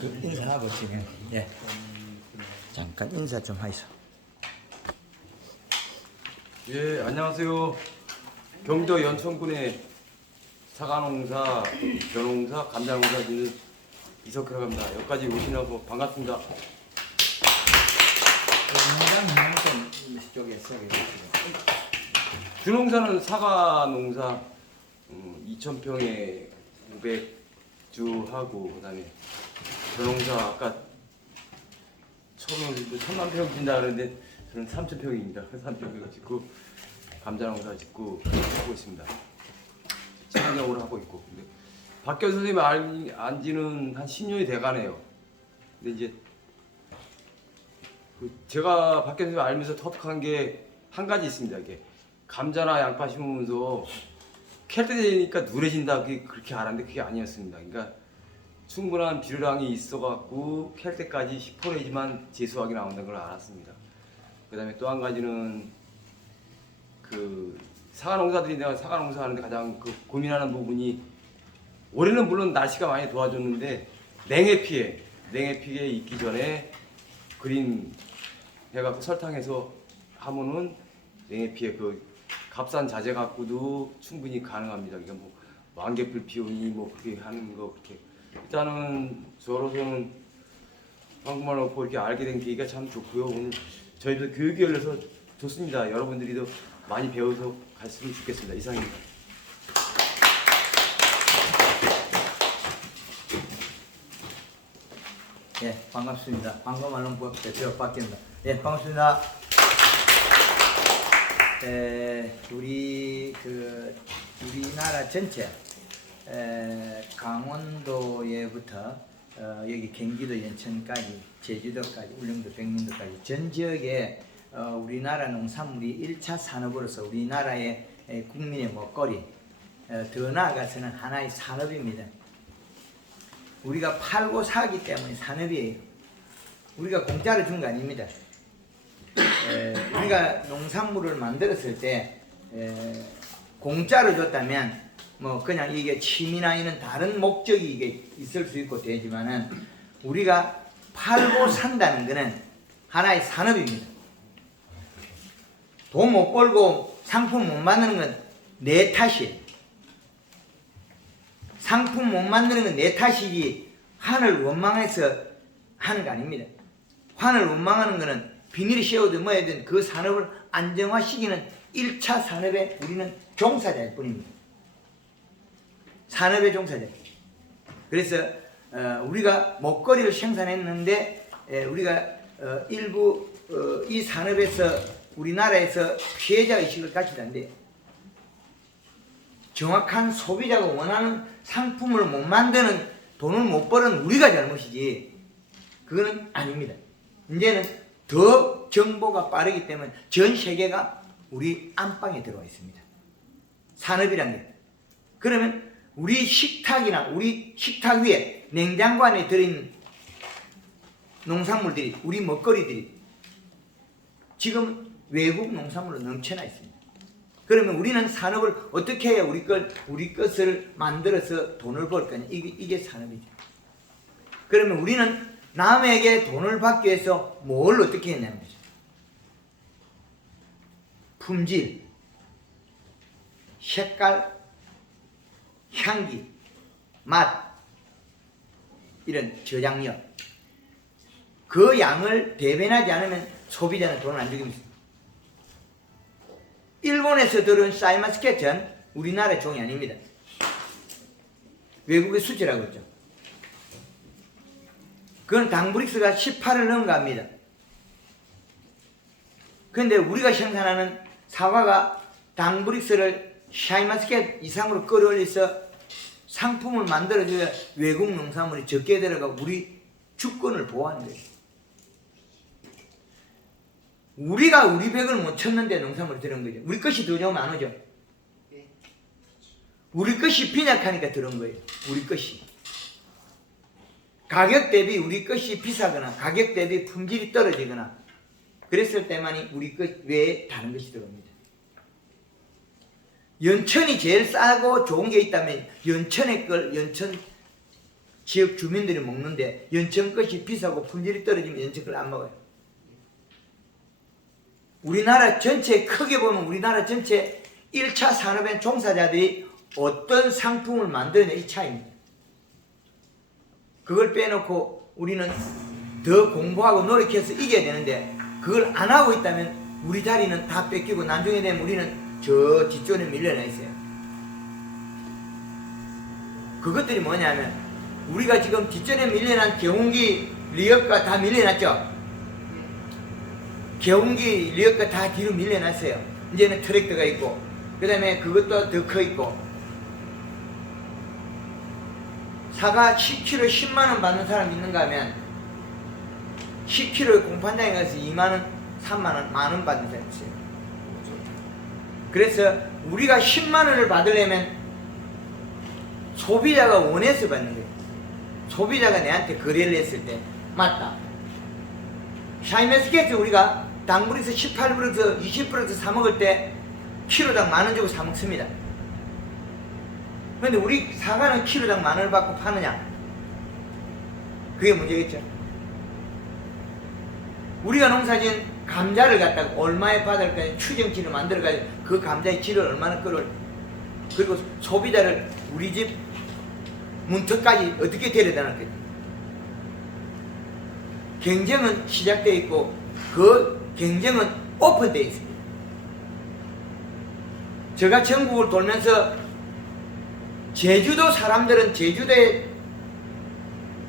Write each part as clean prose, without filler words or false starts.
그 인사하고 진행. 예. 잠깐 인사 좀 하이소. 예, 안녕하세요. 경기도 연천군의 사과농사, 벼농사, 감자농사 짓는 이석회라고 합니다. 여기까지 오시나고 반갑습니다. 주농사는 사과농사 2,000평에 500주 하고, 그다음에 벼농사 아까 처음에 1,000만 평 짓는다 그러는데 저는 3,000평입니다. 3,000평 짓고 감자농사 짓고 하고 있습니다. 친환경으로 하고 있고. 근데 박경 선생님 안지는 한 10년이 돼가네요. 근데 이제 제가 박경 선생님 알면서 터득한 게 한 가지 있습니다. 이게 감자나 양파 심으면서 캘 때 되니까 누래진다 그렇게 알았는데 그게 아니었습니다. 그러니까 충분한 비료량이 있어갖고 캘 때까지 10%지만 재수하게 나온다는 걸 알았습니다. 그 다음에 또 한 가지는 그 사과 농사들이 내가 사과 농사 하는데 가장 그 고민하는 부분이 올해는 물론 날씨가 많이 도와줬는데 냉해 피해 있기 전에 그린 해갖고 설탕해서 하면은 냉해 피해 그 값싼 자재 갖고도 충분히 가능합니다. 그러니까 뭐 만개풀 피우니 뭐 그렇게 하는 거 그렇게 일단은 저로서는 한국말 놓고 이렇게 알게 된 계기가 참 좋고요. 오늘 저희도 교육이 열려서 좋습니다. 여러분들이도 많이 배워서 갔으면 좋겠습니다. 이상입니다. 예, 반갑습니다. 방금하는 대표 바뀐다. 예, 반갑습니다. 우리나라 전체 강원도에부터 여기 경기도 연천까지 제주도까지 울릉도 백령도까지 전 지역에 우리나라 농산물이 1차 산업으로서 우리나라의 국민의 먹거리 더 나아가서는 하나의 산업입니다. 우리가 팔고 사기 때문에 산업이에요. 우리가 공짜로 준 거 아닙니다. 우리가 농산물을 만들었을 때 공짜로 줬다면 뭐 그냥 이게 취미나 이런 다른 목적이 이게 있을 수 있고 되지만은 우리가 팔고 산다는 것은 하나의 산업입니다. 돈 못 벌고 상품 못 만드는 건 내 탓이에요. 상품 못 만드는 건 내 탓이지 하늘 원망해서 하는 거 아닙니다. 하늘 원망하는 거는 비닐이 씌워도 뭐든 그 산업을 안정화시키는 1차 산업에 우리는 종사자일 뿐입니다. 산업의 종사자. 그래서 우리가 먹거리를 생산했는데 우리가 일부 이 산업에서 우리나라에서 피해자 의식을 가지는데 정확한 소비자가 원하는 상품을 못 만드는 돈을 못 버는 우리가 잘못이지 그거는 아닙니다. 이제는 더 정보가 빠르기 때문에 전 세계가 우리 안방에 들어와 있습니다. 산업이란 게. 그러면 우리 식탁이나 우리 식탁 위에 냉장고 안에 들어있는 농산물들이 우리 먹거리들이 지금 외국 농산물로 넘쳐나 있습니다. 그러면 우리는 산업을 어떻게 해야 우리 것을 만들어서 돈을 벌 거냐. 이게 산업이죠. 그러면 우리는 남에게 돈을 받기 위해서 뭘 어떻게 했냐면 품질, 색깔, 향기, 맛, 이런 저장력 그 양을 대변하지 않으면 소비자는 돈을 안 주게 됩니다. 일본에서 들어온 샤인머스켓은 우리나라의 종이 아닙니다. 외국의 수치라고 했죠. 그건 당브릭스가 18을 넘어갑니다. 그런데 우리가 생산하는 사과가 당브릭스를 샤인머스켓 이상으로 끌어올려서 상품을 만들어줘야 외국 농산물이 적게 들어가 우리 주권을 보호하는 거예요. 우리가 우리 벽을 못 쳤는데 농산물이 들어온 거죠. 우리 것이 더 좋으면 안 오죠. 우리 것이 빈약하니까 들어온 거예요. 우리 것이. 가격 대비 우리 것이 비싸거나 가격 대비 품질이 떨어지거나 그랬을 때만이 우리 것 외에 다른 것이 들어옵니다. 연천이 제일 싸고 좋은 게 있다면 연천의 걸 연천 지역 주민들이 먹는데 연천 것이 비싸고 품질이 떨어지면 연천 걸 안 먹어요. 우리나라 전체 크게 보면 우리나라 전체 1차 산업의 종사자들이 어떤 상품을 만드느냐 이 차이입니다. 그걸 빼놓고 우리는 더 공부하고 노력해서 이겨야 되는데 그걸 안 하고 있다면 우리 자리는 다 뺏기고 나중에 되면 우리는 저 뒷전에 밀려나 있어요. 그것들이 뭐냐면 우리가 지금 뒷전에 밀려난 경운기 리역과 다 밀려났죠. 경운기 리역과 다 뒤로 밀려났어요. 이제는 트랙터가 있고 그 다음에 그것도 더 커 있고 사과 10kg 10만원 받는 사람 있는가 하면 10kg 공판장에 가서 2만원 3만원 만원 받는 사람 있어요. 그래서 우리가 10만원을 받으려면 소비자가 원해서 받는 거예요. 소비자가 내한테 거래를 했을 때 맞다. 샤인머스켓 우리가 당분에서 18%에서 20% 사 먹을 때 키로당 만원 주고 사 먹습니다. 근데 우리 사과는 키로당 만원을 받고 파느냐? 그게 문제겠죠. 우리가 농사진 감자를 갖다가 얼마에 받을까 추정치를 만들어가지고 그 감자의 질을 얼마나 끌을 그리고 소비자를 우리 집 문턱까지 어떻게 데려다 놓을 거냐. 경쟁은 시작되어 있고 그 경쟁은 오픈되어 있습니다. 제가 전국을 돌면서 제주도 사람들은 제주도에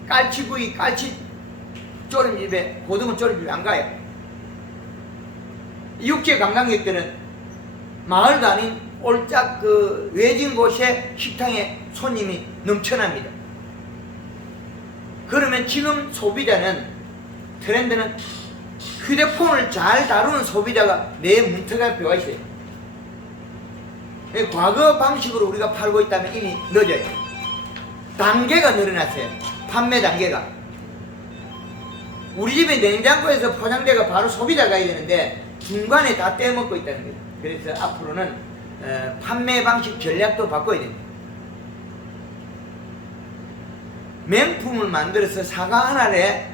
깔치구이, 깔치 조림집에, 고등어 조림집에 안 가요. 육지 관광객들은 마을도 아닌 올짝 그 외진 곳에 식당에 손님이 넘쳐납니다. 그러면 지금 소비자는 트렌드는 휴대폰을 잘 다루는 소비자가 내 문턱 앞에 와 있어요. 과거 방식으로 우리가 팔고 있다면 이미 늦어요. 단계가 늘어났어요. 판매 단계가. 우리 집에 냉장고에서 포장돼가 바로 소비자 가야 되는데 중간에 다 떼먹고 있다는 거예요. 그래서 앞으로는 판매 방식 전략도 바꿔야 됩니다. 명품을 만들어서 사과 하나에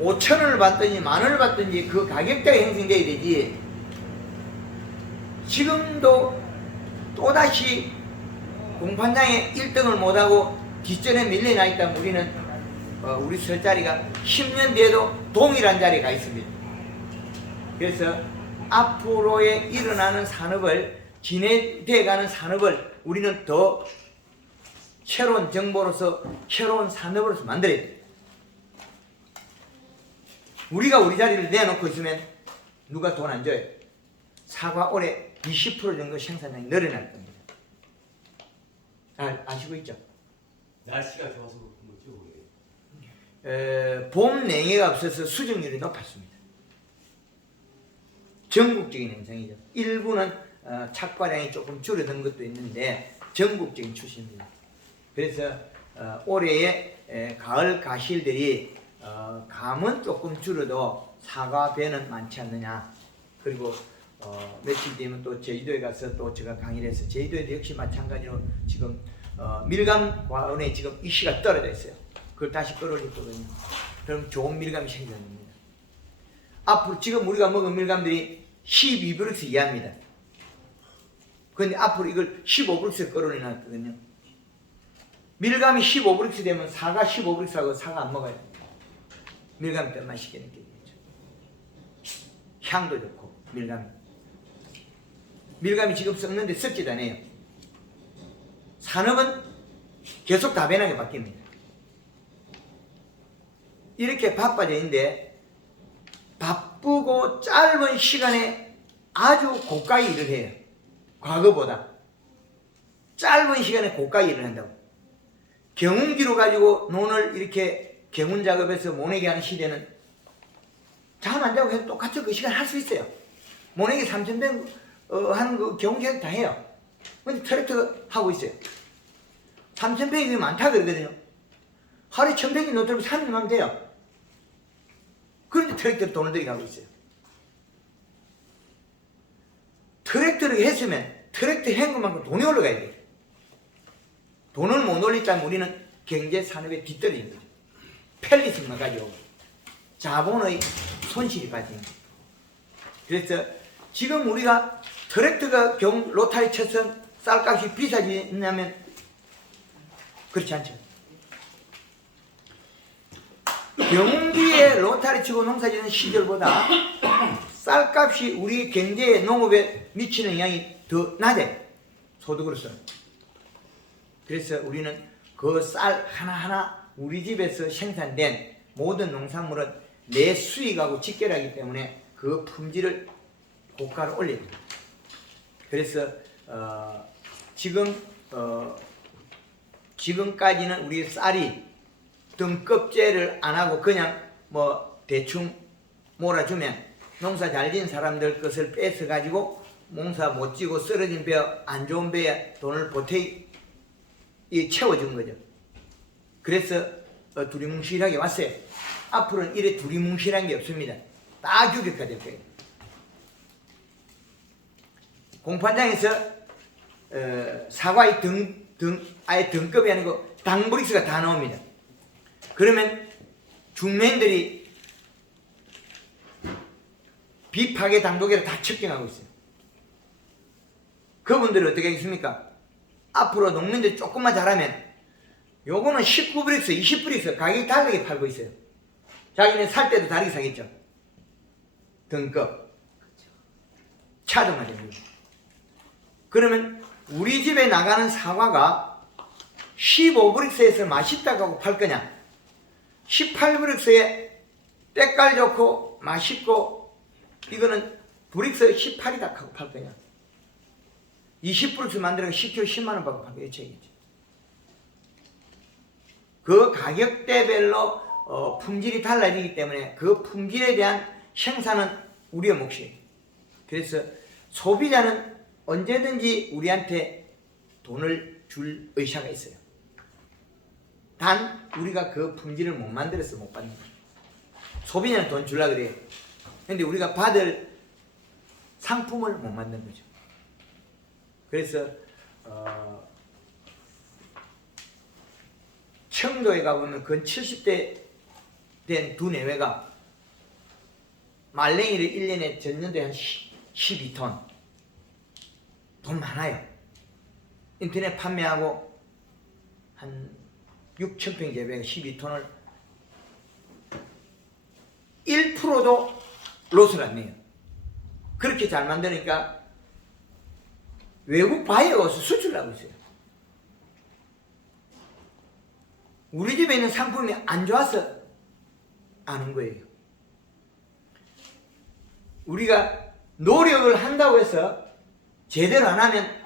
5,000원을 받든지 만원을 받든지 그 가격대가 형성돼야 되지. 지금도 또다시 공판장에 1등을 못하고 뒷전에 밀려나 있다면 우리는 우리 설 자리가 10년 뒤에도 동일한 자리에 가 있습니다. 그래서 앞으로의 일어나는 산업을 진행되어가는 산업을 우리는 더 새로운 정보로서 새로운 산업으로서 만들어야 돼요. 우리가 우리 자리를 내놓고 있으면 누가 돈 안 줘요? 사과 올해 20% 정도 생산량이 늘어날 겁니다. 아시고 있죠? 날씨가 좋아서 그런 거죠. 봄 냉해가 없어서 수정률이 높았습니다. 전국적인 현상이죠. 일부는 착과량이 조금 줄어든 것도 있는데 전국적인 추세입니다. 그래서 올해의 가을 가실들이 감은 조금 줄어도 사과 배는 많지 않느냐. 그리고 며칠 뒤면 또 제주도에 가서 또 제가 강의를 해서 제주도에도 역시 마찬가지로 지금 밀감 과원에 지금 이시가 떨어져 있어요. 그걸 다시 끌어올릴 거거든요. 그럼 좋은 밀감이 생겨납니다. 앞으로 지금 우리가 먹은 밀감들이 12브룩스 이하입니다. 그런데 앞으로 이걸 15브룩스 끌어올려 놨거든요. 밀감이 15브룩스 되면 사과 15브룩스하고 사과 안 먹어요. 밀감이 더 맛있게 느껴지겠죠. 향도 좋고 밀감이 지금 썩는데 썩지도 않아요. 산업은 계속 다변하게 바뀝니다. 이렇게 바빠져 있는데 바쁘고 짧은 시간에 아주 고가의 일을 해요. 과거보다 짧은 시간에 고가의 일을 한다고. 경운기로 가지고 논을 이렇게 경운 작업해서 모내기 하는 시대는 잠 안 자고 계속 똑같이 그 시간 할 수 있어요. 모내기 3,000평 하는 그 경운기 다 해요. 근데 트랙터 하고 있어요. 3,000평이 많다 그러거든요. 하루에 1,000평이 놓들면 3일만 하면 돼요. 그런데 트랙터로 돈을 들이게 하고 있어요. 트랙터를 했으면 트랙터 한 것만큼 돈이 올라가야 돼요. 돈을 못 올리자면 우리는 경제 산업에 뒤떨어진 거죠. 편리성만 가지고 자본의 손실이 빠진 거죠. 그래서 지금 우리가 트랙터가 로타리 쳐서 쌀값이 비싸지냐면 그렇지 않죠. 경기에 로타리 치고 농사짓는 시절보다 쌀값이 우리 경제에 농업에 미치는 영향이 더 낮아요. 소득으로서. 그래서 우리는 그 쌀 하나하나 우리 집에서 생산된 모든 농산물은 내 수익하고 직결하기 때문에 그 품질을 고가를 올려야 됩니다. 그래서 지금까지는 우리 쌀이 등급제를 안 하고 그냥 뭐 대충 몰아주면 농사 잘 지은 사람들 것을 뺏어 가지고 농사 못 지고 쓰러진 배, 안 좋은 배에 돈을 보태 채워준 거죠. 그래서 두리뭉실하게 왔어요. 앞으로는 이래 두리뭉실한 게 없습니다. 다 규격화될 거예요. 공판장에서 사과의 아예 등급이 아니고 당브릭스가 다 나옵니다. 그러면 중매인들이 비파괴 당도계를 다 측정하고 있어요. 그분들은 어떻게 하겠습니까? 앞으로 농민들이 조금만 잘하면 요거는 19브릭스, 20브릭스 가격이 다르게 팔고 있어요. 자기는 살 때도 다르게 사겠죠. 등급 차등화되는 거죠. 그러면 우리 집에 나가는 사과가 15브릭스에서 맛있다고 팔 거냐, 18브릭스에 때깔 좋고 맛있고 이거는 브릭스 18이다 하고 팔 거냐, 20브릭스 만들어 10kg 10만원 받고 팔 거냐, 이차이겠지. 그 가격대별로 품질이 달라지기 때문에 그 품질에 대한 생산은 우리의 몫이에요. 그래서 소비자는 언제든지 우리한테 돈을 줄 의사가 있어요. 단 우리가 그 품질을 못 만들어서 못 받는 거예요. 소비자는 돈 주려고 그래요. 근데 우리가 받을 상품을 못 만든 거죠. 그래서 청도에 가보면 근 70대 된 두 내외가 말랭이를 1년에 전년도에 한 12톤, 돈 많아요. 인터넷 판매하고 한 6,000평 재배가 12톤을 1%도 로스를 안 내요. 그렇게 잘 만드니까 외국 바이어가 와서 수출을 하고 있어요. 우리 집에 있는 상품이 안 좋아서 아는 거예요. 우리가 노력을 한다고 해서 제대로 안 하면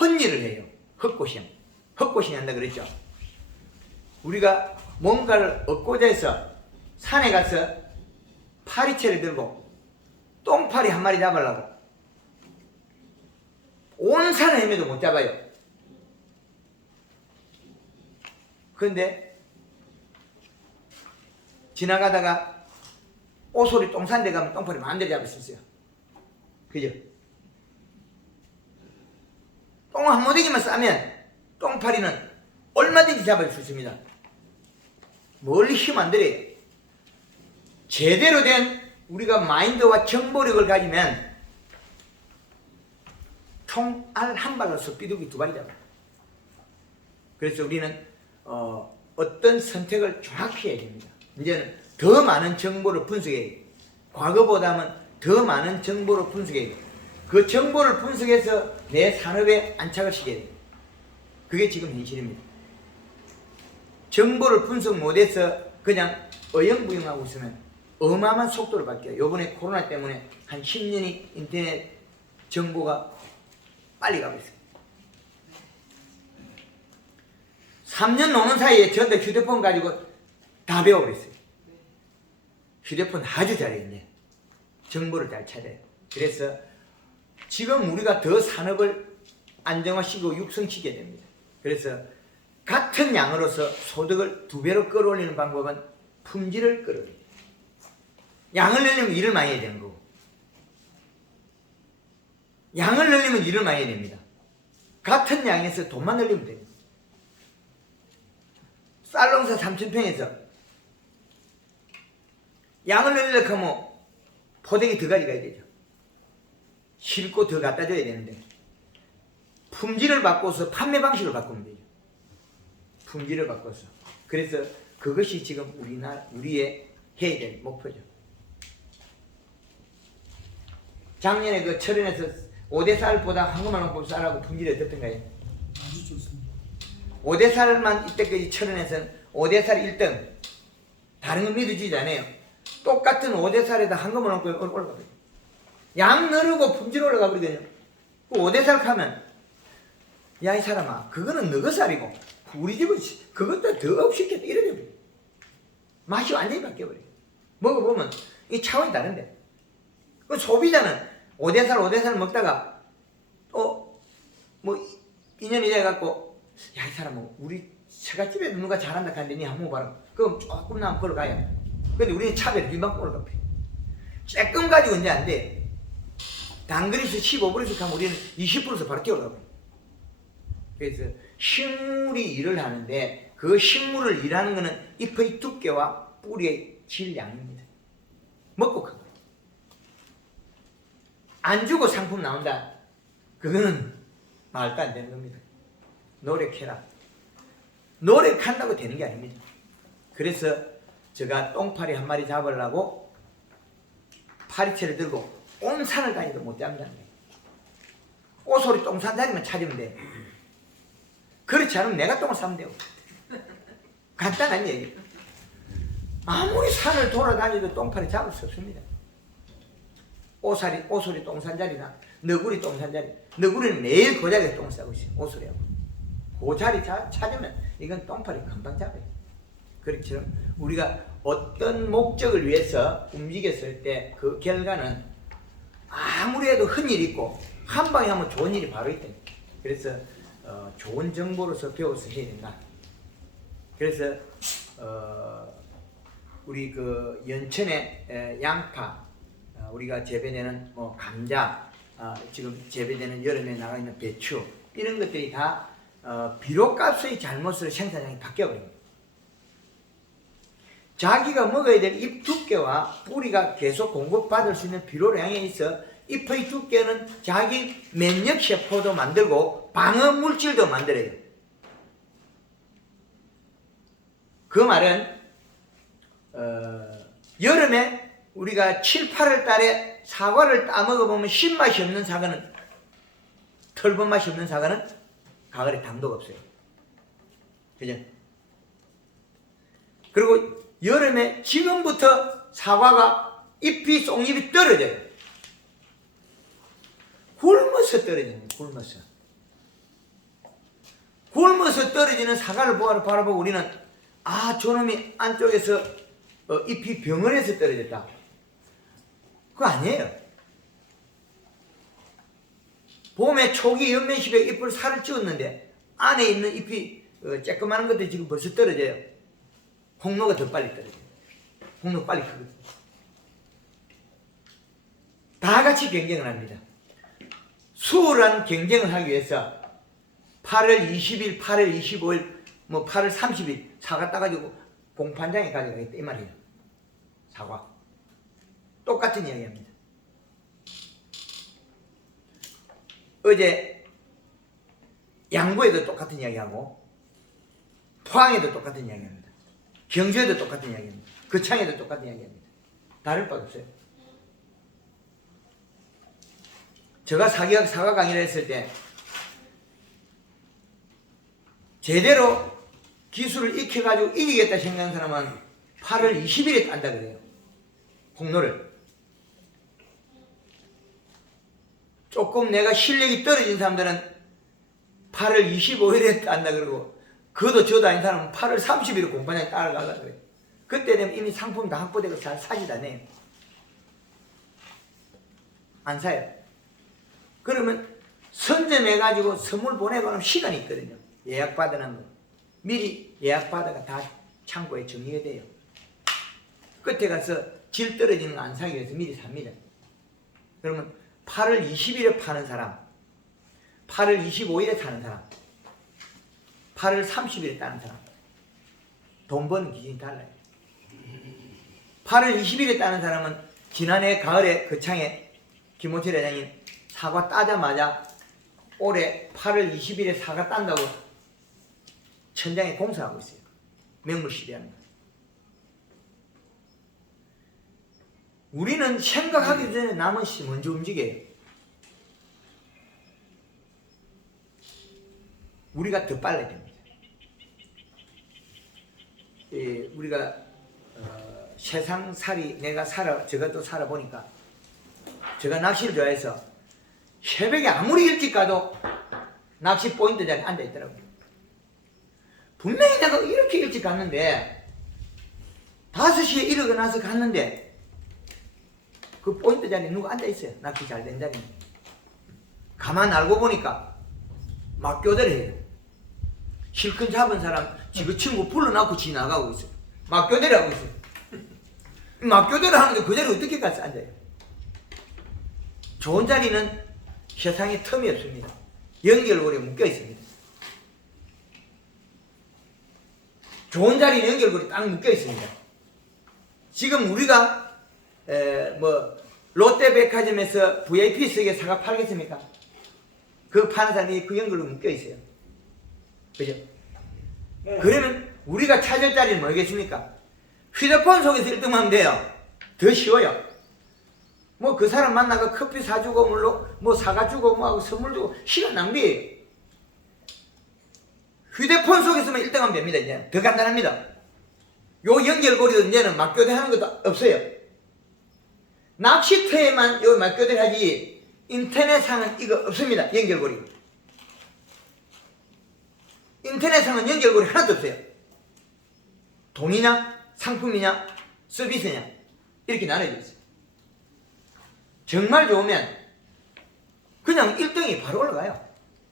헛일을 해요. 헛고심. 헛고심 한다 그랬죠. 우리가 뭔가를 얻고자 해서 산에 가서 파리채를 들고 똥파리 한 마리 잡으려고 온 산을 헤매도 못 잡아요. 그런데 지나가다가 오소리 똥산대 가면 똥파리 마음대로 잡을 수 있어요. 그죠? 똥 한 모대기만 싸면 똥파리는 얼마든지 잡을 수 있습니다. 멀리 힘 안 들여요. 제대로 된 우리가 마인드와 정보력을 가지면 총알 한 발로서 비둘기 두 발이 잡아요. 그래서 우리는 어떤 선택을 정확히 해야 됩니다. 이제는 더 많은 정보를 분석해야 돼요. 과거보다는 더 많은 정보를 분석해야 돼요. 그 정보를 분석해서 내 산업에 안착을 시켜야 돼요. 그게 지금 현실입니다. 정보를 분석 못해서 그냥 어영부영하고 있으면 어마어마한 속도로 바뀌어요. 요번에 코로나 때문에 한 10년이 인터넷 정보가 빨리 가고 있어요. 3년 노는 사이에 저한테 휴대폰 가지고 다 배워버렸어요. 휴대폰 아주 잘해요. 이제 정보를 잘 찾아요. 그래서 지금 우리가 더 산업을 안정화시키고 육성시켜야 됩니다. 그래서 같은 양으로서 소득을 2배로 끌어올리는 방법은 품질을 끌어올려야 돼요. 양을 늘리면 일을 많이 해야 되는 거고, 양을 늘리면 일을 많이 해야 됩니다. 같은 양에서 돈만 늘리면 됩니다. 딸농사 3,000평에서 양을 넣으려고 하면 포대기 더 가져가야 되죠. 싣고 더 갖다 줘야 되는데 품질을 바꿔서 판매 방식을 바꾸면 되죠. 품질을 바꿔서. 그래서 그것이 지금 우리의 해야 될 목표죠. 작년에 그 철원에서 5대 쌀보다 황금알농법 쌀하고 품질이 어떻던가요? 아주 좋습니다. 5대 쌀만 이때까지 철원에서는 5대 쌀 1등. 다른 거 믿어지지 않아요. 똑같은 5대 쌀에다 황금알농법이 올라가거든요. 양 누르고 품질 올라가 버리거든요. 그 5대 쌀 하면 야 이 사람아 그거는 너가 쌀이고 우리 집은 그것도 더 업시켰다 이래 버려. 맛이 완전히 바뀌어버려요. 먹어보면 이 차원이 다른데 그 소비자는 5대 쌀 먹다가 뭐 인연이 돼갖고 야 이 사람아 우리 처갓집에 누가 잘한다 하는데 니 한번 봐라. 그럼 조금 나면 걸어 가야. 근데 우리는 차별을 일반 올라가 버려. 조금 가지고 이제 안 돼. 단그릇에서 15불에서 가면 우리는 20불에서 바로 뛰어가 버려. 그래서 식물이 일을 하는데 그 식물을 일하는 것은 잎의 두께와 뿌리의 질량입니다. 먹고 큰 거. 안 주고 상품 나온다. 그거는 말도 안 되는 겁니다. 노력해라. 노력한다고 되는 게 아닙니다. 그래서 제가 똥파리 한 마리 잡으려고 파리채를 들고 온 산을 다니도 못 잡는다는 거예요. 오소리 똥 산 자리만 찾으면 돼. 그렇지 않으면 내가 똥을 싸면 되고. 간단한 얘기. 아무리 산을 돌아다니도 똥파리 잡을 수 없습니다. 오소리 똥산 자리나 너구리 똥산 자리. 너구리는 매일 그 자리에 똥을 싸고 있어요. 오소리하고. 그 자리 찾으면 이건 똥파리 금방 잡아요. 그렇죠. 우리가 어떤 목적을 위해서 움직였을 때 그 결과는 아무리 해도 흔일 있고 한 방에 하면 좋은 일이 바로 있다. 그래서 좋은 정보로서 배워서 해야 된다. 그래서 우리 그 연천의 양파, 우리가 재배되는 뭐 감자, 지금 재배되는 여름에 나가 있는 배추 이런 것들이 다 비료값의 잘못으로 생산량이 바뀌어버립니다. 자기가 먹어야 될 잎 두께와 뿌리가 계속 공급받을 수 있는 비료량에 있어 잎의 두께는 자기 면역 세포도 만들고 방어 물질도 만들어요. 그 말은 여름에 우리가 7, 8월 달에 사과를 따먹어 보면 신맛이 없는 사과는 털번 맛이 없는 사과는 가을에 당도가 없어요. 그죠? 그리고 여름에 지금부터 사과가 송잎이 떨어져요. 굶어서 떨어지는 거예요. 굶어서 떨어지는 사과를 바라보고 우리는 저놈이 안쪽에서 잎이 병원에서 떨어졌다. 그거 아니에요. 봄에 초기 연면십에 잎을 살을 찌웠는데 안에 있는 잎이 쬐끄마한 것들이 지금 벌써 떨어져요. 홍로가 더 빨리 떨어져요. 홍로가 빨리 크거든요. 다 같이 경쟁을 합니다. 수월한 경쟁을 하기 위해서 8월 20일, 8월 25일, 뭐 8월 30일 사과 따가지고 공판장에 가져가겠다 이 말이에요. 사과. 똑같은 이야기합니다. 어제 양구에도 똑같은 이야기하고 포항에도 똑같은 이야기합니다. 경주에도 똑같은 이야기합니다. 거창에도 똑같은 이야기합니다. 다를 바가 없어요. 제가 사과 강의를 했을 때 제대로 기술을 익혀가지고 이기겠다 생각하는 사람은 8월 20일에 딴다 그래요. 홍로를. 조금 내가 실력이 떨어진 사람들은 8월 25일에 딴다 그러고 그도 저도 아닌 사람은 8월 30일에 공판장에 따라가려고 그래요. 그때 되면 이미 상품 다 확보되고 잘 사지도 않아요. 안 사요. 그러면 선점해가지고 선물 보내고 하면 시간이 있거든요. 예약받으는 거. 미리 예약받아가 다 창고에 정리해야 돼요. 끝에 가서 질 떨어지는 거 안 사기 위해서 미리 삽니다. 그러면 8월 20일에 파는 사람, 8월 25일에 사는 사람, 8월 30일에 따는 사람. 돈 버는 기준이 달라요. 8월 20일에 따는 사람은 지난해 가을에 거창에 김호철 회장님 사과 따자마자 올해 8월 20일에 사과 딴다고 천장에 공사하고 있어요. 명물 시대하는 거. 우리는 생각하기 전에 남은 시 먼저 움직여요. 우리가 더 빨라야 됩니다. 우리가 세상살이 내가 제가 또 살아보니까 제가 낚시를 좋아해서 새벽에 아무리 일찍 가도 낚시 포인트 자리에 앉아있더라고요. 분명히 내가 이렇게 일찍 갔는데 5시에 일어나서 갔는데 그 포인트 자리에 누가 앉아있어요. 낚시 잘 된 자리에. 가만 알고 보니까 막교대를 해요. 실컷 잡은 사람 지금 친구 불러놓고 지나가고 있어요. 막교대를 하고 있어요. 막교대를 하는데 그 자리에 어떻게 가서 앉아요? 좋은 자리는 세상에 틈이 없습니다. 연결고리에 묶여 있습니다. 좋은 자리는 연결고리 딱 묶여 있습니다. 지금 우리가 롯데백화점에서 VIP석에 사과 팔겠습니까? 그 파는 사람이 그 연결로 묶여 있어요. 그죠? 네. 그러면 우리가 찾을 자리는 뭐겠습니까? 휴대폰 속에서 1등만 하면 돼요. 더 쉬워요. 뭐 그 사람 만나가 커피 사주고 뭐 사과 주고 뭐 하고 선물 주고 시간 낭비예요. 휴대폰 속에서만 1등 하면 됩니다. 이제 더 간단합니다. 요 연결고리도 이제는 맞교대 하는 것도 없어요. 낚시터에만 요 맞교대 하지 인터넷상은 이거 없습니다. 연결고리. 인터넷상은 연결고리 하나도 없어요. 돈이냐 상품이냐 서비스냐 이렇게 나눠져 있어요. 정말 좋으면 그냥 1등이 바로 올라가요.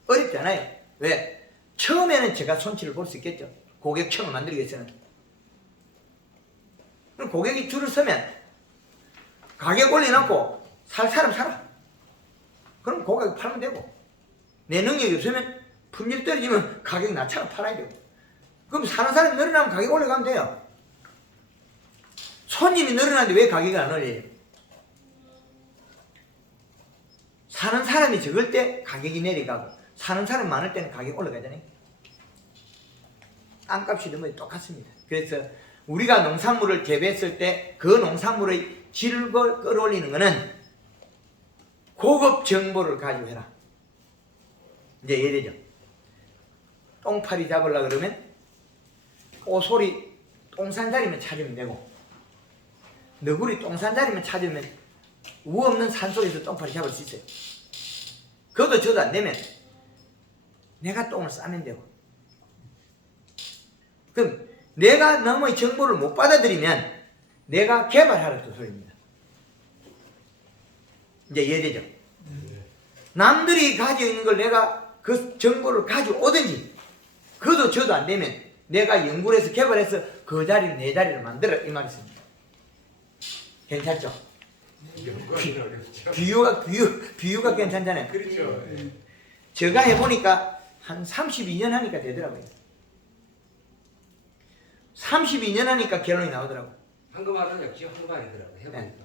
어렵지 않아요. 왜? 처음에는 제가 손실을 볼 수 있겠죠. 고객층을 만들기 위해서는. 그럼 고객이 줄을 서면 가격 올려놓고 살 사람 사라. 그럼 고객 팔면 되고, 내 능력이 없으면 품질 떨어지면 가격 낮춰서 팔아야 되고, 그럼 사는 사람이 늘어나면 가격 올라가면 돼요. 손님이 늘어나는데 왜 가격이 안 올려요? 사는 사람이 적을 때 가격이 내려가고 사는 사람이 많을 때는 가격이 올라가잖아요. 땅값이 너무 똑같습니다. 그래서 우리가 농산물을 재배했을 때 그 농산물의 질을 끌어올리는 것은 고급 정보를 가지고 해라. 이제 예되죠. 똥파리 잡으려고 그러면 오소리 똥산자리면 찾으면 되고, 너구리 똥산자리면 찾으면 우 없는 산속에서 똥파리 잡을 수 있어요. 그것도 저도 안 되면 내가 똥을 싸면 되고, 그럼 내가 너무 정보를 못 받아들이면 내가 개발하라는 소리입니다. 이제 이해되죠? 남들이 가지고 있는 걸 내가 그 정보를 가져오든지, 그것도 저도 안 되면 내가 연구를 해서 개발해서 그 자리를 내 자리를 만들어, 이 말이었습니다. 괜찮죠? 비유가 괜찮잖아요. 그렇죠. 제가 해보니까 한 32년 하니까 되더라고요. 32년 하니까 결론이 나오더라고요. 황금알은 역시 황금알이더라고요. 해보니까.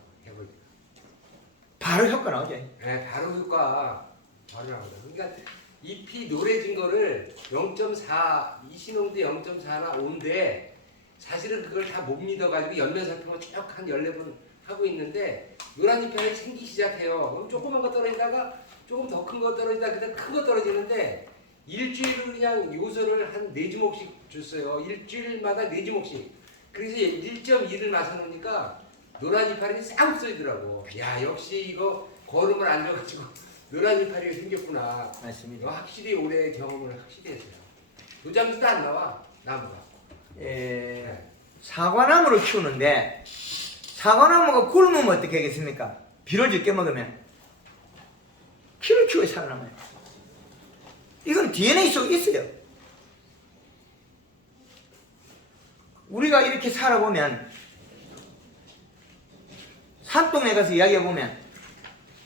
바로 효과 나오죠. 네, 바로 효과 바로 나오더라고요. 그러니까 잎이 노래진 거를 0.4, 이 신홍도 0.4나 5인데 사실은 그걸 다 못 믿어가지고 연면 살펴만 쭉 한 14번 하고 있는데 노란 잎이 하나 생기기 시작해요. 그럼 조그만 거 떨어지다가 조금 더 큰 거 떨어지다가 그다음 큰 거 떨어지는데 일주일을 그냥 요소를 한 4주먹씩 줬어요. 일주일마다 4주먹씩. 그래서 1.2를 마셔놓으니까 노란 이파리 싹 없어지더라고. 야, 역시 이거 거름을 안 줘가지고 노란 이파리가 생겼구나. 맞습니다. 확실히 올해 경험을 확실히 했어요. 도장지도 안 나와, 나무가. 사과나무를 키우는데 사과나무가 굶으면 어떻게 하겠습니까? 비를 적게 먹으면 키를 키워야 살아남아요. 이건 DNA 속에 있어요. 우리가 이렇게 살아보면, 산동네 가서 이야기해보면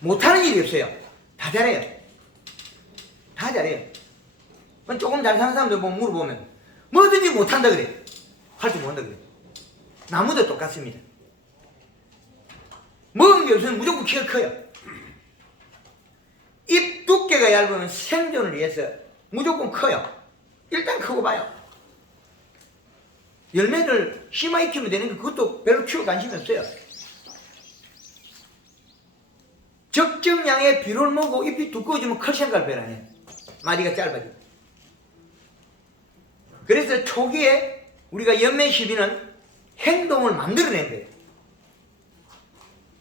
못하는 일이 없어요. 다 잘해요. 다 잘해요. 조금 잘 사는 사람들 보면 물어보면 뭐든지 못한다 그래. 할 줄 모른다 그래요. 나무도 똑같습니다. 먹은 게 없으면 무조건 키가 커요. 잎 두께가 얇으면 생존을 위해서 무조건 커요. 일단 크고 봐요. 열매를 심하게 키우면 되는 게 그것도 별로 키울 관심이 없어요. 적정량의 비료를 먹고 잎이 두꺼워지면 클 생각을 별로 안 해요. 마디가 짧아지고. 그래서 초기에 우리가 연매 시비는 행동을 만들어낸 거예요.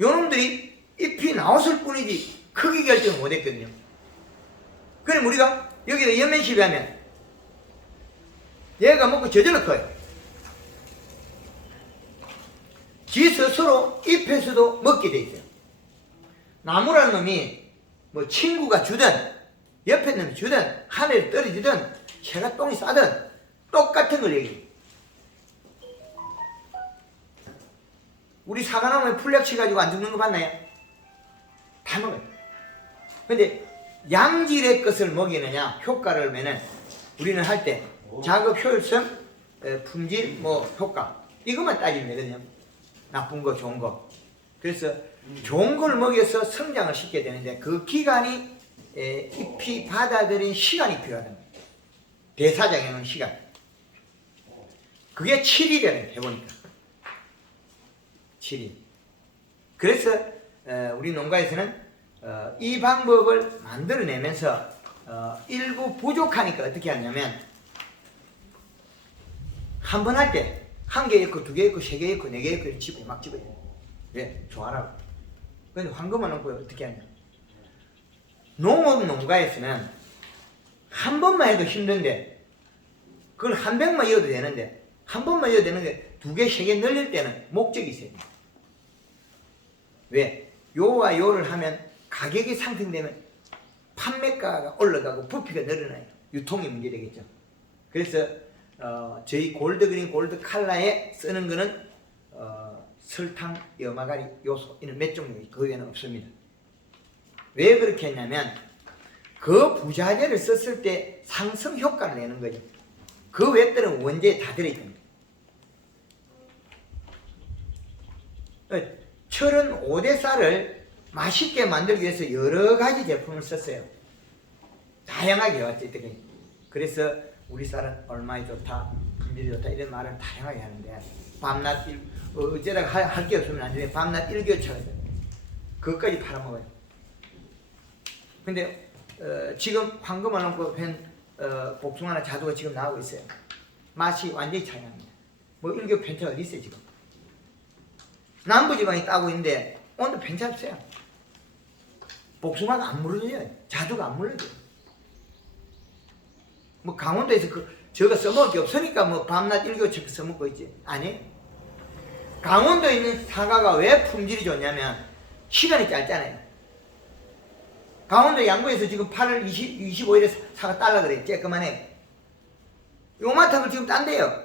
요놈들이 잎이 나왔을 뿐이지 크기 결정을 못했거든요. 그럼 우리가 여기다 연매 시비하면 얘가 먹고 저절로 커요. 지 스스로 잎에서도 먹게 돼 있어요. 나무라는 놈이 뭐 친구가 주든 옆에 놈이 주든 하늘에 떨어지든 새가 똥이 싸든 똑같은 걸 얘기해요. 우리 사과나무에 풀약치 가지고 안 죽는 거 봤나요? 다 먹어요. 근데 양질의 것을 먹이느냐 효과를 매는 우리는 할 때 작업 효율성, 품질, 뭐 효과 이것만 따지면 되거든요. 나쁜 거, 좋은 거. 그래서 좋은 걸 먹여서 성장을 시켜야 되는데 그 기간이 잎이 받아들인 시간이 필요하다. 대사장에는 시간. 그게 7일이라는 해보니까. 7일. 그래서 우리 농가에서는 이 방법을 만들어내면서 일부 부족하니까 어떻게 하냐면 한 번 할 때 한 개 있고 두 개 있고 세 개 있고 네 개 있고 집에 막 집어요. 왜? 좋아라고. 근데 황금을 넣고 어떻게 하냐. 농업 농가에서는 한 번만 해도 힘든데 그걸 한 병만 이어도 되는데 한 번만 이어도 되는데 두 개, 세 개 늘릴 때는 목적이 있어요. 왜? 요와 요를 하면 가격이 상승되면 판매가가 올라가고 부피가 늘어나요. 유통이 문제되겠죠. 그래서 저희 골드그린 골드칼라에 쓰는 거는 설탕, 여마가리, 요소 이런 몇 종류가 그 외에는 없습니다. 왜 그렇게 했냐면 그 부자재를 썼을 때 상승 효과를 내는 거죠. 그 외들은 원재에 다 들어있습니다. 철은 5대 쌀을 맛있게 만들기 위해서 여러 가지 제품을 썼어요. 다양하게 해왔죠. 그래서 우리 쌀은 얼마나 좋다, 품질이 좋다 이런 말을 다양하게 하는데 밤낮 어쩌다가 할 게 없으면 안 되는데 밤낮 일교차가 있어요. 그것까지 팔아먹어요. 근데 지금 황금을 넣고 팬 복숭아나 자두가 지금 나오고 있어요. 맛이 완전히 차이 납니다. 뭐 일교 펜차가 어디 있어요 지금. 남부지방이 따고 있는데 오늘 펜차 없어요. 복숭아가 안 물어져요. 자두가 안 물어져요. 뭐 강원도에서 저거 써먹을 게 없으니까 뭐 밤낮 일교차 써먹고 있지. 아니. 강원도에 있는 사과가 왜 품질이 좋냐면 시간이 짧잖아요. 강원도 양구에서 지금 8월 25일에 사과 딸라 그래. 쬐끄만해. 요만한 걸 지금 딴대요.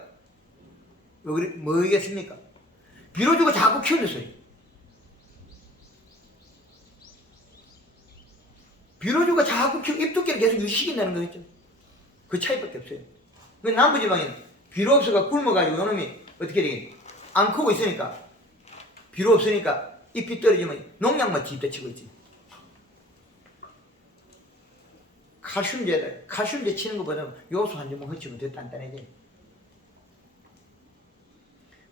뭐겠습니까? 비료 주고 자꾸 키우는 소리. 비료 주고 자꾸 키우고 잎 두께를 계속 유지시킨다는 거겠죠. 그 차이밖에 없어요. 남부지방에는 비료 없어가 굶어가지고 요놈이 어떻게 되겠니? 안 크고 있으니까 비료 없으니까 잎이 떨어지면 농약만 뒤집대 치고 있지. 칼슘제 치는 것보다 요소 한 점만 허치면 더 단단해져요.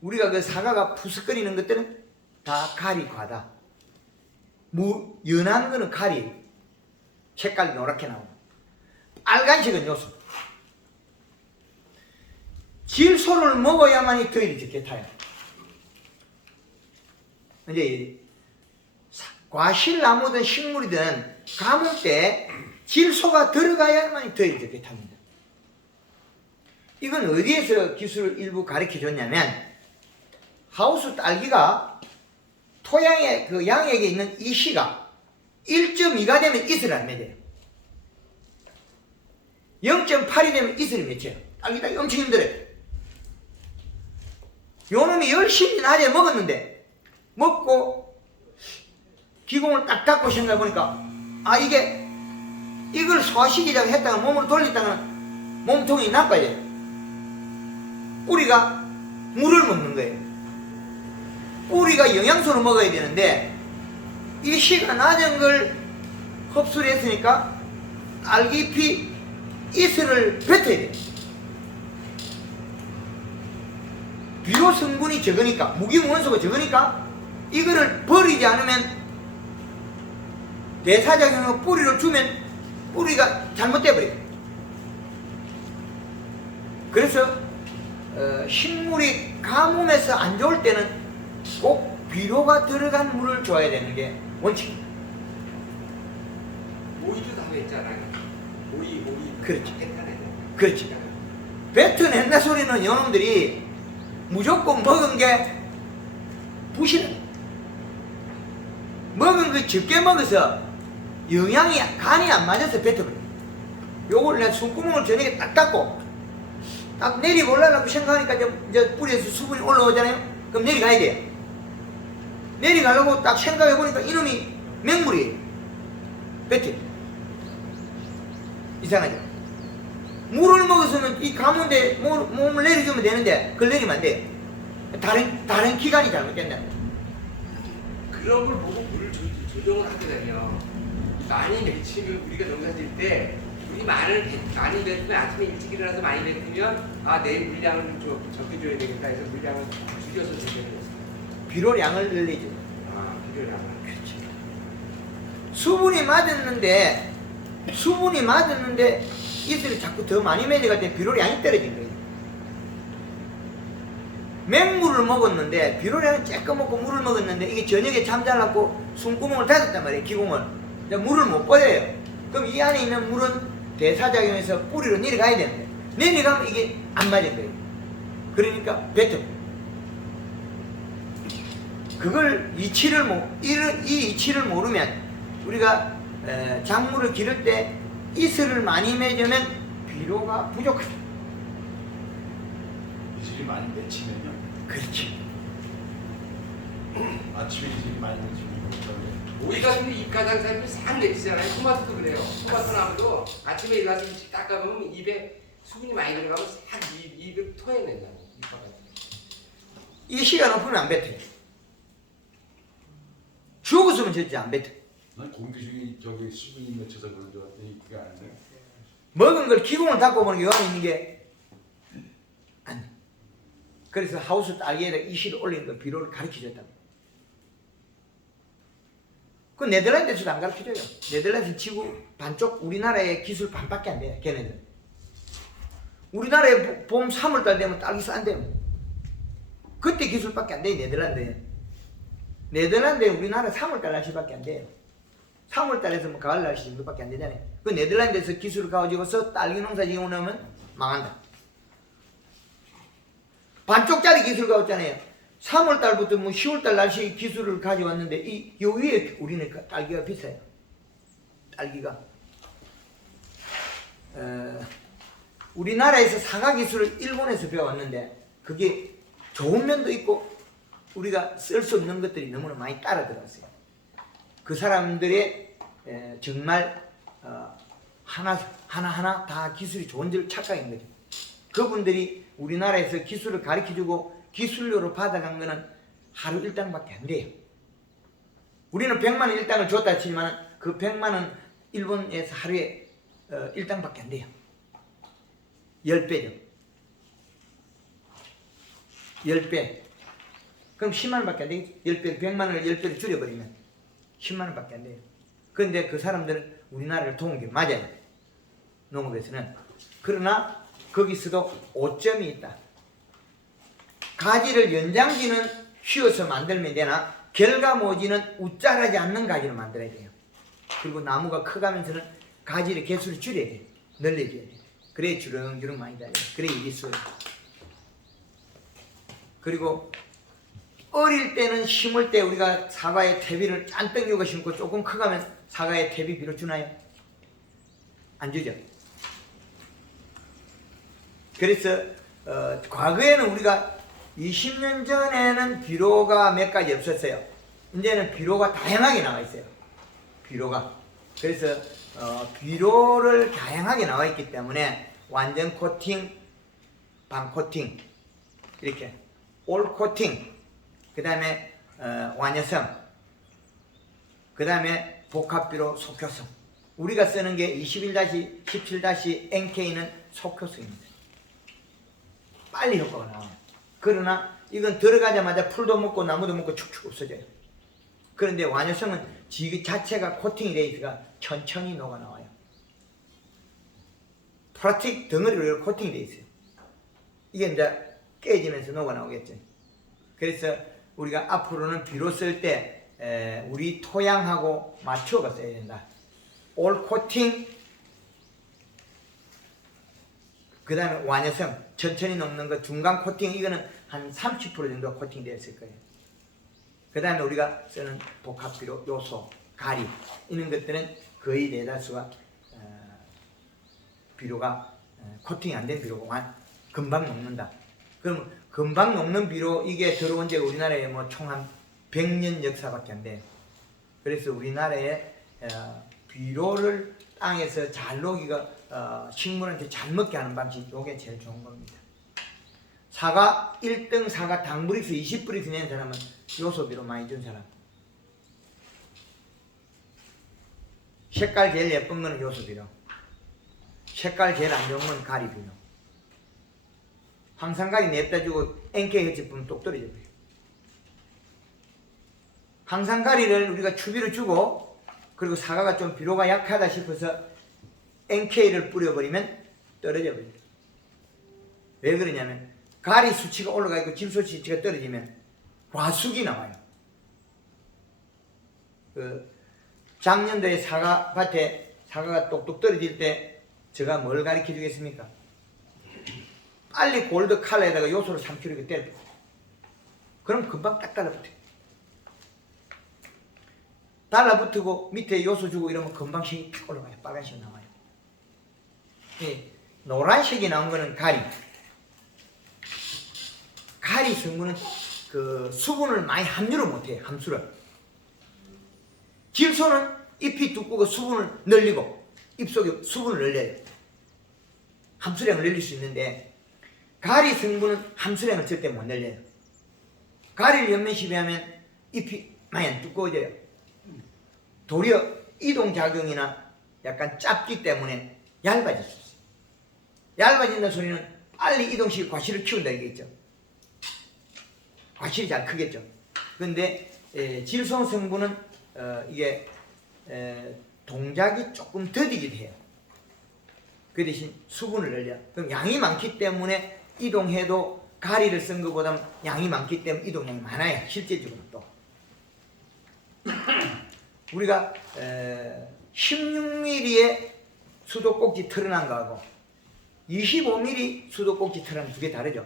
우리가 그 사과가 푸석거리는 것들은 다 가리 과다. 연한 거는 가리, 색깔이 노랗게 나오고 빨간색은 요소. 질소를 먹어야만이 더위를 적게 타요. 이제 과실나무든 식물이든 감을 때 질소가 들어가야만이 더위를 적게 탑니다. 이건 어디에서 기술을 일부 가르쳐 줬냐면 하우스 딸기가 토양의 그 양액에 있는 이시가 1.2가 되면 이슬을 안 맺어요. 0.8이 되면 이슬을 맺혀요. 딸기 따기 엄청 힘들어요. 요놈이 열심히 낮에 먹었는데 먹고 기공을 딱 닫고 생각해보니까 이걸 소화시키자고 했다가 몸으로 돌렸다가 몸통이 나빠져요. 뿌리가 물을 먹는 거예요. 뿌리가 영양소를 먹어야 되는데 이 씨가 낮은 걸 흡수를 했으니까 딸기잎이 이슬을 뱉어야 돼요. 비료 성분이 적으니까, 무기무원소가 적으니까 이거를 버리지 않으면 대사작용으로 뿌리를 주면 뿌리가 잘못돼 버려요. 그래서 식물이 가뭄에서 안 좋을 때는 꼭 비료가 들어간 물을 줘야 되는 게 원칙입니다. 오이도 다 했잖아요. 오이. 그렇지. 뱉어내네. 그렇지. 뱉어낸다 소리는 요놈들이 무조건 먹은 게 부실해. 먹은 거 적게 먹어서 영양이 간이 안 맞아서 뱉어버려. 요걸 내가 숨구멍을 저녁에 딱 닫고 딱 내리올라가고 생각하니까 이제 뿌리에서 수분이 올라오잖아요. 그럼 내려가야 돼요. 내려가려고 딱 생각해보니까 이놈이 맹물이에요. 뱉어. 이상하죠? 물을 먹었으면 이 가운데 몸을 내려주면 되는데 그걸 내리면 안 돼요. 다른 기관이 잘못된다. 그런 걸 보고 물을 조정을 하거든요. 많이 맺히면 우리가 농사 질 때 물이 많이 뱉으면 아침에 일찍 일어나서 많이 뱉으면 내일 물량을 좀 적게 줘야 되겠다 해서 물량을 줄여서 주는 거예요. 비료량을 늘리죠. 비료량을. 그렇지. 수분이 맞았는데 이슬이 자꾸 더 많이 맺어갈 때 비료량이 떨어진 거예요. 맹물을 먹었는데 비료량은 쬐끔 먹고 물을 먹었는데 이게 저녁에 잠자려고 숨구멍을 닫았단 말이에요. 기공을. 물을 못 버려요. 그럼 이 안에 있는 물은 대사작용해서 뿌리로 내려가야 되는데 내려가면 이게 안 맞은 거예요. 그러니까 뱉어. 그걸 이 이치를 모르면 우리가 작물을 기를 때 이슬을 많이 맺으면 비료가 부족하다. 이슬이 많이 맺히면요. 그렇지. 아침에 이슬이 많이 맺히면 오이가 근데 입가장사님이 싹 내치잖아요. 토마토도 그래요. 토마토 나무도 아침에 일어나서 일찍 닦아보면 입에 수분이 많이 들어가면 싹 입을 토해낸다고. 이 시가 높으면 안 뱉어요. 죽었으면 절대 안 뱉어. 난 공기 중에 저기 수분이 맺혀서 그런 줄 알았더니 그게 아닌데. 먹은 걸 기공을 닫고 보는 게 요 안에 있는 게 안 돼. 그래서 하우스 딸기에다 이실을 올리는 거 비료를 가르쳐줬다고. 그 네덜란드에서도 안 가르쳐줘요. 네덜란드 지구 반쪽 우리나라의 기술 반밖에 안 돼요. 걔네들. 우리나라에 봄 3월달 되면 딸기 싼대요. 그때 기술밖에 안 돼요. 네덜란드에. 네덜란드에 우리나라 3월달 날씨밖에 안 돼요. 3월달에서 뭐 가을 날씨 정도밖에 안 되잖아요. 그 네덜란드에서 기술을 가지고서 딸기 농사 지어놓으면 망한다. 반쪽짜리 기술 가졌잖아요. 3월달부터 뭐 10월달 날씨 기술을 가져왔는데 요 위에 우리는 딸기가 비싸요. 딸기가 우리나라에서 사과 기술을 일본에서 배워왔는데 그게 좋은 면도 있고 우리가 쓸 수 없는 것들이 너무나 많이 따라 들어왔어요. 그 사람들의 정말 하나하나 다 기술이 좋은 줄 착각인 거죠. 그분들이 우리나라에서 기술을 가르쳐주고 기술료로 받아간 거는 하루 일당밖에 안 돼요. 우리는 100만 원 일당을 줬다 치지만 그 100만 원 일본에서 하루에 일당밖에 안 돼요. 10배죠. 10배. 그럼 10만 원밖에 안 되겠지. 10배, 100만 원을 10배로 줄여버리면 10만 원밖에 안 돼요. 그런데 그 사람들은 우리나라를 도운 게 맞아요. 농업에서는. 그러나 거기서도 오점이 있다. 가지를 연장지는 휘어서 만들면 되나 결과모지는 웃자라지 않는 가지를 만들어야 돼요. 그리고 나무가 커가면서는 가지의 개수를 줄여야 돼요. 늘려줘야 돼요. 그래야 주렁주렁 많이 달려요. 그래야 일이 수월해요. 그리고 어릴 때는 심을 때 우리가 사과에 퇴비를 짠떡 요거 심고 조금 커가면 사과에 퇴비 비료 주나요? 안 주죠. 그래서 과거에는 우리가 20년 전에는 비료가 몇 가지 없었어요. 이제는 비료가 다양하게 나와 있어요. 비료가. 그래서 비료를 다양하게 나와 있기 때문에 완전 코팅, 반 코팅 이렇게 올 코팅, 그 다음에 완여성, 그 다음에 복합비료 속효성. 우리가 쓰는 게 21-17-NK는 속효성입니다. 빨리 효과가 나와요. 그러나 이건 들어가자마자 풀도 먹고 나무도 먹고 축축 없어져요. 그런데 완효성은 지 자체가 코팅이 되어 있으니까 천천히 녹아나와요. 플라스틱 덩어리로 코팅이 되어 있어요. 이게 이제 깨지면서 녹아나오겠죠. 그래서 우리가 앞으로는 비료 쓸 때 우리 토양하고 맞춰가 써야 된다. 올 코팅, 그 다음에 완효성, 천천히 녹는 거, 중간 코팅, 이거는 한 30% 정도 코팅 되어 있을 거예요. 그 다음에 우리가 쓰는 복합비료, 요소, 가리, 이런 것들은 거의 대다수가 비료가 코팅이 안 된 비료가 금방 녹는다. 그럼 금방 녹는 비료, 이게 들어온 지가 우리나라에 뭐 총 한 100년 역사밖에 안 돼요. 그래서 우리나라에 비료를 땅에서 잘 녹이가 식물한테 잘 먹게 하는 방식, 이게 제일 좋은 겁니다. 사과 1등 사과 당브릭스 20브릭스 낸 사람은 요소비료 많이 준 사람. 색깔 제일 예쁜 거는 요소비료, 색깔 제일 안 좋은 건 가리비료. 항산가리 냅다 주고 NK 햇빛 보면 똑 떨어져 버려요. 항산가리를 우리가 추비를 주고, 그리고 사과가 좀 비료가 약하다 싶어서 NK를 뿌려버리면 떨어져 버려요. 왜 그러냐면 가리 수치가 올라가 있고 질소 수치가 떨어지면 과숙이 나와요. 작년도에 사과밭에 사과가 똑똑 떨어질 때 제가 뭘 가르쳐 주겠습니까? 빨리 골드 칼라에다가 요소를 3kg 이렇게 때려. 그럼 금방 딱 달라붙어요. 달라붙고 밑에 요소 주고 이러면 금방 색이 탁 올라가요. 빨간색이 나와요. 노란색이 나온 거는 가리. 가리 성분은 그 수분을 많이 함유를 못해요. 함수를. 질소는 잎이 두껍고 수분을 늘리고 잎속에 수분을 늘려요. 함수량을 늘릴 수 있는데 가리 성분은 함수량을 절대 못 늘려요. 가리를 연면시비하면 잎이 많이 안 두꺼워져요. 도리어 이동작용이나 약간 짧기 때문에 얇아질 수 있어요. 얇아진다는 소리는 빨리 이동시킬 과실을 키운다 이게있죠. 과실이 잘 크겠죠. 그런데 질소 성분은 이게 동작이 조금 더디기도 해요. 그 대신 수분을 늘려. 그럼 양이 많기 때문에 이동해도 가리를 쓴 것보다 양이 많기 때문에 이동량이 많아요. 실제적으로 또. 우리가 16mm의 수도꼭지 털어난 거하고 25mm 수도꼭지 털어난 두 개 다르죠.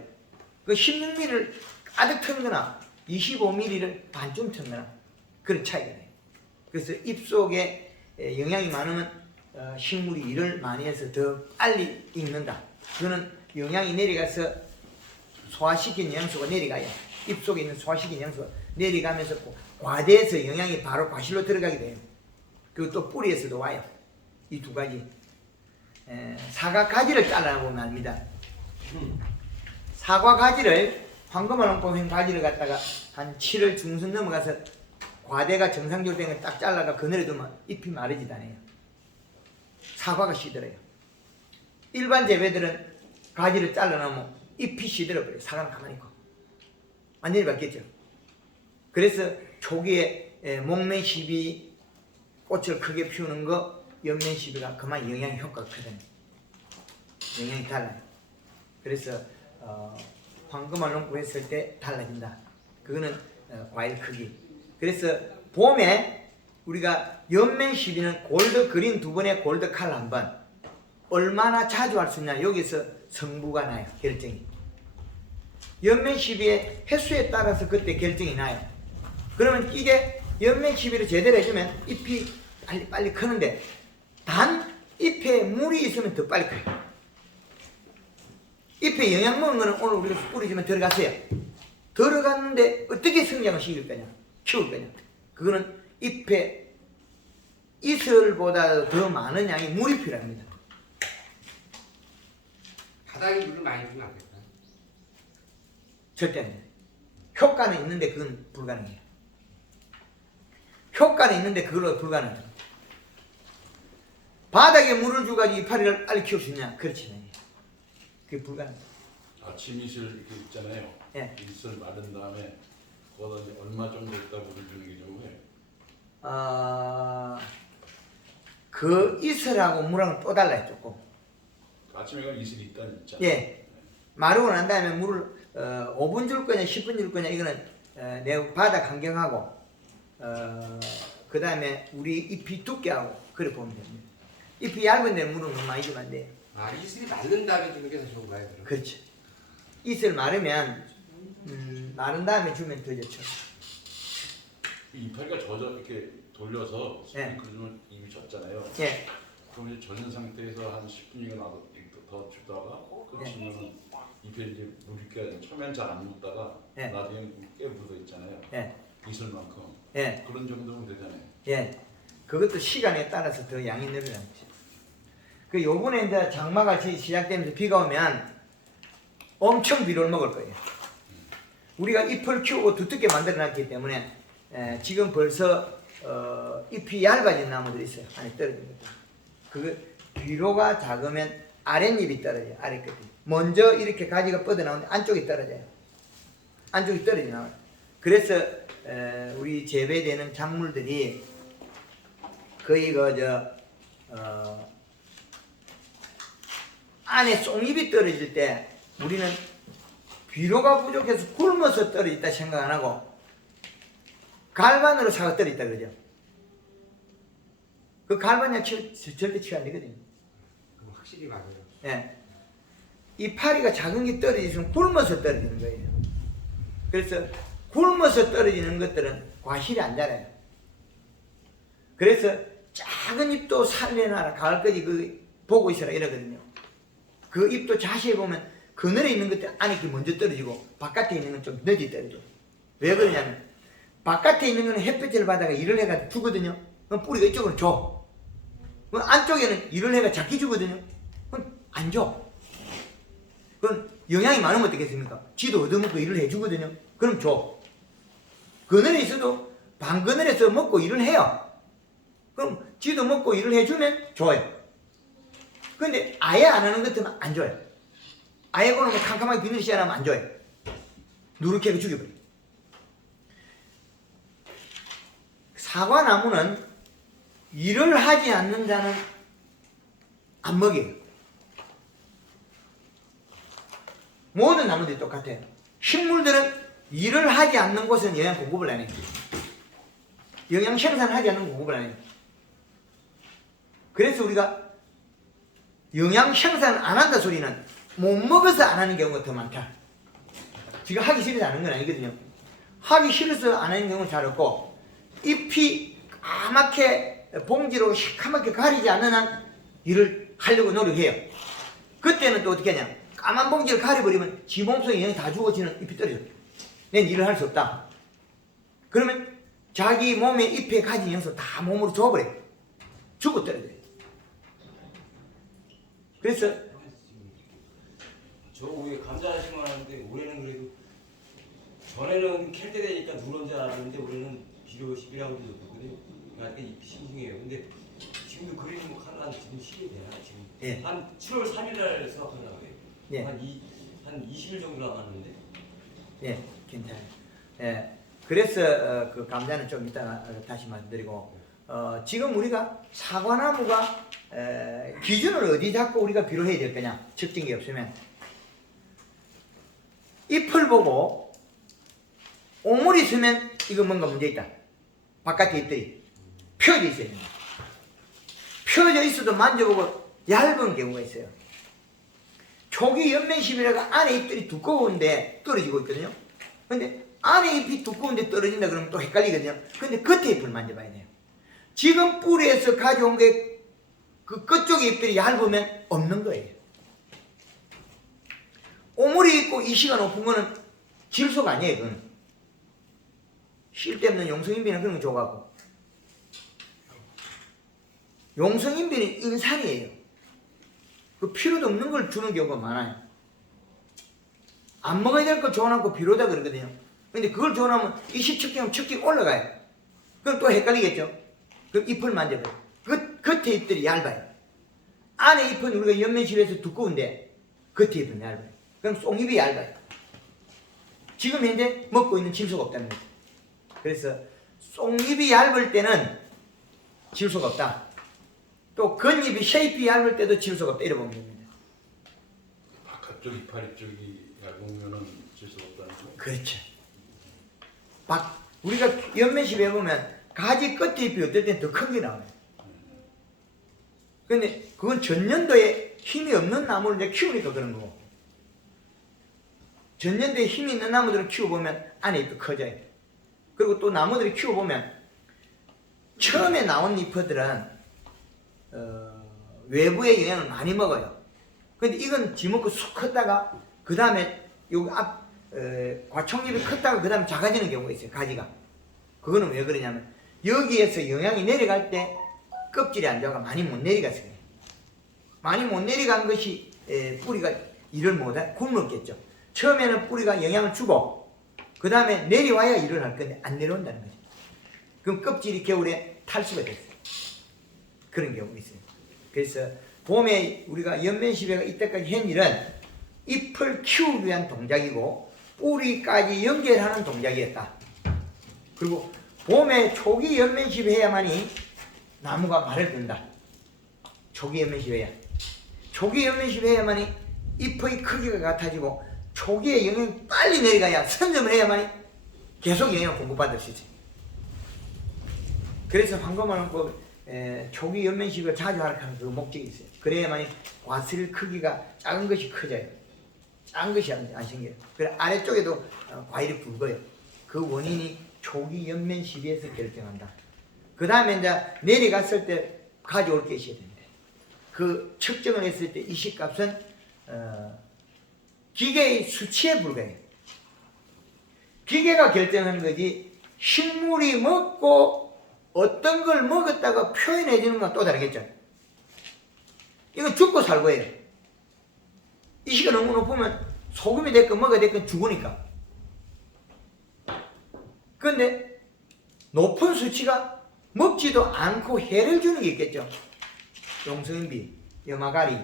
그 16mm를 가득 턴 거나 25mm를 반쯤 턴 거나 그런 차이가 나요. 그래서 입속에 영양이 많으면 식물이 일을 많이 해서 더 빨리 익는다. 그거는 영양이 내려가서 소화시킨 영양소가 내려가요. 입속에 있는 소화시킨 영양소가 내려가면서 과대해서 영양이 바로 과실로 들어가게 돼요. 그리고 또 뿌리에서도 와요. 이 두 가지. 사과 가지를 잘라보면 압니다. 사과 가지를 황금알롱뽕 가지를 갖다가 한 7월 중순 넘어가서 과대가 정상적으로 된 걸 딱 잘라가 그늘에 두면 잎이 마르지도 않아요. 사과가 시들어요. 일반 재배들은 가지를 잘라놓으면 잎이 시들어버려요. 사과는 가만히 있고. 완전히 바뀌었죠. 그래서 초기에 목매시비 꽃을 크게 피우는 거, 연면시비가 그만 영양 효과가 크거든요. 영양이 달라요. 그래서 황금알롱구 했을 때 달라진다. 그거는 과일 크기. 그래서 봄에 우리가 연면시비는 골드 그린 2번에 골드 칼라 1번. 얼마나 자주 할 수 있냐. 여기서 성부가 나요. 결정이. 연면시비의 횟수에 따라서 그때 결정이 나요. 그러면 이게 연면시비를 제대로 해주면 잎이 빨리 크는데 단 잎에 물이 있으면 더 빨리 커요. 잎에 영양 먹은 거는 오늘 우리가 뿌리지면 들어갔어요. 들어갔는데 어떻게 성장을 시킬 거냐, 키울 거냐. 그거는 잎에 이슬보다 더 많은 양의 물이 필요합니다. 바닥에 물을 많이 주면 안 될까? 절대 안 돼요. 효과는 있는데 그건 불가능해요. 효과는 있는데 그걸로 불가능해요. 바닥에 물을 주가지고 이파리를 빨리 키울 수 있냐? 그렇지 않아요. 그게 불가능해요. 아침 이슬 이렇게 있잖아요. 예. 이슬 마른 다음에 거기다 이제 얼마 정도 있다 물을 주는 게 좋고요. 그 이슬하고 물하고 또 달라요, 조금. 아침에 가면 이슬이 있잖아요. 예. 마르고 난 다음에 물을 5분 줄 거냐 10분 줄 거냐 이거는 내 바닥 환경하고 그 다음에 우리 잎이 두께하고 그렇게 보면 됩니다. 잎이 얇은 데는 물을 너무 많이 주면 안 돼요. 아, 이슬이 마른 다음에 주는 게 더 좋은 거예요, 그럼? 그렇죠. 잎을 마르면 마른 다음에 주면 더 좋죠. 이파리가 젖어 이렇게 돌려서 예. 그러면 이미 젖잖아요. 예. 그럼 이제 젖은 상태에서 한 10분이나 더 주다가 그치면은 잎에 이제 물이 처음엔 잘 안 묻다가 예. 나중에 꽤 묻어 있잖아요. 예. 이슬만큼 예. 그런 정도면 되잖아요. 예. 그것도 시간에 따라서 더 양이 늘어나는 거죠. 그 요번에 이제 장마가 시작되면서 비가 오면 엄청 비를 먹을 거예요. 우리가 잎을 키우고 두텁게 만들어 놨기 때문에 지금 벌써 잎이 얇아진 나무들이 있어요. 안에 떨어진 것들. 그거 비료가 작으면 아랫잎이 떨어져요. 아랫끝이. 먼저 이렇게 가지가 뻗어나오는데 안쪽이 떨어져요. 안쪽이 떨어져 나와요. 그래서 우리 재배되는 작물들이 거의 안에 송잎이 떨어질 때 우리는 비료가 부족해서 굶어서 떨어졌다 생각 안 하고 갈반으로 사가 떨어졌다 그러죠. 그 갈반약 절대 치료 안 되거든요. 그거 확실히 맞아요. 예. 이 파리가 작은 게 떨어지면 굶어서 떨어지는 거예요. 그래서 굶어서 떨어지는 것들은 과실이 안 자라요. 그래서 작은 잎도 살려놔라. 가을까지 그 보고 있어라 이러거든요. 그 잎도 자세히 보면 그늘에 있는 것들 안에 이렇게 먼저 떨어지고 바깥에 있는 건 좀 늦게 떨어져. 왜 그러냐면 바깥에 있는 건 햇볕을 받아가 일을 해가 주거든요. 그럼 뿌리가 이쪽으로 줘. 그럼 안쪽에는 일을 해가 작게 주거든요. 그럼 안 줘. 그건 영양이 많으면 어떻겠습니까? 지도 얻어먹고 일을 해주거든요. 그럼 줘. 그늘에 있어도 반 그늘에서 먹고 일을 해요. 그럼 지도 먹고 일을 해주면 줘요. 근데 아예 안 하는 것 같으면 안 줘요. 아예 그러면 캄캄하게 비늘 씨앗하면 안 줘요. 누렇게 죽여버려요. 사과나무는 일을 하지 않는 자는 안 먹여요. 모든 나무들이 똑같아요. 식물들은 일을 하지 않는 곳은 영양 공급을 안 해요. 영양 생산하지 않는 공급을 안 해요. 그래서 우리가 영양 생산 안 한다 소리는 못 먹어서 안 하는 경우가 더 많다. 지금 하기 싫어서 안 하는 건 아니거든요. 하기 싫어서 안 하는 경우는 잘 없고 잎이 까맣게 봉지로 시커멓게 가리지 않는 한 일을 하려고 노력해요. 그때는 또 어떻게 하냐. 까만 봉지를 가려버리면 지 몸속에 영양이 다 죽어지는 잎이 떨어져. 난 일을 할 수 없다. 그러면 자기 몸의 잎에 가진 영양소 다 몸으로 줘버려요. 죽어 떨어져요. 그래서 저 위에 감자 심어놨는데 올해는 그래도 전에는 캘 때 되니까 누런 줄 알았는데 올해는 비료 10이라고 줬거든요. 그러니까 잎이 싱싱해요. 근데 지금도 그림 하나 지금 10일 되나 지금? 예. 한 7월 3일날 수확한다고 해요. 예. 한 20일 정도 남았는데. 예, 괜찮아요. 예. 그래서 그 감자는 좀 이따 다시 말씀드리고 지금 우리가 사과나무가 기준을 어디 잡고 우리가 비료해야 될 거냐 측정기 없으면 잎을 보고 오물이 있으면 이거 뭔가 문제 있다. 바깥에 잎들이 펴져 있어야 된다. 펴져 있어도 만져보고 얇은 경우가 있어요. 초기 연면십이라고 안에 잎들이 두꺼운데 떨어지고 있거든요. 근데 안에 잎이 두꺼운데 떨어진다 그러면 또 헷갈리거든요. 근데 겉에 잎을 만져봐야 돼요. 지금 뿌리에서 가져온 게 그 끝쪽에 잎들이 얇으면 없는 거예요. 오물이 있고 이시가 높은 거는 질소가 아니에요. 그건 쓸데없는 용성인비는 그런 거 줘가고 용성인비는 인산이에요. 그 필요도 없는 걸 주는 경우가 많아요. 안 먹어야 될 거 줘놓고 비료다 그러거든요. 근데 그걸 조나면 20척기면 척기 올라가요. 그럼 또 헷갈리겠죠? 그럼 잎을 만져봐요. 겉에 잎들이 얇아요. 안에 잎은 우리가 연면실에서 두꺼운데 겉에 잎은 얇아요. 그럼 송잎이 얇아요. 지금 현재 먹고 있는 질소가 없다는 거죠. 그래서 송잎이 얇을 때는 질소가 없다. 또 겉잎이 쉐잎이 얇을 때도 질소가 없다. 이래 보면 됩니다. 바깥쪽 이파리 쪽이 얇으면은 질소가 없다는 거. 그렇죠. 우리가 연면실 해보면 가지 끝에 잎이 어떨 때는 더 큰 게 나와요. 근데 그건 전년도에 힘이 없는 나무를 이제 키우니까 그런 거고. 전년도에 힘이 있는 나무들을 키워보면 안에 잎이 커져요. 그리고 또 나무들을 키워보면 처음에 나온 잎들은 외부의 영향을 많이 먹어요. 근데 이건 지먹고 쑥 컸다가 그 다음에 여기 과총잎이 컸다가 그 다음에 작아지는 경우가 있어요. 가지가. 그거는 왜 그러냐면 여기에서 영향이 내려갈 때 껍질이 안 좋아가 많이 못 내려갔어요. 많이 못 내려간 것이 뿌리가 일을 못해 굶었겠죠. 처음에는 뿌리가 영향을 주고 그 다음에 내려와야 일을 할 건데 안 내려온다는 거죠. 그럼 껍질이 겨울에 탈수가 됐어요. 그런 경우가 있어요. 그래서 봄에 우리가 연면시배가 이때까지 한 일은 잎을 키우기 위한 동작이고 뿌리까지 연결하는 동작이었다. 그리고 봄에 초기 연면시배 해야만이 나무가 말을 듣는다. 초기 연면시배야. 초기 연면시배 해야만이 잎의 크기가 같아지고 초기에 영향이 빨리 내려가야 선점을 해야만이 계속 영향을 공급받을 수 있어요. 그래서 황금알은 초기 연면시배를 자주 하락하는 그 목적이 있어요. 그래야만이 과실 크기가 작은 것이 커져요. 작은 것이 안 생겨요. 그래 아래쪽에도 과일이 굵어요. 그 원인이 초기 연면시배에서 결정한다. 그 다음에 이제 내려갔을 때 가져올 게 있어야 됩니다. 그 측정을 했을 때 이 시값은 기계의 수치에 불과해요. 기계가 결정하는 거지 식물이 먹고 어떤 걸 먹었다고 표현해 주는 건 또 다르겠죠. 이건 죽고 살고예요. 이 시가 너무 높으면 소금이 됐건 뭐가 됐건 죽으니까. 그런데 높은 수치가 먹지도 않고 해를 주는 게 있겠죠. 용성인비, 염화가리,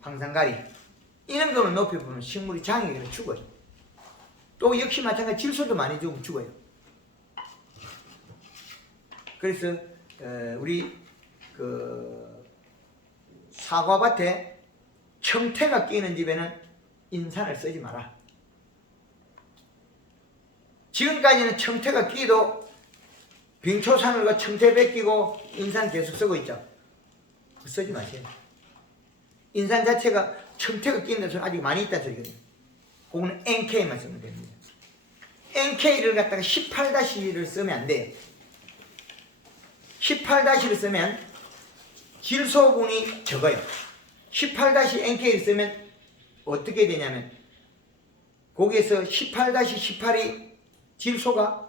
황산가리 이런 거는 높이 보면 식물이 장애가 죽어요. 또 역시 마찬가지 질소도 많이 주면 죽어요. 그래서 우리 그 사과밭에 청태가 끼는 집에는 인산을 쓰지 마라. 지금까지는 청태가 끼도 빙초산을과 청태 베끼고 인산 계속 쓰고 있죠. 쓰지 마세요. 인산 자체가 청태가 끼는 데서 아직 많이 있다는 소리거든요. 그거는 NK만 쓰면 됩니다. NK를 갖다가 18-를 쓰면 안 돼요. 18-를 쓰면 질소분이 적어요. 18-NK를 쓰면 어떻게 되냐면 거기에서 18-18이 질소가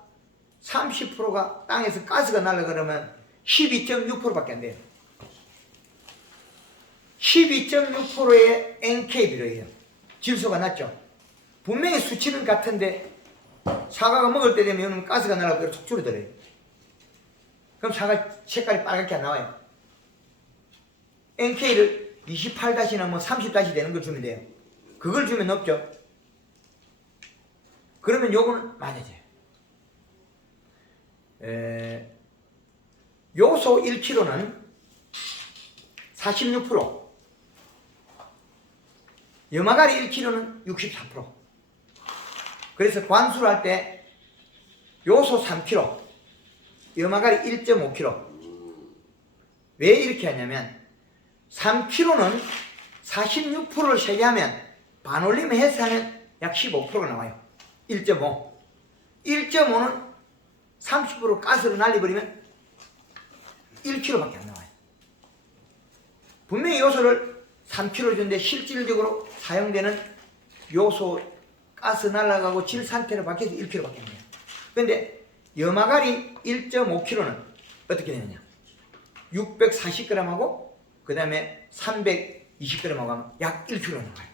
30%가 땅에서 가스가 날아가려면 12.6%밖에 안 돼요. 12.6%의 NK 비료예요. 질소가 낮죠. 분명히 수치는 같은데 사과가 먹을 때 되면 가스가 날아가고 툭 줄어들어요. 그럼 사과 색깔이 빨갛게 안 나와요. NK를 28-나 뭐 30- 되는 걸 주면 돼요. 그걸 주면 없죠. 그러면 요거는 맞아져요. 요소 1kg는 46%, 염화가리 1kg는 64%. 그래서 관수를 할 때 요소 3kg, 염화가리 1.5kg. 왜 이렇게 하냐면 3kg는 46%를 세개하면 반올림 해서 하면 약 15%가 나와요. 1.5. 1.5는 30% 가스로 날려버리면 1kg밖에 안 나와요. 분명히 요소를 3kg 주는데 실질적으로 사용되는 요소 가스 날아가고 질 상태로 바뀌어서 1kg밖에 안 나와요. 그런데 염화가리 1.5kg는 어떻게 되느냐? 640g하고 그 다음에 320g하고 하면 약 1kg 나와요.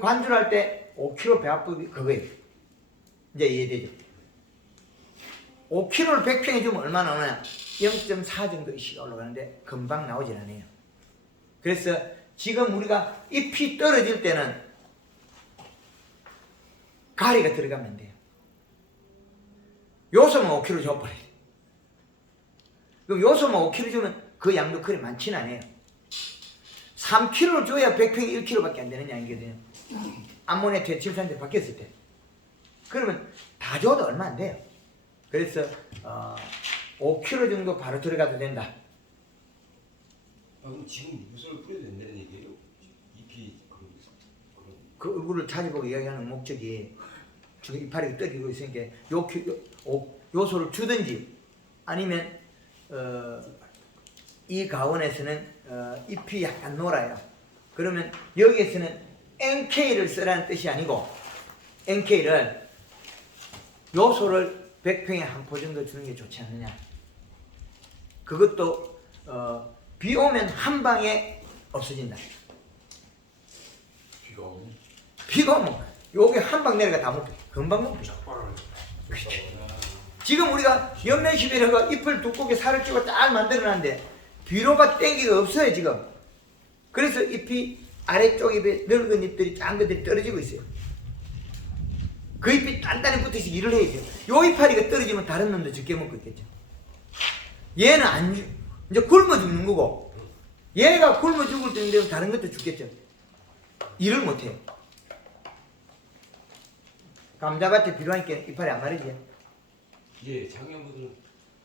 관주를 할 때 5kg 배합법이 그거예요. 이제 이해되죠? 5kg를 100평에 주면 얼마나 오냐? 0.4 정도씩 올라가는데 금방 나오질 않아요. 그래서 지금 우리가 잎이 떨어질 때는 가리가 들어가면 안 돼요. 요소만 5kg 줘버려요. 그럼 요소만 5kg 주면 그 양도 그리 많지는 않아요. 3kg를 줘야 100평에 1kg밖에 안 되는 양이거든요. 암모니아 퇴치산제 바뀌었을 때. 그러면 다 줘도 얼마 안 돼요. 그래서 5kg 정도 바로 들어가도 된다. 그럼 지금 요소를 뿌려도 된다는 얘기예요? 잎이 그 얼굴을 찾아보고 이야기하는 목적이 지금 이파리가 떨어지고 있으니까 요소를 주든지 아니면 이 가원에서는 잎이 약간 노라요. 그러면 여기에서는 NK를 쓰라는 뜻이 아니고 NK를 요소를 100평에 한 포 정도 주는 게 좋지 않느냐. 그것도 비 오면 한 방에 없어진다. 비가 오면 비가 오면 요게 한 방 내려가 다 먹혀. 금방 먹혀. 지금 우리가 연면시비라고 잎을 두껍게 살을 찌고 딱 만들어놨는데 비료가 땡기가 없어요 지금. 그래서 잎이 아래쪽 잎에 늙은 잎들이 짠 것들이 떨어지고 있어요. 그 잎이 단단히 붙어서 일을 해야 돼요. 요 이파리가 떨어지면 다른 놈도 적게 먹고 있겠죠. 얘는 이제 굶어 죽는 거고 얘가 굶어 죽을 때인데 다른 것도 죽겠죠. 일을 못해요. 감자밭에 비료하니까 이파리 안 마르지. 예, 작년부터는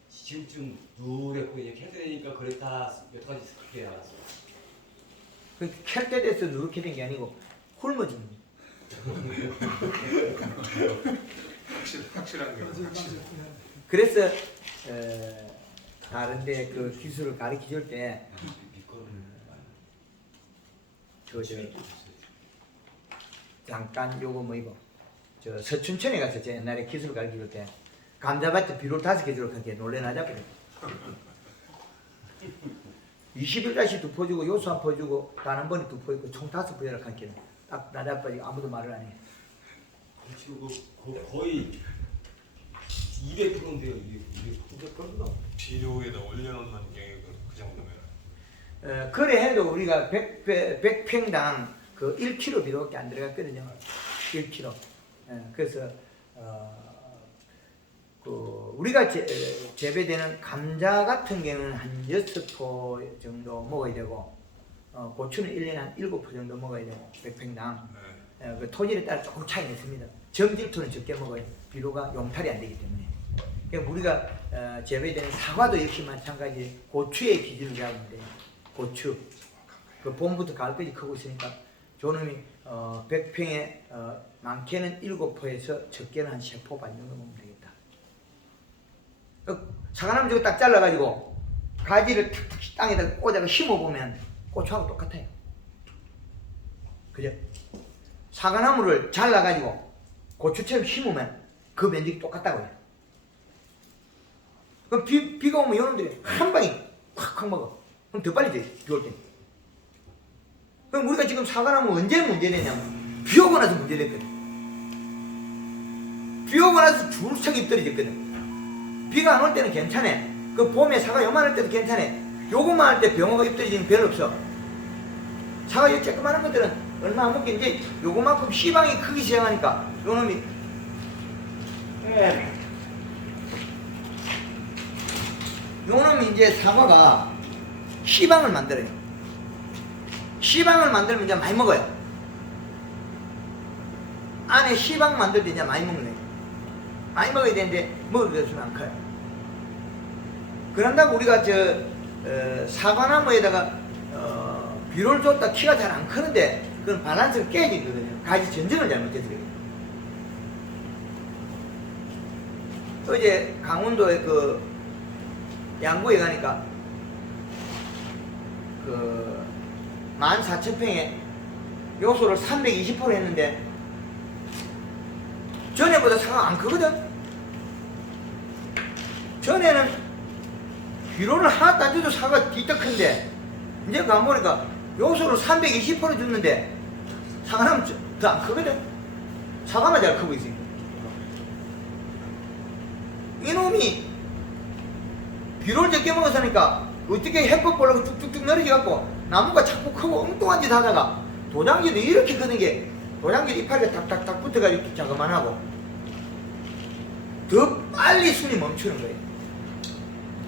지금쯤 누렇고 그냥 캐되니까 그래 다 몇 가지 그렇게 나왔어요. 캘 때 돼서 누렇게 된 게 아니고 굶어 죽는 거예요. 확실한 게 그래서 다른데 그 기술을 가르쳐 줄 때 잠깐 요거 뭐 이거 저 서춘천에 가서 제 옛날에 기술 가르쳐 줄 때 감자밭에 비료를 5개 주러 그렇게 놀래나자 그래. 20일까지 2포 주고 요수 1포 주고 단 한 번에 2포 있고 총 5포 딱 나자빠지고 아무도 말을 안 해. 지금 거의 200%인데요. 200%. 비료에다 올려놓는 게 그 정도면 그래 해도 우리가 100평당 그 1kg 비료밖에 안 들어갔거든요. 1kg. 그래서 그 우리가 재배되는 감자 같은 경우는 한 6포 정도 먹어야 되고 고추는 1년에 한 7포 정도 먹어야 되고 100평당. 그 토질에 따라 조금 차이가 있습니다. 점질토는 적게 먹어요. 비료가 용탈이 안 되기 때문에. 그러니까 우리가 재배되는 사과도 역시 마찬가지 고추의 기준을 잡으면 돼요. 고추. 그 봄부터 가을까지 크고 있으니까 저놈이 100평에 많게는 7포에서 적게는 한 3포 반 정도 먹으면 되겠다. 사과나무 저거 딱 잘라가지고 가지를 탁탁 땅에다 꽂아서 심어보면 고추하고 똑같아요. 그죠? 사과나무를 잘라가지고 고추처럼 심으면 그 면적이 똑같다고요. 그럼 비가 오면 이놈들이 한 방에 콱콱 먹어. 그럼 더 빨리 돼, 비 올 때. 그럼 우리가 지금 사과나무 언제 문제되냐면 비 오고 나서 문제됐거든. 비 오고 나서 줄차게 떨어졌거든. 비가 안 올 때는 괜찮아. 그 봄에 사과 요만할 때도 괜찮아. 요거만 할 때 병어가 잎 떨어지는 게 별로 없어. 사과 요 쬐끄만한 것들은 얼마 안 먹게 이제 요거만큼 씨방이 크기 시작하니까 요놈이 요놈이 이제 사과가 씨방을 만들어요. 씨방을 만들면 이제 많이 먹어요. 안에 씨방 만들 때 이제 많이 먹는 거예요. 많이 먹어야 되는데 먹을 것은 안 커요. 그런다고 우리가 사과나무에다가 비료를 줬다 키가 잘 안 크는데 그건 밸런스가 깨지거든요. 가지 전정을 잘못해서 그래요. 어제 강원도에 그 양구에 가니까 그 14,000평에 요소를 320% 했는데 전에보다 사과가 안 크거든. 전에는 비료를 하나도 안 줘도 사과가 뒤떡 큰데 이제 가보니까 요소를 320% 줬는데 사과는 더 안 크거든. 사과만 잘 크고 있으니까. 이놈이 비료를 적게 먹었으니까 어떻게 햇볕 보려고 쭉쭉쭉 늘어져갖고 나무가 자꾸 크고 엉뚱한 짓 하다가 도장지도 이렇게 크는 게 도장지 이파리가 탁탁탁 붙어가지고 자그만하고 더 빨리 순이 멈추는 거예요.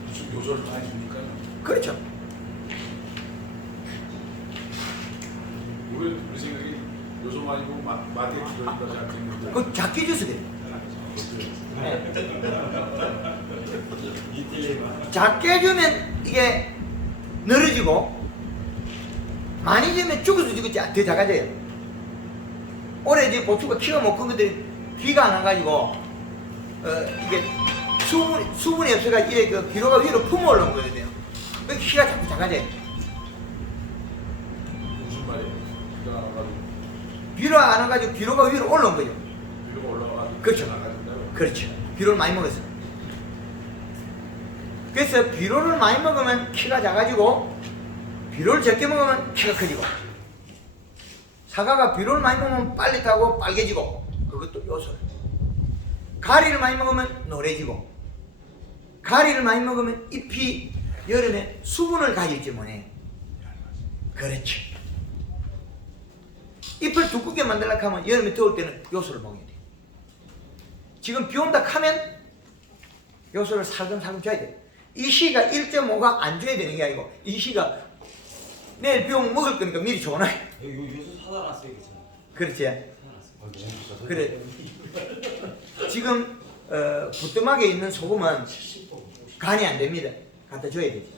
무슨 요소를 많이 줍니까? 그렇죠. 우리 생각에 요소 많이 보면 맛에 들어진다 생각했는데 그 작게 주서 돼요. 작게 주면 이게 늘어지고 많이 주면 죽어서 죽었지 더 작아져요. 올해 이제 고추가 키가 못 큰 것들이 비가 안 와가지고 이게 수분이 없어가지고 이게 그 비료가 위로 품어 올라온 거거든요. 그 키가 자꾸 작아져요. 무슨 말이에요? 비가 와가지고 비료 안 와가지고 비료가 위로 올라온 거죠. 비가 올라와가지고 그렇죠. 나가진다고. 그렇죠. 비료를 많이 먹었어. 그래서 비료를 많이 먹으면 키가 작아지고 비료를 적게 먹으면 키가 커지고 사과가 비료를 많이 먹으면 빨리 타고 빨개지고 그것도 요소. 가리를 많이 먹으면 노래지고 가리를 많이 먹으면 잎이 여름에 수분을 가질지 뭐네. 그렇죠. 잎을 두껍게 만들려고 하면 여름에 더울 때는 요소를 먹어야 돼. 지금 비 온다 하면 요소를 살금살금 줘야 돼. 이 시가 1.5가 안 줘야 되는 게 아니고 이 시가 내일 비 오면 먹을 거니까 미리 줘놔. 요소 사다 놨어요, 괜찮아. 그렇지. 그래. 지금 부뚜막에 있는 소금은 간이 안 됩니다. 갖다 줘야 되지.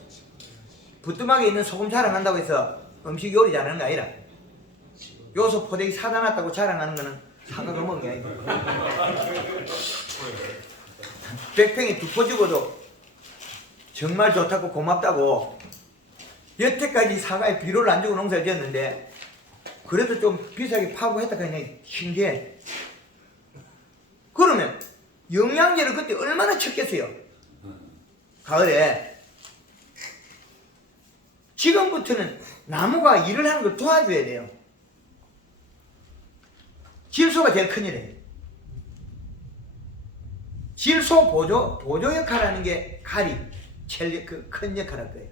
부뚜막에 있는 소금 자랑한다고 해서 음식 요리 잘하는 거 아니라 요소 포대기 사다 놨다고 자랑하는 거는 사과가 먹은 게 아니고 백팽이 두 포 주고도 정말 좋다고 고맙다고 여태까지 사과에 비료를 안 주고 농사를 지었는데 그래도 좀 비싸게 파고 했다 그냥 신기해. 그러면 영양제를 그때 얼마나 쳤겠어요. 가을에. 지금부터는 나무가 일을 하는 걸 도와줘야 돼요. 질소가 제일 큰일이에요. 질소 보조 역할하는 게 칼이 제일 큰 역할을 할 거예요.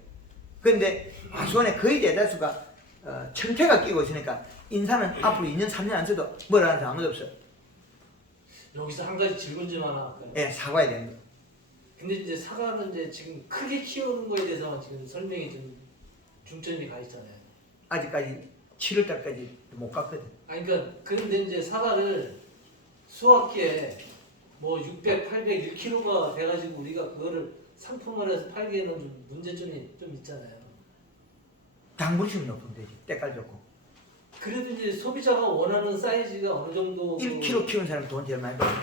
그런데 아수원에 거의 대다수가 청태가 끼고 있으니까 인삼은 앞으로 2년 3년 안 써도 뭐라 하는 사람 아무도 없어요. 여기서 한 가지 질문 하나 할까요? 예, 사과해야 됩니다. 근데 이제 사과는 이제 지금 크게 키우는 거에 대해서 지금 설명이 좀 중점이 가 있잖아요. 아직까지 7월달까지 못 갔거든. 아니 그러니까 그런데 이제 사과를 수확기에 뭐 600, 800, 1kg가 돼가지고 우리가 그거를 상품을 해서 팔기에는 좀 문제점이 좀 있잖아요. 당분심이 높으면 되지. 때깔 좋고. 그래도 이제 소비자가 원하는 사이즈가 어느 정도 1kg 키우는 사람이 돈 제일 많이 벌어요.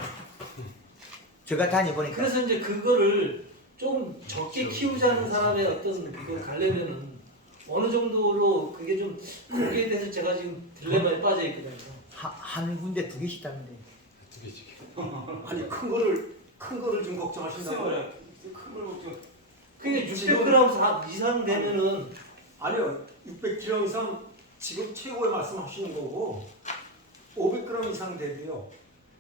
제가 다녀보니까. 그래서 이제 그거를 좀 적게 키우자는 사람의 어떤 그걸 가려면은 어느 정도로 그게 좀 거기에 대해서 제가 지금 딜레마에 빠져 있거든요. 한 군데 2개씩 따면 돼. 두 개씩. 아니 큰 거를 좀 걱정하신다고. 큰걸 걱정. 그게 600g 이상 되면은 아니요 600g 이상 지금 최고의 말씀하시는 거고 500g 이상 되고요.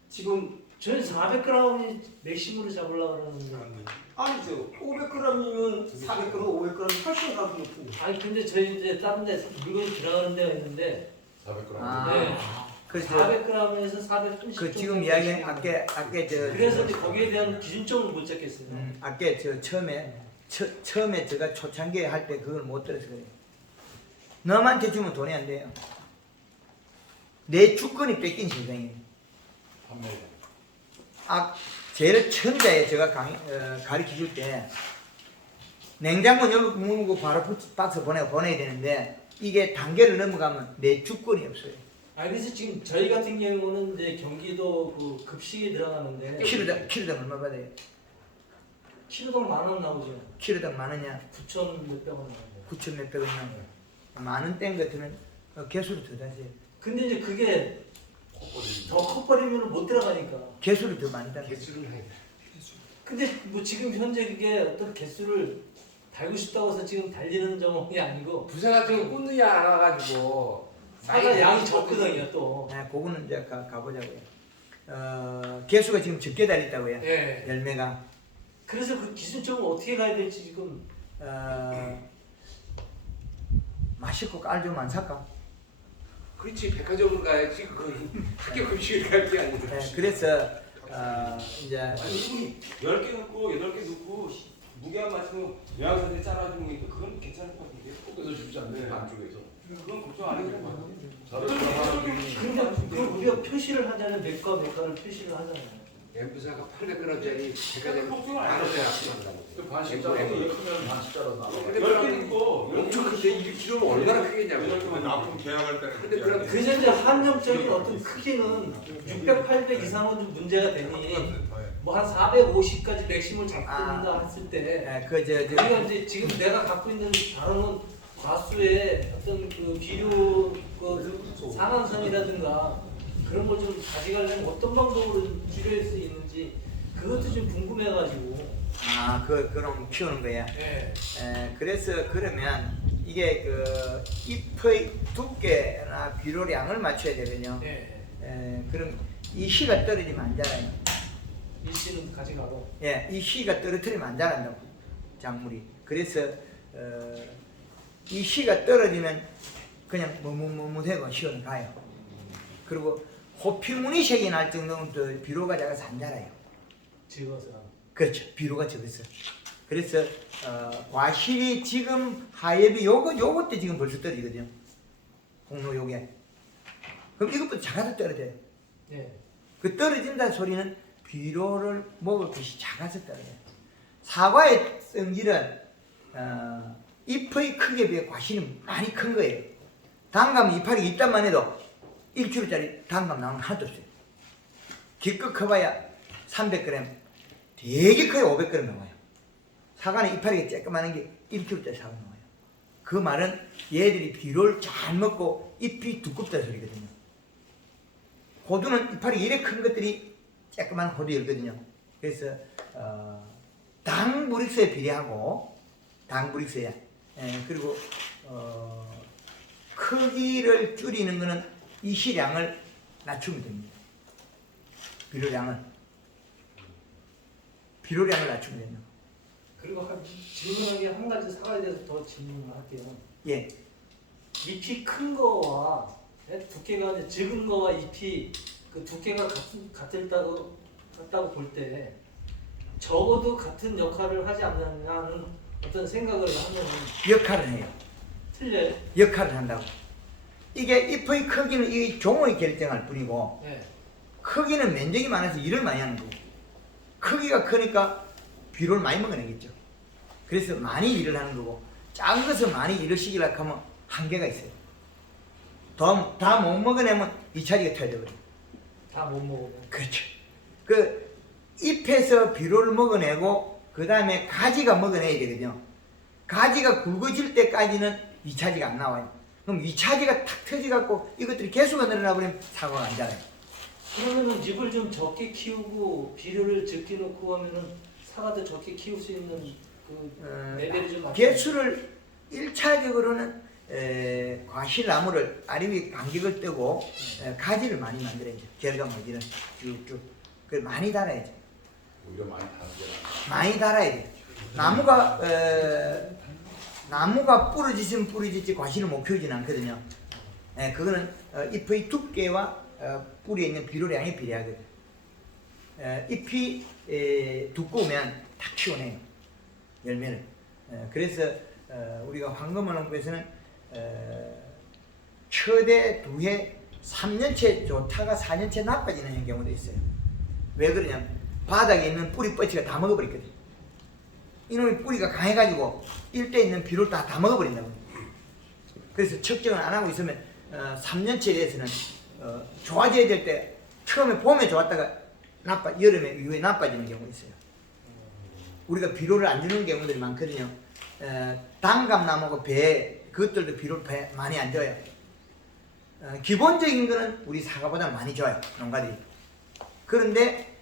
지금 저는 400g이 맥심으로 잡으려고 그러는데 아니죠. 500g이면 400g, 500g 훨씬 더 높은데. 아니 근데 저희 이제 다른 데 물건이 들어가는 데가 있는데 400g. 네. 그래서 400g에서 430 그 지금 이야기는 아까 그래서 이제 거기에 대한 기준점을 못 잡겠어요. 아까 처음에 제가 초창기에 할 때 그걸 못 들어서 그래요. 너한테 주면 돈이 안 돼요. 내 주권이 뺏긴 세상이에요. 판매. 제일 처음에 제가 가르쳐 줄 때 냉장고 열고 바로 박스 보내야 되는데 이게 단계를 넘어가면 내 주권이 없어요. 아 그래서 지금 저희 같은 경우는 이제 경기도 그 급식이 들어가는데 키로당 얼마 받아요? 키로당 10,000원 나오죠. 키로당 많으냐? 9,000 몇백 원 나오고. 9천 몇백 원 나오고. 만원 땡 같으면 개수를 더 다세요. 근데 이제 그게 더 커버리면 못 들어가니까. 개수를 더 많이 달고. 개수를 해야 돼. 근데 뭐 지금 현재 그게 어떤 개수를 달고 싶다고 해서 지금 달리는 정황이 아니고 부사 같은 거 꽂느냐 안 와가지고 사과 양이 적거든요 또. 그거는 이제 가보자고요. 개수가 지금 적게 달렸다고요. 예. 열매가. 그래서 그 기준점을 어떻게 가야 될지 지금 맛있고 깔 좀 안 살까? 그렇지 백화점으로 가야지 그건 학교 급식을 갈 게 아니고. 그래서 이제 아니 10개 넣고 8개 넣고 무게만 맞추면 영양사들이 잘라주는 거니까 그건 괜찮을 것 같은데요. 꼭에서 쉽지 않네 네. 안쪽에서. 그건 걱정 안 해도 될 것 같아요. 잘했다. 근데 우리가 표시를 하잖아요. 몇과 몇과를 표시를 하잖아요. 엠부사가 800g짜리 백화점 걱정 안 만 해도 원에 돼요. 합치한다고. 반씩 잘라서 크면 반씩 잘라서 나와. 10개 넣고 엄청 큰데 1kg면 얼마나 크겠냐고. 왜냐면 납품 계약할 때는 근데 그럼 그래서 이제 한정적인 어떤 크기는 600, 800 이상은 좀 문제가 되니 뭐 한 450까지 맥심을 잡고 있다 했을 때 우리가 이제 지금 내가 갖고 있는 다루는 과수의 어떤 그 비료 그 상한선이라든가 그런 걸 좀 가져가려면 어떤 방법으로 줄일 수 있는지 그것도 좀 궁금해가지고. 그럼 키우는 거야. 예. 그래서 그러면 이게 그 잎의 두께나 비료량을 맞춰야 되거든요. 예. 그럼 이 씨가 떨어지면 안 자라요. 일시는 가져가고. 예, 이 씨가 떨어뜨리면 안 자란다고 작물이. 그래서 이 씨가 떨어지면 그냥 머뭇머뭇하고 시원히 가요. 그리고 호피무늬색이 날 정도는 더 비료가 작아서 안 자라요. 지어서. 그렇죠. 비료가 적었어. 그래서 과실이 지금 하엽이 요것도 지금 벌써 떨어지거든요. 공로 요게. 그럼 이것부터 작아서 떨어져요. 예. 그 떨어진다는 소리는 비료를 먹을 것이 작아서 떨어져요. 사과의 성질은 잎의 크기에 비해 과실이 많이 큰 거예요. 단감 이파리 있단만 해도 1kg짜리 단감 나오는 거 하나도 없어요. 기껏 커봐야 300g, 되게 커야 500g 나와요. 사과는 이파리가 쬐끄만한 게 1kg짜리 사과 나와요. 그 말은 얘들이 비료를 잘 먹고 잎이 두껍다는 소리거든요. 호두는 이파리 이래 큰 것들이 쬐끄만 호두였거든요. 그래서 당브릭스에 비례하고 당브릭스에 그리고 크기를 줄이는 거는 이시량을 낮추면 됩니다. 비료량을 낮추면 됩니다. 그리고 질문하기 한 가지 사과에 대해서 더 질문을 할게요. 예, 잎이 큰 거와 두께가 이제 적은 거와 잎이 그 두께가 같다고 볼 때 적어도 같은 역할을 하지 않느냐는 어떤 생각을 하면 역할을 해요. 틀려요. 역할을 한다고. 이게 잎의 크기는 이 종의 결정할 뿐이고 네. 크기는 면적이 많아서 일을 많이 하는 거고 크기가 크니까 비료를 많이 먹어내겠죠. 그래서 많이 일을 하는 거고 작은 것을 많이 일을 시키려고 하면 한계가 있어요. 다 못 먹어내면 2차지가 터야 되거든요. 다 못 먹으면. 그렇죠. 그 잎에서 비료를 먹어내고 그 다음에 가지가 먹어내야 되거든요. 가지가 굵어질 때까지는 2차지가 안 나와요. 그럼 2차지가 탁 터져갖고 이것들이 개수가 늘어나 버리면 사과가 안 자라요. 그러면은 잎을 좀 적게 키우고 비료를 적게 넣고 하면은 사과도 적게 키울 수 있는 그 레벨이 좀 낮아요. 개수를 1차적으로는 과실나무를 아래위 간격을 떼고 가지를 많이 만들어야죠. 결과물들은 쭉쭉 그 많이 달아야죠. 오히려 많이 다르잖아. 많이 달아야 돼요. 나무가 부러지면 부러지지 과실을 못 키우지는 않거든요. 그거는 잎의 두께와 뿌리에 있는 비료량이 비례하거든요. 잎이 두꺼우면 다 키워내요. 열매를. 그래서 우리가 황금어농부에서는 최대 2해 3년째 좋다가 4년째 나빠지는 경우도 있어요. 왜 그러냐면 바닥에 있는 뿌리 뻗치가 다 먹어버리거든요. 이놈의 뿌리가 강해가지고 일대에 있는 비료를 다 먹어버린다고. 그래서 측정을 안 하고 있으면 3년째에 대해서는 좋아져야 될 때 처음에 봄에 좋았다가 여름에 이후에 나빠지는 경우가 있어요. 우리가 비료를 안 주는 경우들이 많거든요. 단감나무고 배 그것들도 비료를 많이 안 줘요. 기본적인 거는 우리 사과보다 많이 줘요. 농가들이. 그런데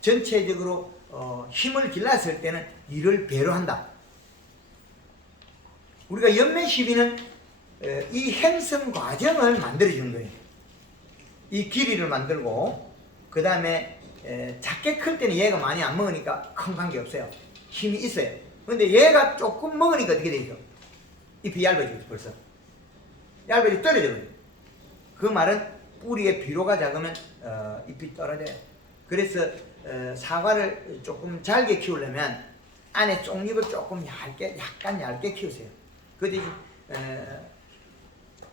전체적으로 힘을 길렀을 때는 이를 배로 한다. 우리가 연매 시비는 이 행성 과정을 만들어주는 거예요. 이 길이를 만들고 그 다음에 작게 클 때는 얘가 많이 안 먹으니까 큰 관계 없어요. 힘이 있어요. 근데 얘가 조금 먹으니까 어떻게 되죠? 잎이 얇아지죠 벌써. 얇아지고 떨어져요. 그 말은 뿌리에 비료가 작으면 잎이 떨어져요. 그래서 사과를 조금 잘게 키우려면 안에 쪽잎을 조금 약간 얇게 키우세요. 그 대신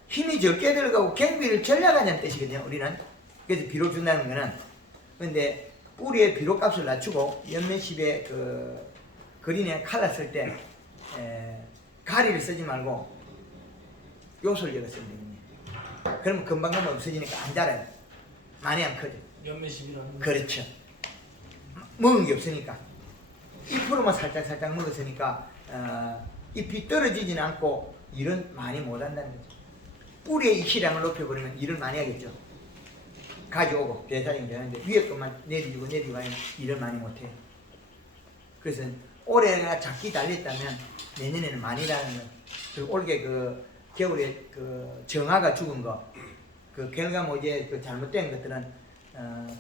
힘이 적게 들어가고 경비를 절약하자는 뜻이거든요. 우리는 그래서 비료 준다는 거는. 근데 뿌리의 비료 값을 낮추고 연면십에 그 그린에 칼라 쓸 때 가리를 쓰지 말고 요술력을 쓰면 됩니다. 그러면 금방금방 없어지니까 안 자라요. 많이 안 커져. 연매심이라는. 그렇죠. 먹은 게 없으니까. 잎으로만 살짝 먹었으니까 잎이 떨어지지는 않고 일은 많이 못한다는 거죠. 뿌리의 이시량을 높여버리면 일을 많이 하겠죠. 가져오고 대사적인 되는데 위에 것만 내리고 하면 일을 많이 못해요. 그래서 올해가 작기 달렸다면 내년에는 많이 달는 거예요. 그리고 올게 그 겨울에 그 정화가 죽은 거, 그 결과모지에 그 잘못된 것들은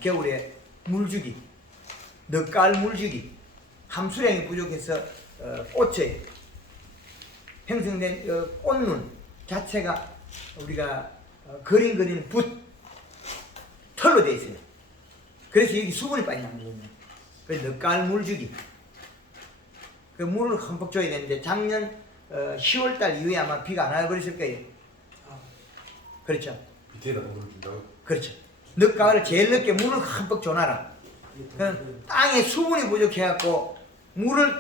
겨울에 물주기, 늦가을 물주기, 함수량이 부족해서 꽃에 형성된 꽃눈 자체가 우리가 그리는 붓 털로 되어 있어요. 그래서 여기 수분이 빨리 나거든요. 그래서 늦가을 물주기. 그 물을 흠뻑 줘야 되는데 작년 10월달 이후에 아마 비가 안 와버렸을 거예요. 그렇죠. 밑에다 물을 준다고? 그렇죠. 늦가을을 제일 늦게 물을 흠뻑 줘놔라. 땅에 수분이 부족해갖고 물을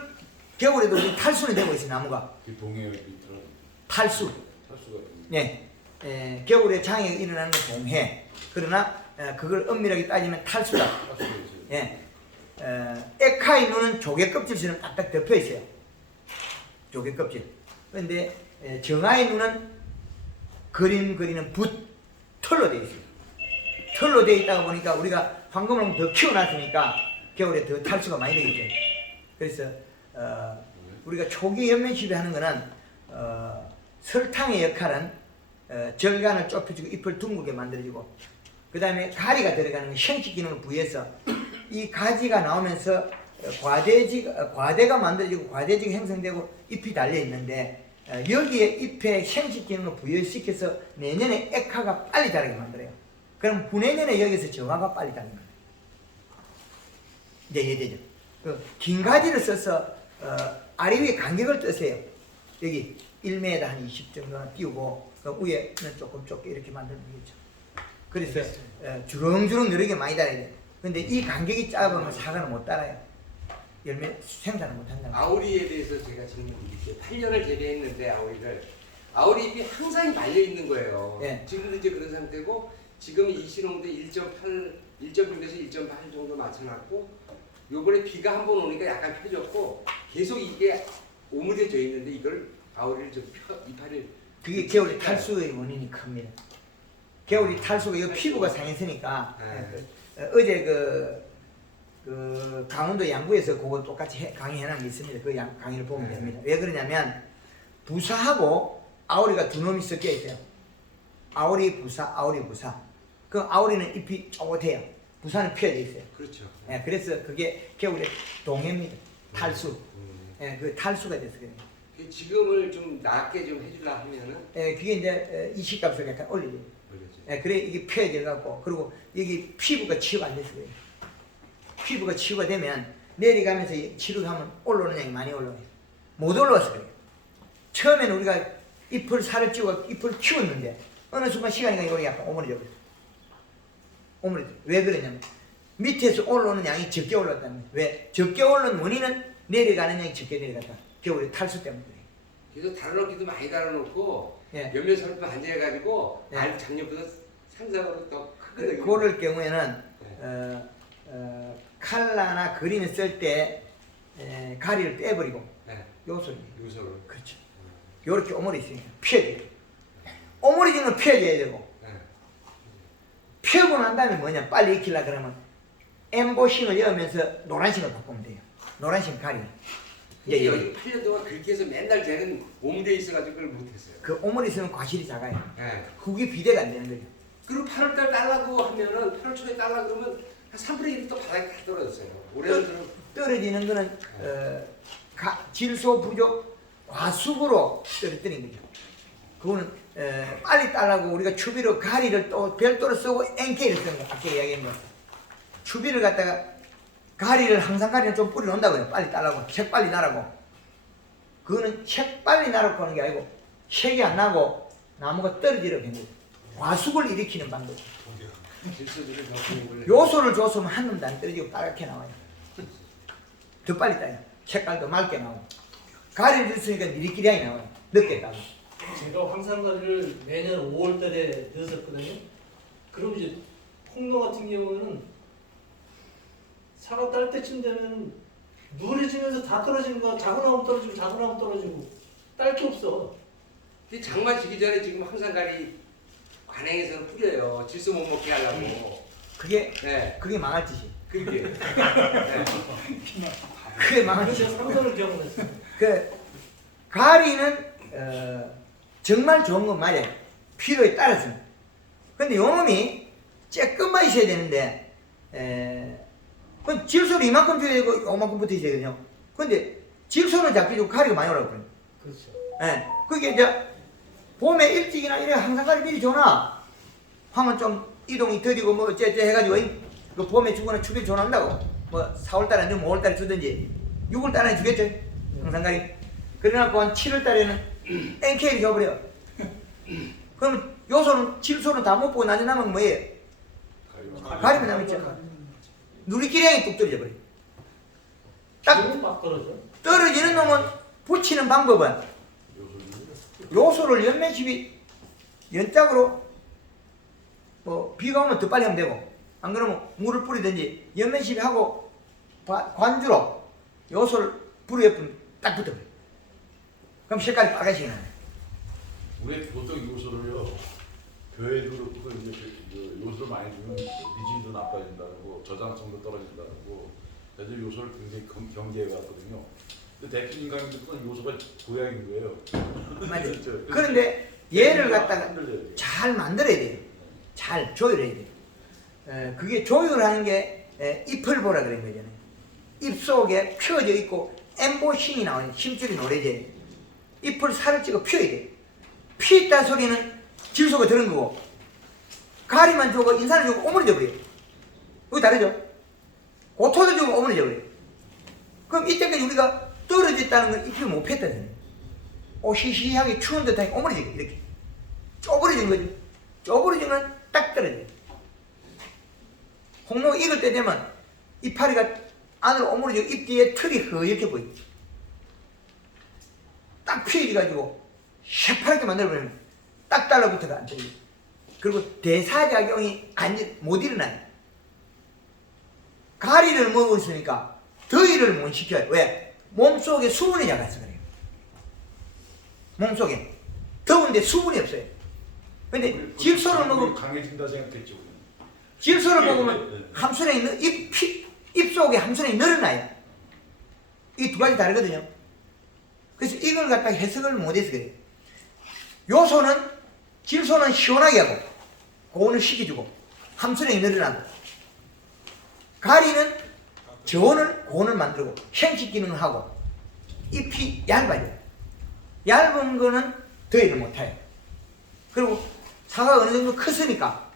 겨울에도 우리 탈수는 되고 있어요. 나무가 그 동해 밑으로 탈수. 탈수가 네, 겨울에 장애가 일어나는 건 동해. 그러나 그걸 엄밀하게 따지면 탈수다. 탈수가 있어요. 예, 에카의 눈은 조개 껍질처럼 딱딱 덮여 있어요. 조개 껍질. 그런데 정아의 눈은 그리는 붓 털로 되어 있어요. 털로 되어 있다가 보니까 우리가 황금을 더 키워놨으니까 겨울에 더 탈수가 많이 되겠죠. 그래서 우리가 초기 연면시비 하는 거는 설탕의 역할은 절간을 좁혀주고 잎을 둥글게 만들어주고 그 다음에 가리가 들어가는 형식 기능을 부여해서 이 가지가 나오면서 과대가 만들어지고 과대지가 형성되고 잎이 달려있는데 여기에 잎에 형식 기능을 부여시켜서 내년에 액화가 빨리 자라게 만들어요. 그럼 후내년에 여기서 정화가 빨리 자라게 만들어요. 이제 이해되죠? 긴 가지를 써서 아래 위에 간격을 뜨세요. 여기 1m 한 20 정도는 띄우고 그 위에는 조금 좁게 이렇게 만들면 되겠죠. 그래서 주렁주렁 여러 개 많이 달아야 돼요. 근데 이 간격이 짧으면 사과는 못 따라요. 열매 생산을 못 한다. 아오리에 대해서 제가 질문 드릴게요. 8년을 재배했는데 아오리 잎이 항상 말려 있는 거예요. 네. 지금도 이제 그런 상태고 지금 이 신홍도 1.6에서 1.8 정도 맞춰놨고 요번에 비가 한 번 오니까 약간 펴졌고 계속 이게 오므려져 있는데 이걸 아오리를 좀 이파리를 그게 겨울에 탈수의 원인이 큽니다. 겨울이 탈수가 이 피부가 상했으니까 어제 그 강원도 양구에서 그거 똑같이 강의해놓은 게 있습니다. 그 강의를 보면 됩니다. 왜 그러냐면 부사하고 아오리가 두 놈이 섞여 있어요. 아오리 부사. 그 아오리는 잎이 쪼긋해요. 부사는 펴져 있어요. 그렇죠. 예, 그래서 그게 겨울에 동해입니다. 탈수. 예, 그 탈수가 돼서 그래요. 지금을 좀 낫게 좀 해주려 하면은 예, 그게 이제 이식값을 약간 올리죠. 올려줘요. 예, 그래 이게 펴져 갖고 그리고 여기 피부가 치유가 안 돼서 그래요. 피부가 치유가 되면 내려가면서 치료하면 올라오는 양이 많이 올라와요. 못 올라와서 그래요. 처음에는 우리가 잎을 살을 찌고 잎을 키웠는데 어느 순간 시간이 가니까 약간 오므려져 버려요. 오므려져. 왜 그러냐면 밑에서 올라오는 양이 적게 올라왔다는 거예요. 왜? 적게 올라온 원인은 내려가는 양이 적게 내려갔다. 겨울에 탈수 때문에 그래요. 그래서 달아놓기도 많이 달아놓고 예. 몇몇 살도 반지해가지고 예. 알 작년보다 상상으로 더 크거든요. 그럴 경우에는 칼라나 그린을 쓸 때 가리를 빼버리고 네. 요소를 요소를. 그렇죠. 요렇게 오므리 있으니까 피해져요. 오므리지는 건 피해져야 되고 네. 피하고 난 다음에 뭐냐 빨리 익히려 그러면 엠보싱을 여으면서 노란색을 바꾸면 돼요. 노란색 가리. 이제 여기 8년 동안 그렇게 해서 맨날 쟤는 오므려 있어가지고 그걸 못했어요. 그 오므리 있으면 과실이 작아요. 네. 그게 비대가 안 되는 거예요. 그리고 8월달 달라고 하면은 8월 초에 달라 그러면 한 한 3분의 1이 또 바닥에 다 떨어졌어요. 올해는 그럼 떨어지는 거는 질소 부족 과수구로 떨어뜨린 거죠. 그거는 빨리 따라고 우리가 추비로 가리를 또 별도로 쓰고 NK를 쓰는 거 아까 이야기한 거. 추비를 갖다가 가리를 항상 가리는 좀 뿌려 놓는다고요. 빨리 따라고 색 빨리 나라고. 그거는 색 빨리 나라고 하는 게 아니고 색이 안 나고 나무가 떨어지려 된 거죠. 과수구를 일으키는 방법. 질소들을 바꾸는 걸 요소를 줬으면 한 놈도 안 떨어지고 빨갛게 나와요. 더 빨리 따요. 색깔도 맑게 나오고. 가리를 줬으니까 미리끼리 나와요. 늦게 따고. 제가 황산가리를 매년 5월달에 넣었었거든요. 그럼 이제 홍로 같은 경우는 사과 딸 때쯤 되면 누래지면서 다 떨어지는 거야. 작은 나무 떨어지고 작은 나무 떨어지고 딸 게 없어. 이 장마 지기 전에 지금 황산가리 관행에서는 뿌려요. 질소 못 먹게 하려고. 그게 네. 망할 짓이. 그게. 네. 그게 망할 그래서 짓이. 제가 상상을 경험했어요. 그 가리는 정말 좋은 건 맞아요. 필요에 따라서. 근데 요놈이 쬐끔만 있어야 되는데 그 질소를 이만큼 줘야 되고 요만큼 붙어 있어야 되거든요. 근데 질소는 잡히고 가리가 많이 오라고 그래요. 그렇죠. 그게 이제 봄에 일찍이나 이래 항상 가리 미리 줘놔. 하면 좀 이동이 더디고 뭐 어째 해가지고 그 봄에 주거나 추비를 줘놓는다고. 뭐 4월달에 안 주면 5월달에 주든지 6월달에 주겠죠. 항상 가리. 그래갖고 한 7월달에는 NK를 줘버려. 그러면 요소는 질소는 다 못 보고 나중에 남은 뭐예요? 가리만 남았죠. 누리끼리양이 뚝 떨어져 버려. 딱 지금은 막 떨어져. 떨어지는 놈은 붙이는 방법은 요소를 연면십이 연짝으로 뭐 비가 오면 더 빨리 하면 되고 안 그러면 물을 뿌리든지 연면십이 하고 관주로 요소를 불 옆에 딱 붙어버려. 그럼 색깔이 빨간색이 나요. 우리 보통 요소를요 교회도 그렇고 이제 그 요소를 많이 주면 리진도 나빠진다고 저장성도 떨어진다고 그래서 요소를 굉장히 경계해 왔거든요. 근데 대표님 같은 경우는 요소가 고약인 거예요. 맞아요. 그렇죠. 그런데 얘를 갖다가 흔들려야 돼요. 잘 만들어야 돼요. 잘 조율해야 돼요. 그게 조율하는 게 잎을 보라 그런 거잖아요. 잎 속에 펴져 있고 엠보싱이 나와요. 심줄이 노래져요. 잎을 살을 찍어 펴야 돼요. 피있다는 소리는 질소가 들은 거고 가리만 주고 인산을 주고 오므려져 버려요. 그거 다르죠? 고토도 주고 오므려져 버려요. 그럼 이때까지 우리가 떨어졌다는 건 잎이 못 폈다는 거예요. 오시시하게 추운 듯하게 오므려져 이렇게 쪼그러진 거죠. 쪼그러지면 딱 떨어져요. 홍로가 익을 때 되면 이파리가 안으로 오므려지고 잎 뒤에 털이 허옇게 보여요. 딱 피해가지고 새파랗게 만들어버리면 딱 달라붙어가 안 돼요. 그리고 대사작용이 못 일어나요. 가리를 먹었으니까 더위를 못 식혀요. 왜? 몸속에 수분이 작아서 그래요. 몸속에 더운데 수분이 없어요. 근데 질소를 먹으면 강해진다 생각했죠. 질소를 먹으면 함수량이 잎 속에 함수량이 늘어나요. 이 두 가지 다르거든요. 그래서 이걸 갖다가 해석을 못해서 그래요. 요소는 질소는 시원하게 하고 고온을 식혀주고 함수량이 늘어나고 가리는 저온을 고온을 만들고 생식 기능을 하고 잎이 얇아요. 얇은 거는 더위를 못해요. 그리고 사과가 어느 정도 컸으니까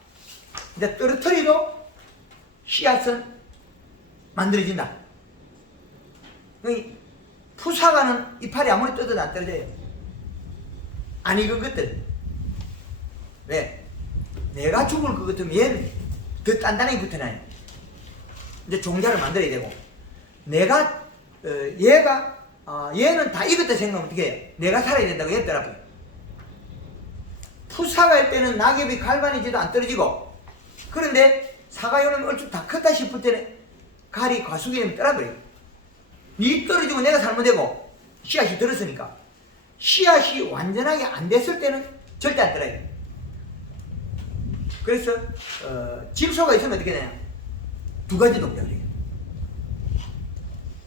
이제 떨어뜨리도 씨앗은 만들어진다. 푸사과는 이파리 아무리 뜯어도 안 떨어져요. 안 익은 것들. 왜? 내가 죽을 것 같으면 얘는 더 단단하게 붙어나요. 이제 종자를 만들어야 되고 내가 얘는 다 익었다 생각하면 어떻게 해요? 내가 살아야 된다고 얘 떨어져요. 푸사과일 때는 낙엽이 갈반이지도 안 떨어지고 그런데 사과요는 얼추 다 컸다 싶을 때는 가리 과수기는 떨어버려요. 이 떨어지고 내가 잘못되고 씨앗이 들었으니까 씨앗이 완전하게 안 됐을 때는 절대 안 떨어져요. 그래서 질소가 있으면 어떻게 되냐? 두 가지 동작을 해요.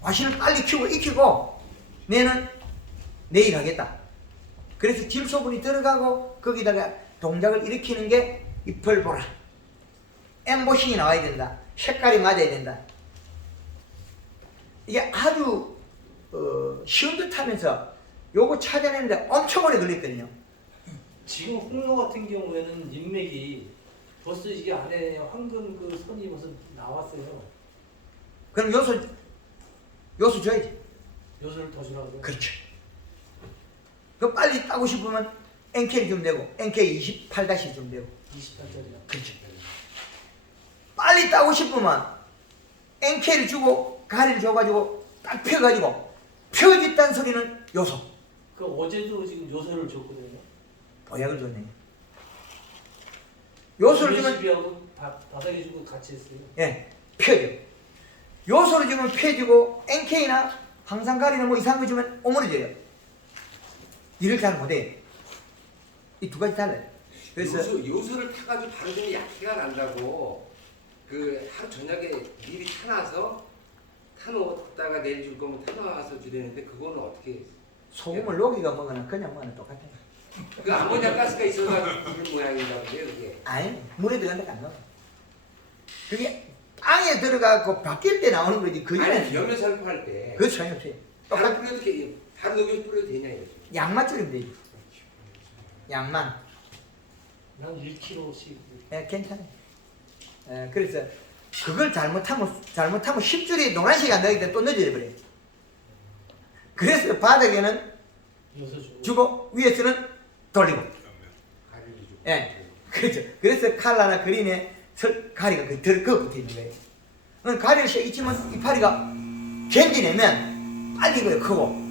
과실을 빨리 키우고 익히고 내는 내일 하겠다. 그래서 질소분이 들어가고 거기다가 동작을 일으키는 게 잎을 보라. 엠보싱이 나와야 된다. 색깔이 맞아야 된다. 이게 아주 쉬운 듯 하면서 요거 찾아내는데 엄청 오래 걸렸거든요. 지금 홍로 같은 경우에는 인맥이 벌써 이게 안에 황금 그 선이 벌써 나왔어요. 그럼 요소 줘야지. 요소를 더 주라고요? 그렇죠. 그 빨리 따고 싶으면 NK 좀 되고 NK 28- 좀 되고 28짜리요. 그렇죠. 빨리 따고 싶으면 NK를 주고 가리를 줘가지고 딱 펴가지고 펴졌다는 소리는 요소. 그 어제도 지금 요소를 줬거든요. 보약을 줬네. 요소를 주면 시비하고 바닥에 주고 같이 했어요. 예 펴져. 요소를 주면 펴지고 NK나 항산가리나 뭐 이상한 거 주면 오므려져요. 일을 잘 못해. 이 두 가지 달라요. 그래서 요소를 타가지고 바로 주면 약해가 난다고 그 하루 저녁에 미리 타놔서 타놓았다가 내일 줄 거면 타놔서 주려는데 그거는 어떻게 소금을 녹이가 먹거나 그냥 먹으나 똑같아요. 그 아모니아 가스가 있어서 그런 모양인가 본데요 그게. 아니 물에 들어간다 안 나와. 그게 땅에 들어가고 바뀔 때 나오는 거지. 그 아니 전에 염면살포 할 때 그 소용이 없어요. 바로 똑같 뿌려도 바로 녹여서 뿌려도 되냐 이거죠. 양만 줄이면 되지. 양만. 한 1kg씩. 예, 괜찮아요. 예, 그래서 그걸 잘못하면 10줄이 노란색이 안 나기 때문에 또 늦어져 버려요. 그래서 바닥에는 요소 주고. 주고 위에서는 돌리고. 가리를 주고. 예, 그렇죠. 그래서 칼라나 그린에 가리가 그 붙어 있는 거예요. 가리를 씩 있지만 이파리가 견디내면 빨리 익어요, 크고.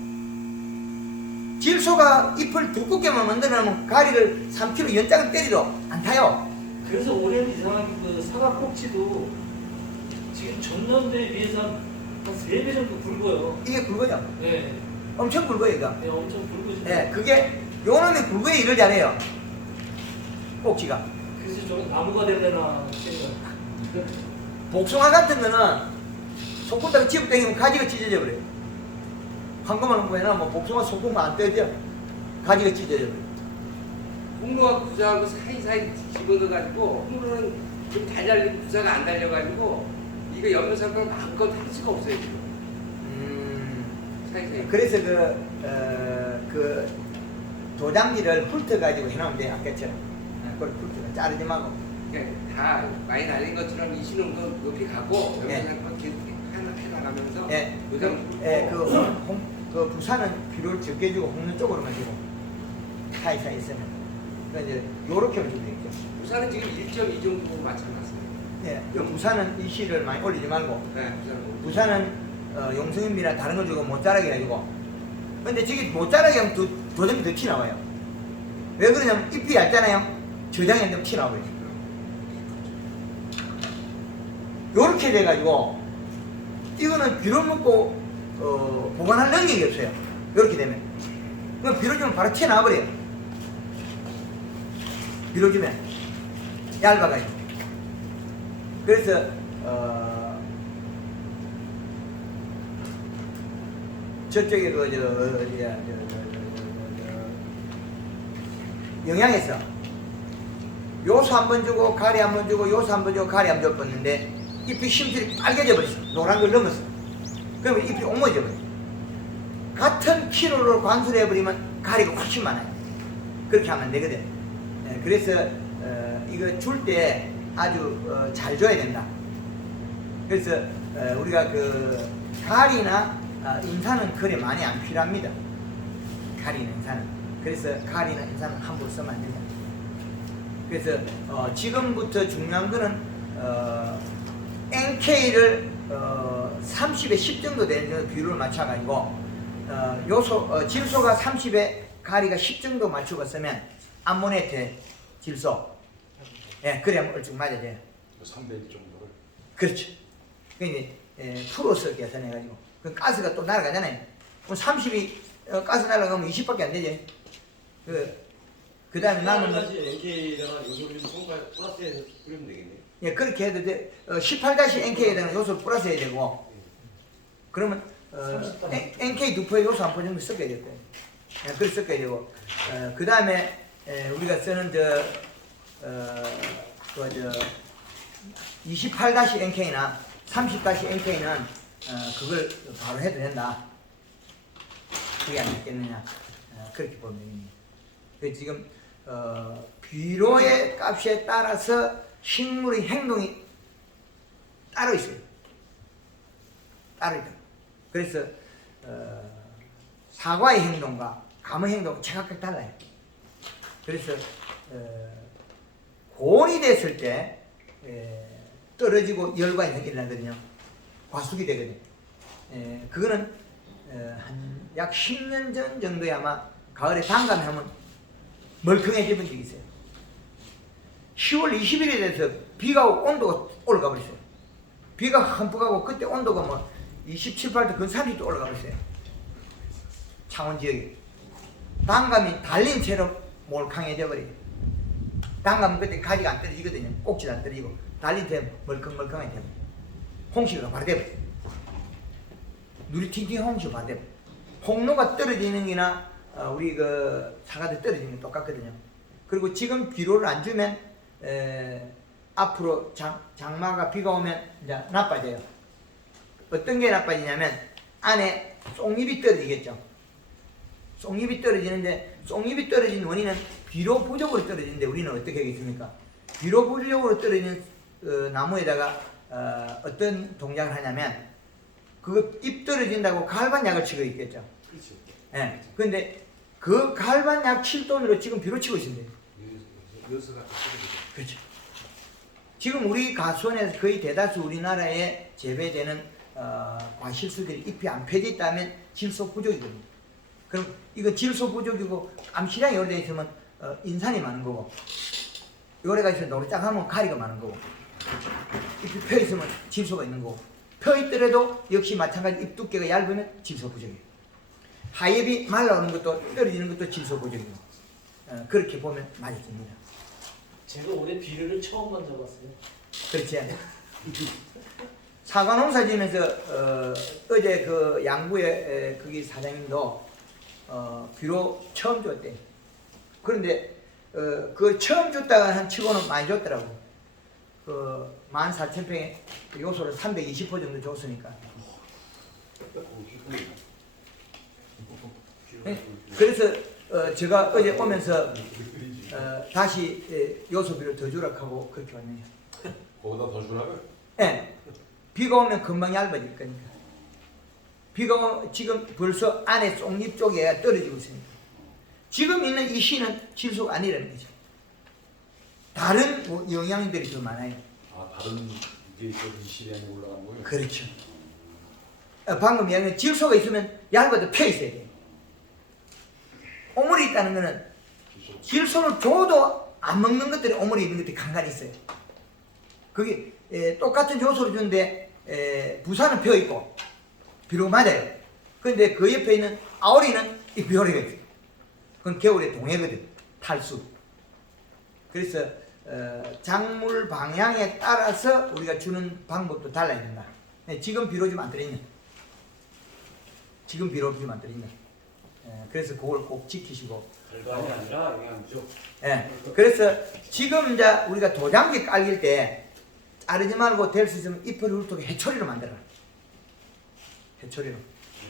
질소가 잎을 두껍게만 만들어놓으면 가리를 3kg 연장을 때리도 안 타요. 그래서 올해는 이상하게 그 사과 꼭지도 지금 전년도에 비해서 한 3배 정도 굵어요. 이게 굵어요. 네. 엄청 굵어요, 이거. 네, 엄청 굵어지죠. 예, 그게 요놈이 굵어야 일을 잘해요. 꼭지가. 그래서 저는 나무가 되려나 생각. 복숭아 같은 거는 손꼽다가 집어당기면 가지가 찢어져 버려요. 황금을 홍보해나 뭐 복숭아 손꼽으면 안 떼져. 가지가 찢어져 버려요. 홍로하고 부사하고 사이사이 집어넣어가지고 홍로는 좀 달달리고 부사가 안 달려가지고 이거 염면살포를 마음껏 할 수가 없어요 지금. 사이사이. 그래서 그 도장지를 훑어가지고 해놓으면 돼요. 아까처럼. 그걸 훑어 자르지 말고. 그러니까 다 많이 날린 것처럼 이 신호도 높이 가고 예. 염면살포 계속 해나가면서 예, 도장 그 부산은 비료를 적게 주고 홍는 쪽으로만 주고 사이사이 있으면 그러니까 이제 요렇게 하면 좀 되겠죠. 부산은 지금 1.2 정도 맞춰놨어요. 예, 그 부산은 이 씨를 많이 올리지 말고 네, 부산은 용성인비나 다른 걸 주고 못 자라게 해가지고 근데 저기 못 자라게 하면 도장이 더 튀나와요. 왜 그러냐면 잎이 얇잖아요. 저장이 안 되면 튀나와요. 요렇게 돼가지고 이거는 비료 먹고 보관할 능력이 없어요. 이렇게 되면 그럼 비료 주면 바로 튀어나와버려요. 비료 주면 얇아가지고 그래서 저쪽에 영양에서 요소 한 번 주고 가리 한 번 주고 요소 한 번 주고 가리 한 번 줬는데 잎이 심줄이 빨개져 버렸어. 노란 걸 넘었어. 그러면 잎이 옹모져 버려. 같은 키로로 관수를 해버리면 가리가 훨씬 많아요. 그렇게 하면 안 되거든. 네, 그래서 이거 줄 때 아주 잘 줘야 된다. 그래서 우리가 그 가리나 인산은 그리 많이 안 필요합니다. 가리나 인산은. 그래서 가리나 인산은 함부로 쓰면 안 된다. 그래서 지금부터 중요한 거는 NK를 30에 10 정도 되는 비율을 맞춰가지고 질소가 30에 가리가 10 정도 맞추고 쓰면 암모니아트 질소 예, 그래야 얼추 맞아야 돼요. 3대 1 정도를. 그렇죠. 그러니까 풀어서 계산해가지고 그 가스가 또 날아가잖아요. 그럼 30이 가스 날아가면 20밖에 안 되지. 그 다음에 남은 NK에다가 요소를 좀 첨가 플러스해서 뿌리면 되겠네요. 예, 그렇게 해도 돼. 18-NK에다가 요소를 플러스 해야 되고, 그러면, NK 두포에 요소 한 포 정도 섞어야 될 거예요. 예, 그걸 섞어야 되고, 그 다음에, 우리가 쓰는 28-NK나 30-NK는 그걸 바로 해도 된다. 그게 안 됐겠느냐. 그렇게 보면 됩니다. 그래서 지금 비료의 값에 따라서 식물의 행동이 따로 있어요. 따로 있다. 그래서 사과의 행동과 감의 행동은 정확하게 달라요. 그래서 고온이 됐을 때 떨어지고 열과가 일어나거든요. 과숙이 되거든요. 그거는 한 약 10년 전 정도에 아마 가을에 단감에 하면 멀컹해져 본 적이 있어요. 10월 20일에 돼서 비가 오고 온도가 올라가 버렸어요. 비가 흠뻑 하고 그때 온도가 뭐 27, 8도 근 30도 올라가 버렸어요. 창원 지역에. 단감이 달린 채로 몰캉해져 버려요. 단감은 그때 가지가 안 떨어지거든요. 꼭지도 안 떨어지고 달린 채 멀컹멀컹하게 돼요. 홍시가 바로 돼버려요. 누리 팅팅 홍시가 바로 돼버려요. 홍로가 떨어지는 게나 우리 그 사과들 떨어지는 게 똑같거든요. 그리고 지금 비료를 안 주면 앞으로 장마가 비가 오면 이제 나빠져요. 어떤 게 나빠지냐면 안에 쏙잎이 떨어지겠죠. 쏙잎이 떨어지는데 쏙잎이 떨어진 원인은 비료 부족으로 떨어지는데 우리는 어떻게 하겠습니까? 비료 부족으로 떨어지는 나무에다가 어떤 동작을 하냐면 그거 잎 떨어진다고 갈반약을 치고 있겠죠. 그렇죠. 예. 근데 그 갈반약 칠 돈으로 지금 비료 치고 있습니다. 요소가 그렇죠. 지금 우리 가수원에서 거의 대다수 우리나라에 재배되는 과실수들이 잎이 안 펴져 있다면 질소 부족이거든요. 그럼 이거 질소 부족이고 암시량이 오래돼 있으면 인산이 많은 거고 요래가 있으면 노릇짝하면 가리가 많은 거고 잎이 펴 있으면 질소가 있는 거고 펴 있더라도 역시 마찬가지 잎 두께가 얇으면 질소 부족이에요. 하엽이 말라오는 것도 떨어지는 것도 질소 부족이고 그렇게 보면 맞습니다. 제가 올해 비료를 처음 만져봤어요. 그렇지. 사과 농사 지면서 어제 그 양구의 거기 사장님도 비료 처음 줬대. 그런데 그 처음 줬다가 한 치고는 많이 줬더라고. 그 14,000평에 요소를 320호 정도 줬으니까. 그래서 제가 어제 오면서 다시 요소비를 더 주라 하고 그렇게 왔네요. 거기다 더 주라고요? 예. 비가 오면 금방 얇아질 거니까. 비가 오면 지금 벌써 안에 쏙잎 쪽에 떨어지고 있습니다. 지금 있는 이 씨는 질소가 아니라는 거죠. 다른 영양들이 더 많아요. 아, 다른 게 있어서 이 시량이 올라간 거예요? 그렇죠. 방금 이야기한 질소가 있으면 얇아도 펴 있어야 돼요. 오물이 있다는 거는 질소를 줘도 안 먹는 것들이 오물이 있는 것들이 간간히 있어요. 그게 똑같은 요소를 주는데 부산은 펴 있고 비록 맞아요. 그런데 그 옆에 있는 아오리는 이 비오리가 있어요. 그건 겨울에 동해거든. 탈수. 그래서 작물 방향에 따라서 우리가 주는 방법도 달라야 된다. 지금 비료 좀 안 들어있네. 지금 비료 좀 안 들어있네. 그래서 그걸 꼭 지키시고. 결과가 아니라 영양이죠. 예. 그래서 지금 이제 우리가 도장기 깔릴 때 자르지 말고 될 수 있으면 잎을 훑게 해초리로 만들어. 해초리로.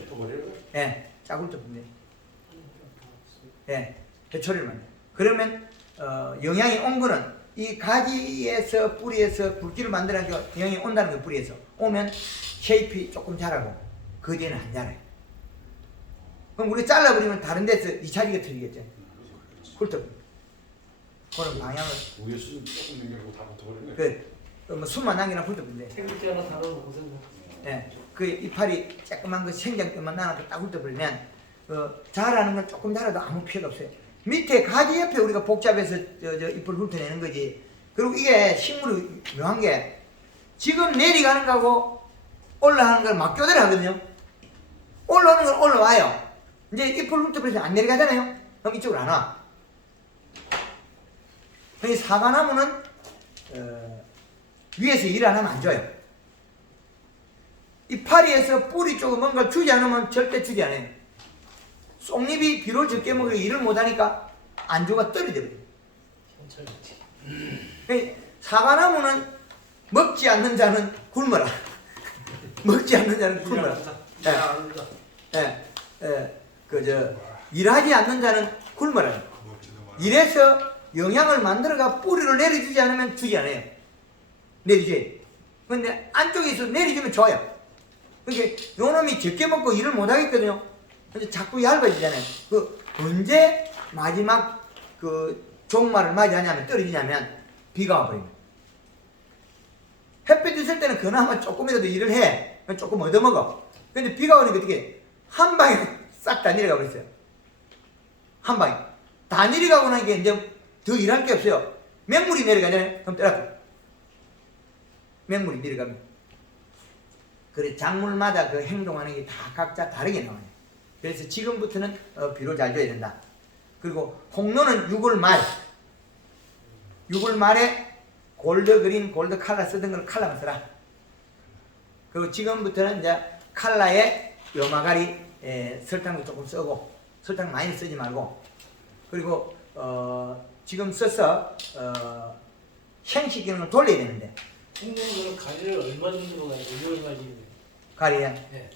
또 버려요? 예. 짜굴도 분해. 예. 해초리로 만들어. 그러면 영양이 온 거는 이 가지에서 뿌리에서 굵기를 만들어가지고 영양이 온다는 거 뿌리에서 오면 쉐잎이 조금 자라고 그 뒤에는 안 자라요. 그럼 우리 잘라버리면 다른 데서 2차기가 틀리겠죠. 훑어. 그런 방향을. 위에 순 조금 남겨놓고 다 붙어버리는 거예요? 뭐 숨만 남기나 훑어본대. 생물제 하나 다뤄놓고 생각. 예. 그 이파리 조그만 그 생장뼈만 나눠서 딱 훑어버리면 자라는 건 조금 자라도 아무 피해가 없어요. 밑에 가지 옆에 우리가 복잡해서 저 잎을 훑어내는 거지. 그리고 이게 식물이 묘한 게 지금 내려가는 거하고 올라가는 걸 맞교대를 하거든요. 올라오는 건 올라와요. 이제 잎을 훑어버려서 안 내려가잖아요. 그럼 이쪽으로 안 와. 그러니 사과나무는 위에서 일 안 하면 안 줘요. 이파리에서 뿌리 쪽에 뭔가 주지 않으면 절대 주지 않아요. 쏙잎이 비료를 적게 먹으려 일을 못하니까 안주가 떨어져 버려요. 사과나무는 먹지 않는 자는 굶어라. 먹지 않는 자는 굶어라. 일하지 않는 자는 굶어라. 이래서 영양을 만들어가 뿌리를 내려주지 않으면 주지 않아요. 내리지. 근데 안쪽에서 내려주면 좋아요. 그러니까 요놈이 적게 먹고 일을 못 하겠거든요. 근데 자꾸 얇아지잖아요. 그 언제 마지막 그 종말을 맞이하냐면 떨어지냐면 비가 와버립니다. 햇빛 있을 때는 그나마 조금이라도 일을 해. 조금 얻어먹어. 근데 비가 오니까 어떻게 한 방에 싹 다 내려가 버렸어요. 한 방에. 다 내려가고 나니까 이제 더 일할 게 없어요. 맹물이 내려가잖아요. 그럼 떨어져. 맹물이 내려가면. 그래 작물마다 그 행동하는 게 다 각자 다르게 나와요. 그래서 지금부터는 비료 잘 줘야 된다. 그리고 홍로는 6월 말 6월 말에 골드 그린, 골드 칼라 쓰던 걸 칼라만 써라. 그리고 지금부터는 이제 칼라에 염화가리 설탕도 조금 쓰고 설탕 많이 쓰지 말고 그리고 지금 써서 행식 기능을 돌려야 되는데 홍로는 가리를 얼마 정도로 가요? 얼마지? 가리에 네.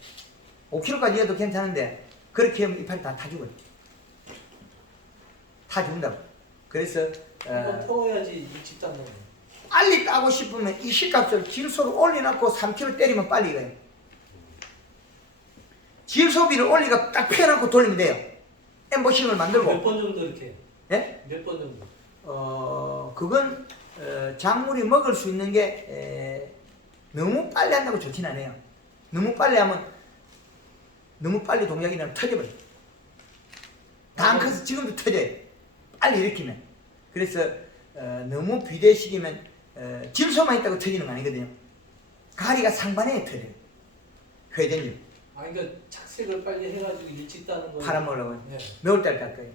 5kg까지 해도 괜찮은데 그렇게 하면 이파리 다 타죽어요. 타죽는다고. 그래서 한번 태워야지 일찍 딴다고. 빨리 따고 싶으면 이 식값을 질소로 올려놓고 3kg 때리면 빨리 가요. 질소비를 올리고 딱 펴놓고 돌리면 돼요. 엠보싱을 만들고. 몇 번 정도 이렇게? 예? 몇 번 정도? 그건 작물이 먹을 수 있는 게 너무 빨리 한다고 좋진 않아요. 너무 빨리 하면 너무 빨리 동작이 나면 터져버려요. 다 안 커서 지금도 터져요. 빨리 일으키면. 그래서 너무 비대식이면 질소만 있다고 터지는 거 아니거든요. 가리가 상반에 터져요. 회전율. 아, 그러니까 착색을 빨리 해가지고 일찍 따는 거예요. 팔아먹으려고. 네. 매울달 딸 거예요.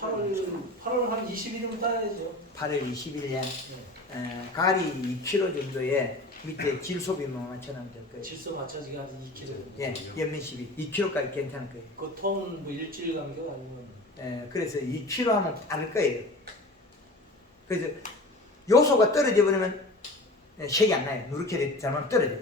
8월 한 20일이면 따야죠. 8월 20일에 가리 2kg 정도에 밑에 질소비만 맞춰놓으면 될 거예요. 질소 맞춰지게 한 2kg. 예, 연면십이 2kg까지 괜찮을 거예요. 그 통은 뭐 일주일 간격 아니면? 그래서 2kg 하면 빠를 거예요. 그래서 요소가 떨어져 버리면 색이 안 나요. 누렇게 되면 떨어져요.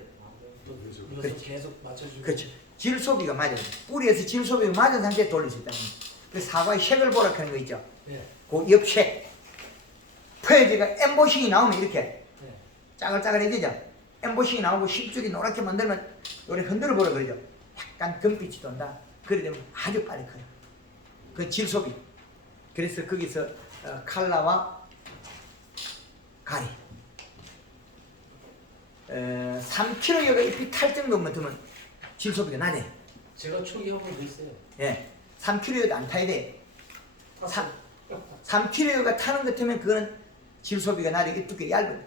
또 그렇죠. 계속 맞춰주고. 그렇죠. 질소비가 맞아요. 뿌리에서 질소비가 맞은 상태에 돌릴 수 있다는 거예요. 그 사과의 색을 보라 하는 거 있죠. 네. 그 옆색. 포에지가 엠보싱이 나오면 이렇게 네. 짜글짜글해지죠. 엠보싱이 나오고 십줄이 노랗게 만들면 요래 흔들어 보라 그러죠. 약간 금빛이 돈다. 그래 되면 아주 빨리 커요. 그 질소비. 그래서 거기서 칼라와 가리 3kg여가 잎이 탈 정도만 두면 질소비가 낮아요. 제가 초기 한번 넣었어요. 예, 3kg여도 안 타야 돼. 3kg가 타는 것 같으면 그거는 질소비가 낮아요. 잎 두께 얇아요.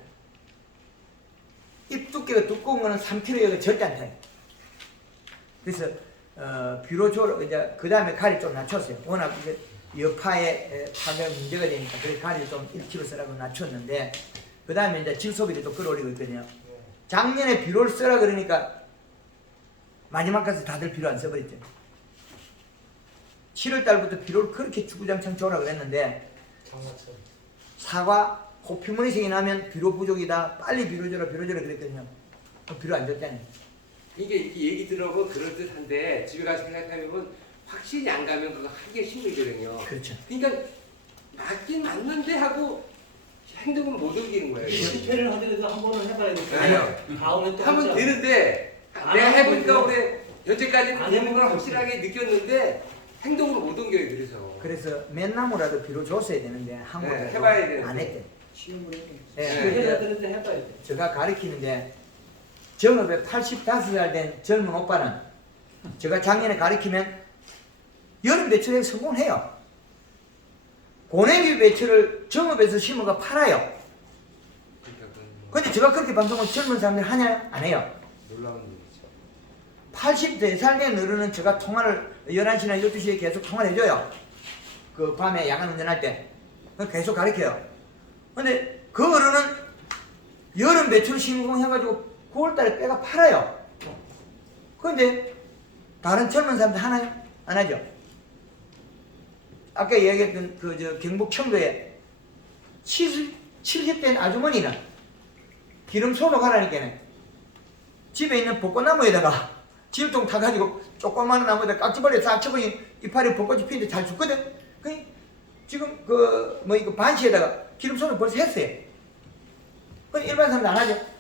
잎 두께가 두꺼운 거는 3kg여가 절대 안 타요. 그래서 비료조로 이제 그 다음에 가리 좀 낮췄어요. 워낙 이제 여파에 파괴 문제가 되니까 그래서 가리 좀 1kg 쓰라고 낮췄는데 그 다음에 이제 질소비를 또 끌어올리고 있거든요. 작년에 비료를 쓰라 그러니까 마지막 가서 다들 비료 안 써버렸죠. 7월 달부터 비료를 그렇게 주구장창 줘라 그랬는데 장마철. 사과 호피무늬색이 나면 비료 부족이다. 빨리 비료 줘라 그랬거든요. 비료 안 줬잖아요. 이게 얘기 들어보면 그럴듯한데 집에 가서 생각해보면 확신이 안 가면 그거 하기가 힘들거든요. 그렇죠. 그러니까 맞긴 맞는데 하고 행동을 못 옮기는 거예요. 실패를 하더라도 한 번은 해봐야 돼. 아니요. 다음에 또 하면 하자. 되는데 안 내가 하면 해보니까 되죠. 올해 여태까지는 안 되는 걸 해보면 확실하게 느꼈는데 행동으로 못 옮겨요. 그래서 맨나무라도 비료 줬어야 되는데 한 번도 해봐야 돼요. 안 했대. 그 예, 해야 되는데 해봐야 돼. 제가 가르치는데 정읍에 85살 된 젊은 오빠는 제가 작년에 가르치면 여름 배추에 성공해요. 고내비 배추를 정읍에서 심어가 팔아요. 근데 제가 그렇게 방송을 젊은 사람들 하냐? 안 해요. 놀라운 일이죠. 84살 된 어른은 제가 통화를 11시나 12시에 계속 통화를 해줘요. 그 밤에 야간 운전할 때. 계속 가르쳐요. 근데 그 어른은 여름 배추를 신공해가지고 9월달에 빼가 팔아요. 그런데 다른 젊은 사람들 하나요? 안 하죠. 아까 이야기했던 그 경북 청도에 70대인 아주머니는 기름 소독하라니까는 집에 있는 벚꽃나무에다가 질통 타가지고 조그마한 나무에다 깍지벌레 싹 쳐버린 이파리 벚꽃이 피는데 잘 죽거든. 지금 이거 반시에다가 기름 소독 벌써 했어요. 그건 일반 사람도 안 하죠.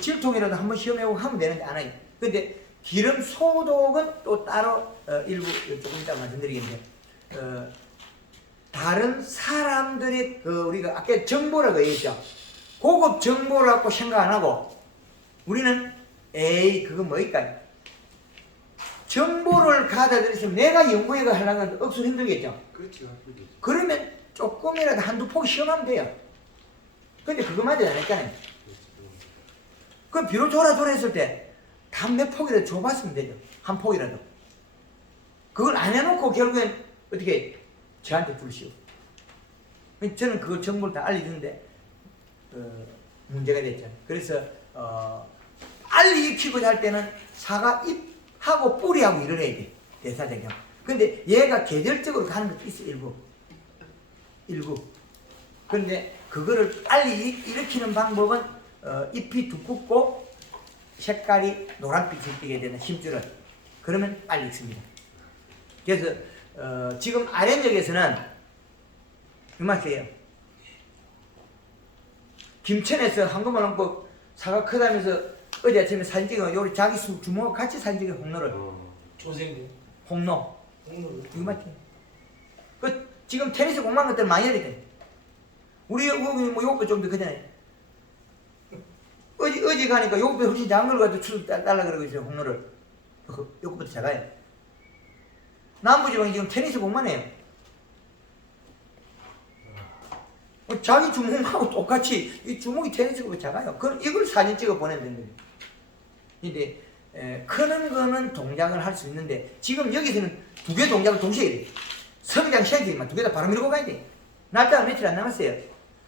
질통이라도 한번 시험해보고 하면 되는데 안 해요. 근데 기름 소독은 또 따로 일부 조금 이따 말씀드리겠는데 다른 사람들의 우리가 아까 정보라고 얘기했죠. 고급 정보를 갖고 생각 안 하고 우리는 그거 뭐일까요? 정보를 가져들였으면 내가 연구회가 하려면 억수로 힘들겠죠. 그렇죠. 그러면 조금이라도 한두 포기 시험하면 돼요. 근데 그거마저 안 했잖아요. 그럼 비로 졸아 했을 때 단 몇 포기라도 줘봤으면 되죠. 한 포기라도. 그걸 안 해놓고 결국엔 어떻게 저한테 부르시오. 저는 그걸 정보를 다 알려주는데 문제가 됐죠. 그래서 빨리 익히고자 할 때는 사과 잎하고 뿌리하고 이래야 돼. 대사대경. 근데 얘가 계절적으로 가는 것도 있어. 일부. 그런데 그거를 빨리 일으키는 방법은 잎이 두껍고 색깔이 노란빛이 띄게 되는 힘줄을 그러면 빨리 익습니다. 그래서 지금 아랫역에서는 이만해요. 김천에서 한국말 넘고 사과 크다면서 어제 아침에 사진 찍어 요리 자기 주먹하고 같이 사진 찍어 홍로를 조생구 홍로 홍로를 이만해요. 지금 테니스 공만 것들 많이 해야 돼. 우리 여기 뭐 요거 좀 더 그잖아요. 어제 가니까 요거보다 훨씬 작은 걸 가지고 추 달라 그러고 있어요. 홍로를 요거보다 작아요. 남부지방이 지금 테니스 공만 해요. 자기 주먹하고 똑같이 이 주먹이 테니스보다 작아요. 그럼 이걸 사진 찍어 보내면 되는 거예요. 근데 크는 거는 동작을 할 수 있는데 지금 여기서는 두 개 동작을 동시에 해야 돼. 성장 시행기만 두 개 다 바로 밀고 가야 돼. 날짜가 며칠 안 남았어요.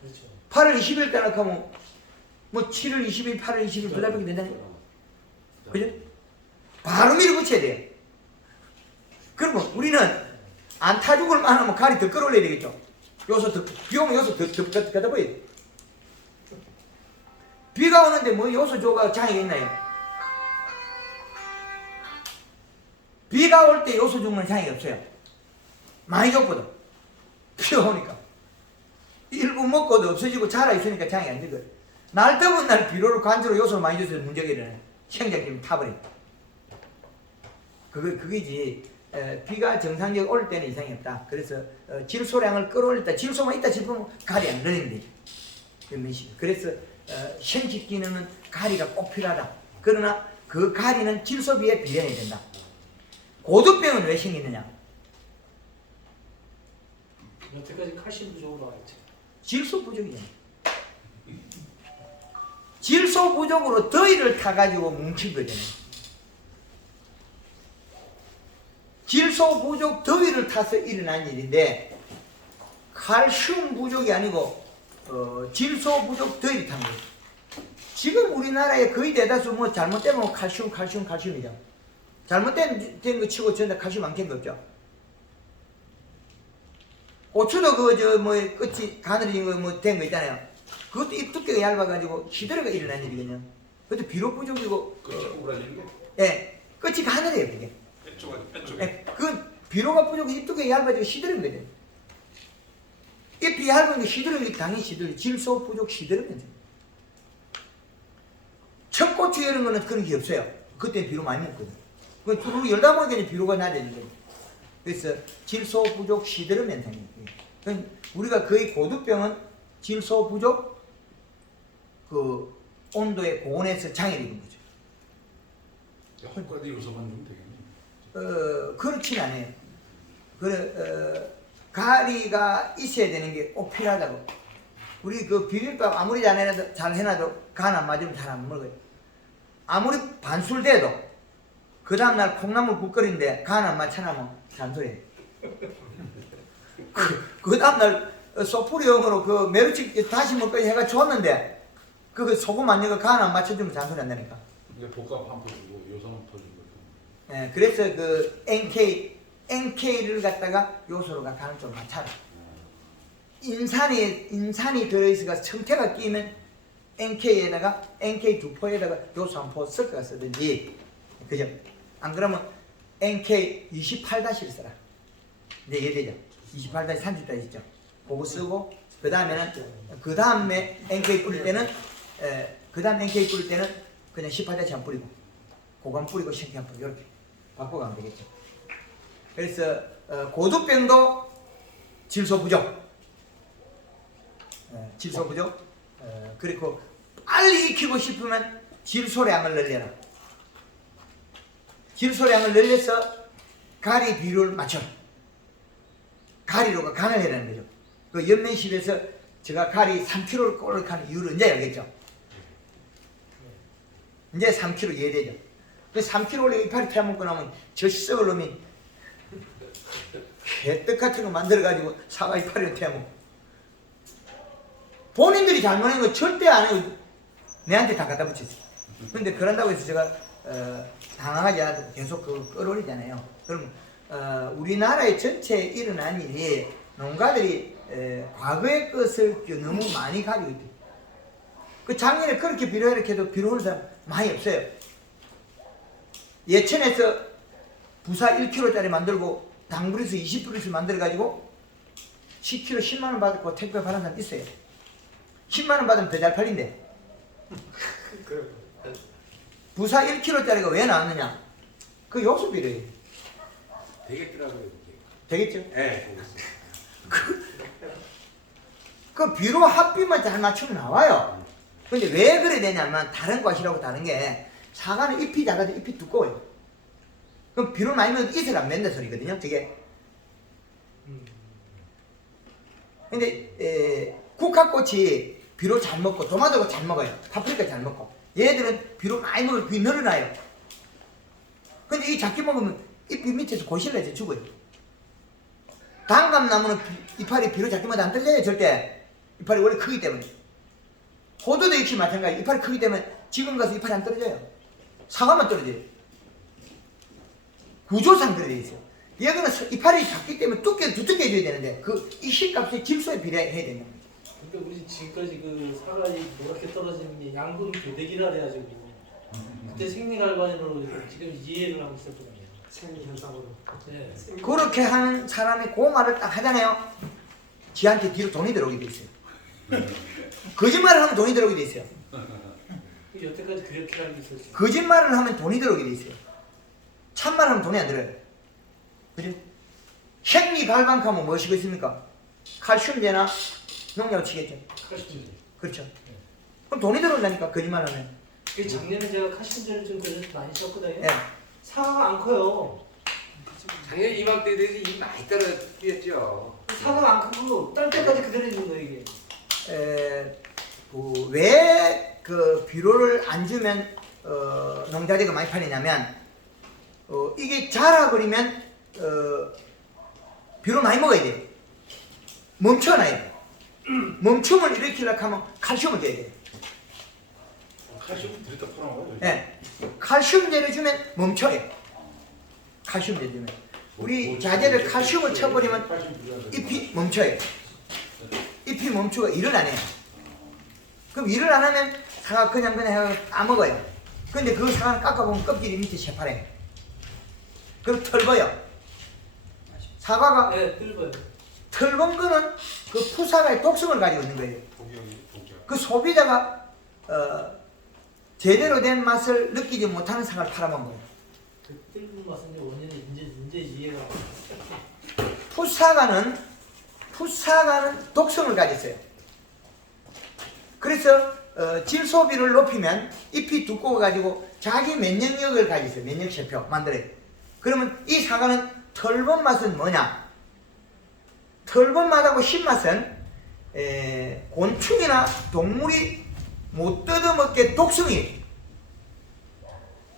그렇죠. 8월 20일 때 하면 뭐 7월 20일, 8월 20일 두 달밖에 된다니까. 그죠? 바로 밀어붙여야 돼요. 그러면 우리는 안 타죽을 만하면 가리 더 끌어올려야 되겠죠. 요소 더, 비 오면 요소 더 가다 보여야 돼. 비가 오는데 뭐 요소 조가 장애가 있나요? 비가 올 때 요소 주는 장애가 없어요. 많이 줬거든. 비가 오니까. 일부 먹고도 없어지고 자라있으니까 장애 안 되거든. 날 더운 날 비료로 관주로 요소를 많이 줘서 문제가 일어나요. 생장점이 타버려. 그게지. 비가 정상적으로 올 때는 이상이 없다. 그래서 질소량을 끌어올렸다. 질소만 있다 싶으면 가리 안 걸리면 되죠. 그래서 생식 기능은 가리가 꼭 필요하다. 그러나 그 가리는 질소비에 비례해야 된다. 고두병은 왜 생기느냐? 여태까지 칼슘 부족으로 알지. 질소 부족이잖아. 질소 부족으로 더위를 타가지고 뭉친 거잖아요. 질소 부족, 더위를 타서 일어난 일인데 칼슘 부족이 아니고 질소 부족, 더위를 탄 거예요. 지금 우리나라에 거의 대다수 뭐 잘못되면 칼슘이죠. 잘못된 거 치고 전부 다 칼슘 안 캔 거 없죠. 고추도 끝이 가늘어진 거 뭐 된 거 있잖아요. 그것도 잎 두께가 얇아가지고 시들어가 일어난 일이거든요. 그것도 비료 부족이고. 끝이 구부러지는 게? 예, 끝이 가늘어요, 그게. 왼쪽에. 그 비료가 부족해 잎 두께가 얇아지고 시들은 거죠. 잎이 얇은데 시들은 게 당연히 시들어요. 질소 부족 시들으면 돼요. 청고추 이런 거는 그런 게 없어요. 그때 비료 많이 먹거든. 그 두루 열다 보니까 비료가 낮아지는 거예요. 그래서 질소 부족 시들음 현상이에요. 그러니까 우리가 거의 고두병은 질소 부족 그 온도의 고온에서 장애를 입은 거죠. 헛가지 요소만 주면 되겠네. 그렇진 않아요. 가리가 있어야 되는 게 꼭 필요하다고. 우리 그 비빔밥 아무리 잘 해놔도 간 안 맞으면 잘 안 먹어요. 아무리 반술돼도 그 다음날 콩나물 국 끓인데 간 안 맞춰나면 잔소리예요. 그 다음날 소프리용으로 그 메루치 다시 먹거리 해가 줬는데 그 소금 안 넣고 간 안 맞춰주면 잔소리 한다니까. 이게 볶아 한 포주고 요소는 퍼주는 거죠. 예, 그래서 그 NK를 갖다가 요소로가 간을 좀 맞춰라. 인산이 들어있어가 청태가 끼면 NK에다가 NK2포에다가 요소 한 포 섞어서 쓰든지, 그죠? 안 그러면 NK 28-를 써라. 이제 이해되죠? 28-30 있죠? 그거 쓰고, 그 다음에 NK 뿌릴 때는 그냥 18- 안 뿌리고, 그거 안 뿌리고 신기 한 뿌리고, 이렇게 바꿔가면 되겠죠. 그래서 고두병도 질소 부족. 질소 부족. 그리고 빨리 익히고 싶으면 질소량을 늘려라. 질소량을 늘려서 가리 비율을 맞춰. 가리로가 간을 해라는 거죠. 그 연면실에서 제가 가리 3kg를 꼴을 하는 이유를 이제 알겠죠. 이제 3kg 이해되죠. 그 3kg 원래 이파리 태워먹고 나면 저 썩을 놈이 개떡 같은 거 만들어가지고 사과 이파리를 태워먹고, 본인들이 잘못한 거 절대 안 해요. 내한테 다 갖다 붙였어요. 근데 그런다고 해서 제가 당황하지 않아도 계속 그 끌어올리잖아요. 그럼 우리나라의 전체에 일어난 일이 농가들이 과거의 것을 너무 많이 가지고 있대요. 그 작년에 그렇게 비료를 해도 비료하는 사람 많이 없어요. 예천에서 부사 1kg짜리 만들고 당브리스 20브리스 만들어가지고 10kg 10만원 받고 택배 받은 사람 있어요. 10만원 받으면 더 잘 팔린대. 부사 1kg짜리가 왜 나왔느냐? 그 요소 비료예요. 되겠더라고요. 되겠죠? 네. 그 비료 합비만 잘 맞추면 나와요. 근데 왜 그래 되냐면 다른 과실하고 다른 게 사과는 잎이 작아도 잎이 두꺼워요. 그럼 비료 많이 넣어도 잎을 안 맺는 소리거든요. 저게. 근데 국화꽃이 비료 잘 먹고 토마토가 잘 먹어요. 파프리카 잘 먹고. 얘들은 비료 많이 먹으면 비 늘어나요. 근데 이 작게 먹으면 잎이 밑에서 고실내서 죽어요. 단감나무는 이파리 비료 작게 먹어도 안 떨어져요. 절대. 이파리 원래 크기 때문에. 호두도 역시 마찬가지. 이파리 크기 때문에 지금 가서 이파리 안 떨어져요. 사과만 떨어져요. 구조상 그래 돼 있어요. 얘는 이파리 작기 때문에 두껍게 해줘야 되는데 이 실값이 질소에 비례해야 되는 거예요. 근데 우리 지금까지 그 사과이 노랗게 떨어지는 게 양분 교대기라 그래가지고 그때 생리갈반으로 지금 이해를 하고 있었거든요. 생리현상으로. 네. 그렇게 하는 사람이 그 말을 딱 하잖아요. 지한테 뒤로 돈이 들어오게 돼 있어요. 거짓말을 하면 돈이 들어오게 돼 있어요. 여태까지 그렇게 하고 있었어요. 거짓말을 하면 돈이 들어오게 돼 있어요. 참말을 하면 돈이 안 들어요. 그죠? 생리갈반하면 무엇이겠습니까? 칼슘제나 농약을 치겠죠. 칼슘제. 그렇죠. 그럼 돈이 들어온다니까 거짓말하면. 그 작년에 제가 칼슘제를 좀 그래서 많이 썼거든요. 예. 사과가 안 커요. 작년 이맘때 돼서 이 많이 떨어뜨렸죠. 사과가 안 크고 딸 때까지 그대로 있는 거예요 이게. 왜 그 비료를 안 주면 농자재가 많이 팔리냐면 이게 자라버리면 비료 많이 먹어야 돼요. 멈춰놔야 돼요. 멈춤을 일으키려고 하면 칼슘을 줘야 돼요. 칼슘 드리다 팔아먹어요. 예. 칼슘제를 주면 멈춰요. 칼슘제 주면. 우리 자재를 칼슘을 쳐버리면 잎이 멈춰요. 잎이 멈추고 일을 안 해요. 그럼 일을 안 하면 사과 그냥 까먹어요. 근데 그 사과는 깎아보면 껍질이 밑에 새파래요. 그럼 털어요. 사과가 네, 뜰거요. 털은 거는 그 푸사가의 독성을 가지고 있는 거예요. 그 소비자가 제대로 된 맛을 느끼지 못하는 사과를 팔아먹은 거예요. 그 뜰는 맛은 원인이 이제 이해가. 푸사가는 독성을 가졌어요. 그래서 질소비를 높이면 잎이 두꺼워가지고 자기 면역력을 가졌어요. 면역세포 만들어요. 그러면 이 사과는 털본 맛은 뭐냐? 털본 맛하고 신맛은 곤충이나 동물이 못 뜯어먹게 독성이에요.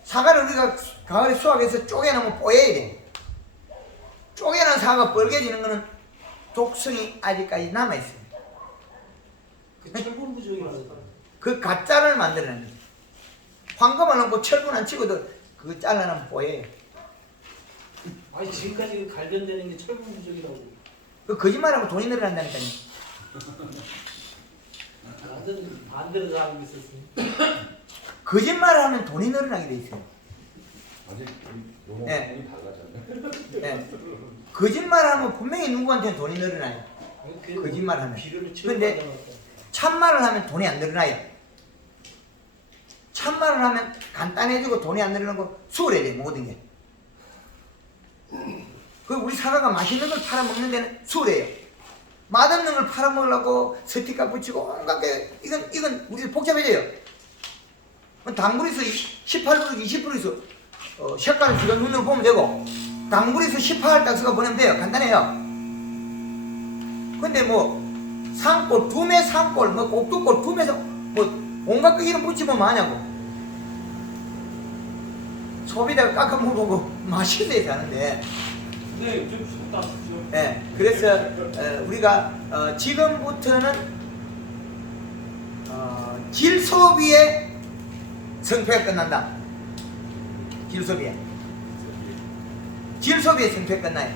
사과를 우리가 가을에 수확해서 쪼개놓으면 뽀여야 돼. 쪼개놓은 사과가 뻘개지는 거는 독성이 아직까지 남아있어요. 그 철분 부족이라서. 그 가짜를 만들어내는 거죠. 황금을 넣고 철분 안 치고도 그거 잘라내면 뽀여요. 아니 지금까지 그 갈변되는 게 철분 부족이라고. 그 거짓말하고 돈이 늘어난다니까요. 완전 반대로 알고 있었으니. 거짓말을 하면 돈이 늘어나게 돼 있어요. 아직 용어가 예. 달라졌네. 예. 거짓말하면 분명히 누구한테는 돈이 늘어나요. 거짓말하면. 비료를 근데 참말을 하면 돈이 안 늘어나요. 참말을 하면 간단해지고 돈이 안 늘어나고 수월해야 돼 모든 게. 그 우리 사과가 맛있는 걸 팔아먹는 데는 수월해요. 맛없는 걸 팔아먹으려고 스티커 붙이고 온갖 게 이건 우리 복잡해져요. 당분에서 18% 20%에서 색깔을 지가 눈으로 보면 되고 당분에서 18 딱서가 보내면 돼요. 간단해요. 근데 뭐 산골, 두매 산골, 뭐 꼭두골, 두매서 뭐 온갖 거 이름 붙이면 뭐하냐고. 소비자가 깎아 먹어보고 맛있어야 하는데. 네, 좀 쉽다. 좀. 예, 그래서 우리가 지금부터는 질소비의 성패가 끝난다. 질소비의 성패가 끝나요.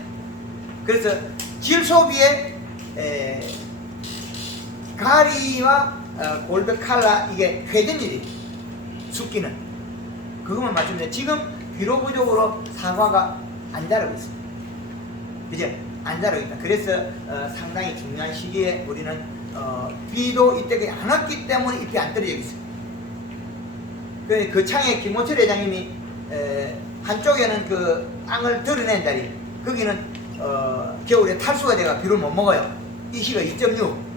그래서 질소비의 가리와 골드 칼라 이게 회전율이 숫기는 그것만 맞추면 돼. 지금 비료 부족으로 사과가 안 자라고 있습니다. 그죠? 안 자라고 있다. 그래서 상당히 중요한 시기에 우리는 비도 이때 안 왔기 때문에 잎이 안 떨어지고 있어요. 그 창에 김호철 회장님이 한쪽에는 그 땅을 드러낸 자리, 거기는 겨울에 탈수가 돼가 비를 못 먹어요. 이 시가 2.6.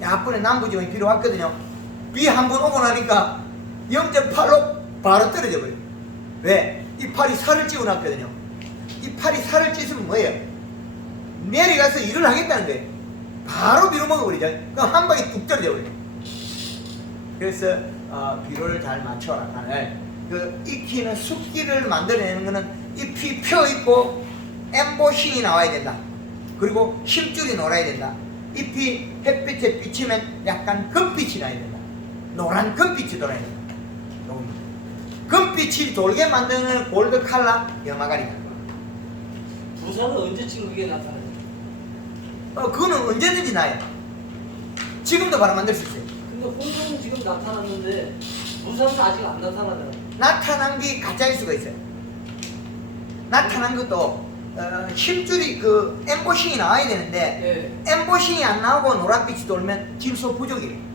약분의 남부지방이 비로 왔거든요. 비 한 번 오고 나니까 0.8로 바로 떨어져 버려요. 왜? 이 팔이 살을 찌워놨거든요. 이 팔이 살을 찌우면 뭐예요? 내려가서 일을 하겠다는 거예요. 바로 비로 먹어버리죠. 그럼 한 방에 뚝 떨어져 버려요. 그래서 비료를 잘 맞춰라. 그 익히는 숫기를 만들어내는 거는 잎이 펴있고 엠보싱이 나와야 된다. 그리고 힘줄이 놀아야 된다. 잎이 햇빛에 비치면 약간 금빛이 나야 된다. 노란 금빛이 돌아야 된다. 금빛이 돌게 만드는 골드 칼라 염화가리다. 부산은 언제쯤 그게 나타나요? 그거는 언제든지 나요. 지금도 바로 만들 수 있어요. 근데 홍성은 지금 나타났는데 부산은 아직 안 나타나잖아요. 나타난 게 가짜일 수가 있어요. 나타난 것도 힘줄이 그 엠보싱이 나와야 되는데 엠보싱이 안 나오고 노란빛이 돌면 질소 부족이에요.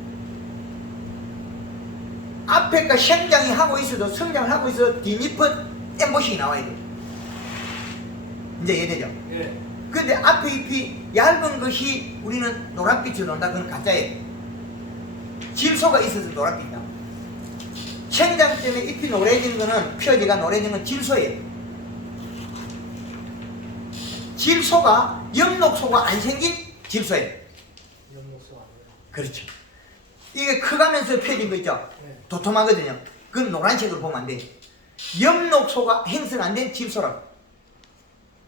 앞에가 생장이 하고 있어도 성장을 하고 있어도 뒷잎은 엠보싱이 나와야 돼요. 이제 이해되죠? 예. 근데 앞에 잎이 얇은 것이 우리는 노란빛으로 논다. 그건 가짜예요. 질소가 있어서 노란빛이다. 생장 때문에 잎이 노래진 거는 표지가 노래진 건 질소예요. 질소가 엽록소가 안 생긴 질소예요. 연목소 아니에요. 그렇죠. 이게 커가면서 펴진 거 있죠. 네. 도톰하거든요. 그건 노란색으로 보면 안 돼요. 엽록소가 형성 안 된 질소라고.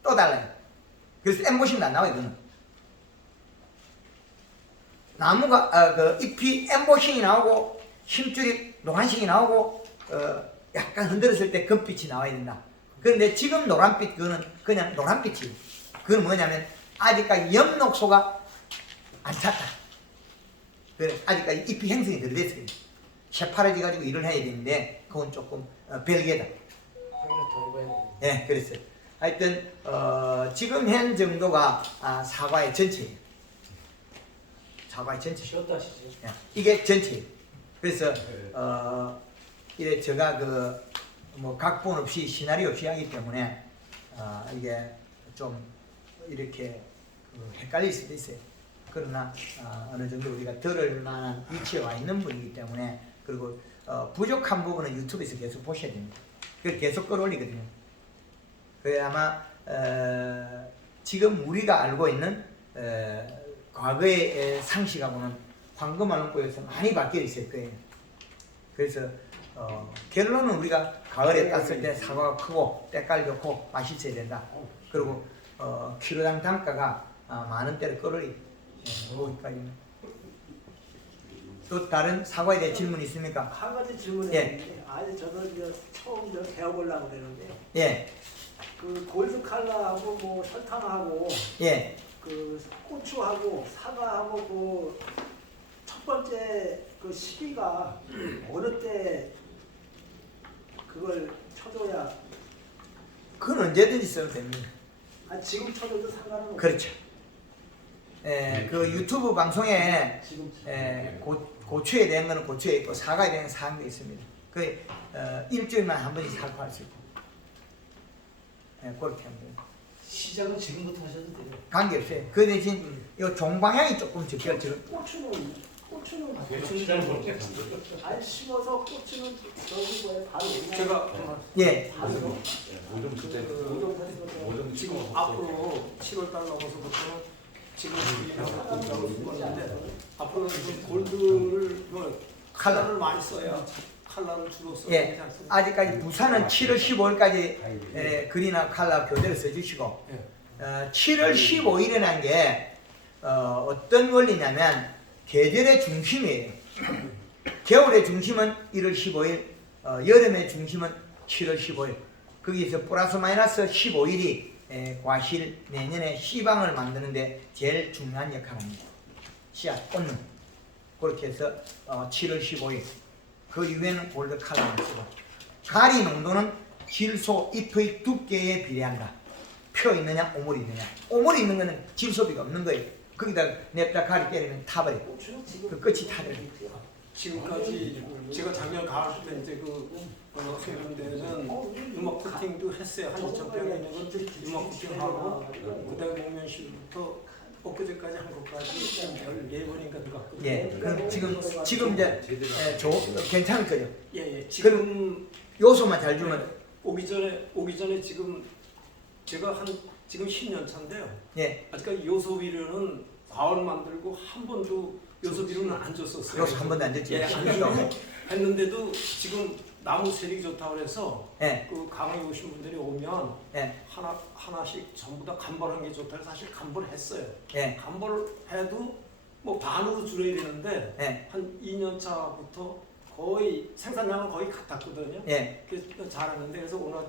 또 달라요. 그래서 엠보싱도 안 나와요. 그거는. 나무가 그 잎이 엠보싱이 나오고 힘줄이 노란색이 나오고 약간 흔들었을 때 금빛이 나와야 된다. 그런데 지금 노란빛 그거는 그냥 노란빛이에요. 그건 뭐냐면 아직까지 엽록소가 안 찼다. 그래 아직까지 잎이 형성이 덜 됐어요. 새파랗게 가지고 일을 해야 되는데 그건 조금 별개다. 확인을 더 해봐야 돼요. 예, 그랬어요. 하여튼 지금 현 정도가 사과의 전체예요. 사과의 전체. 쉬었다 하시죠. 예, 이게 전체예요. 그래서 이래 제가 그 뭐 각본 없이 시나리오 없이 하기 때문에 이게 좀 이렇게 헷갈릴 수도 있어요. 그러나 어느 정도 우리가 들을 만한 위치에 와 있는 분이기 때문에 그리고 부족한 부분은 유튜브에서 계속 보셔야 됩니다. 그걸 계속 끌어올리거든요. 그래 아마 지금 우리가 알고 있는 과거의 상식하고는 황금알론고에서 많이 바뀌어 있을 거예요. 그래서 결론은 우리가 가을에 땄을 때 사과가 크고 때깔 좋고 맛있어야 된다. 그리고 키로당 단가가 만 원대를 끌어올리. 거기까지는. 또 다른 사과에 대해 질문 있습니까? 한 가지 질문이 예. 있는데 아니 저는 처음 배워보려고 그러는데 예, 그 골드 칼라하고 뭐 설탕하고 예, 그 고추하고 사과하고 그 첫 번째 그 시기가 어느 때 그걸 쳐줘야 그건 언제든지 써도 됩니다. 지금 쳐줘도 상관은 없어요. 그렇죠. 그 유튜브 방송에 지금 고추에 대한 거는 고추에 있고 사과에 대한 사항도 있습니다. 그 일주일만 한 번씩 살포할 수 있고 그렇게 하면 돼요. 시작은 지금부터 하셔도 돼요. 관계없어요. 그 대신 이 종방향이 조금 적혀 지금. 고추는 잘 심어서 고추는 저기 뭐에 바로 제가 예. 오점 그때 오점 지금 앞으로 7월달 넘어서부터는 지금 건데 앞으로는 좀 골드를 칼라를 많이 써야 칼라를 주로 써야 예. 되지 않습니까? 아직까지 부산은 7월 15일까지 그린하고 칼라 교대로 써주시고 7월 15일이라는 게 어떤 원리냐면 계절의 중심이에요. 겨울의 중심은 1월 15일, 여름의 중심은 7월 15일. 거기에서 플러스 마이너스 15일이 과실 내년에 씨방을 만드는데 제일 중요한 역할을 합니다. 씨앗 꽂는. 그렇게 해서 7월 15일. 그 이후에는 골드 칼라를 쓰고. 가리 농도는 질소 잎의 두께에 비례한다. 표 있느냐, 오물이 있느냐. 오물이 있는 거는 질소비가 없는 거예요. 거기다 냅다 가리 때리면 타버려. 그 끝이 타버려. 지금까지 제가 작년 가을 때 이제 이런 데는 음악 코팅도 했어요. 한 2,000평에 있는 건 음악 코팅하고 그다음에 목면실부터 엊그제까지 한 것까지 14번인가 들어갔거든요. 예. 그럼 지금 이제 괜찮을 거죠. 예. 지금 요소만 잘 주면 오기 전에 지금 제가 지금 10년 차인데요. 예. 아직까지 요소 비료는 과월 만들고 한 번도 요소 비료는 안 줬었어요. 요소 한 번도 안 줬지. 예, 안 주고 했는데도 지금 나무 세력이 좋다고 그래서 예. 그 강원에 오신 분들이 오면 예. 하나씩 전부 다 간벌한 게 좋다고 해서 사실 간벌을 했어요. 예. 간벌을 해도 뭐 반으로 줄여야 되는데 예. 한 2년 차부터 거의 생산량은 거의 같았거든요. 예. 그래서 잘하는데 그래서 오늘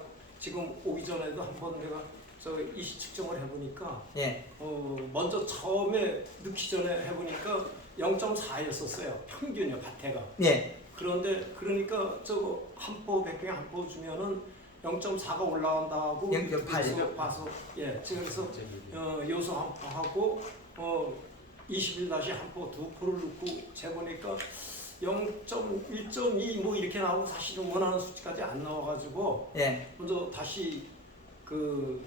지금 오기 전에도 한번 내가 저 이시 측정을 해보니까 예. 먼저 처음에 넣기 전에 해보니까 0.4였었어요. 평균이요 밭에가. 예. 그런데 그러니까 저거 한포 100평에 한 포 주면은 0.4가 올라간다고 0.8 봐서 예 그래서 요소 한 포하고 20일 다시 한 포 두 포를 넣고 재보니까 0.1.2 뭐 이렇게 나오고 사실은 원하는 수치까지 안 나와가지고 예. 먼저 다시 그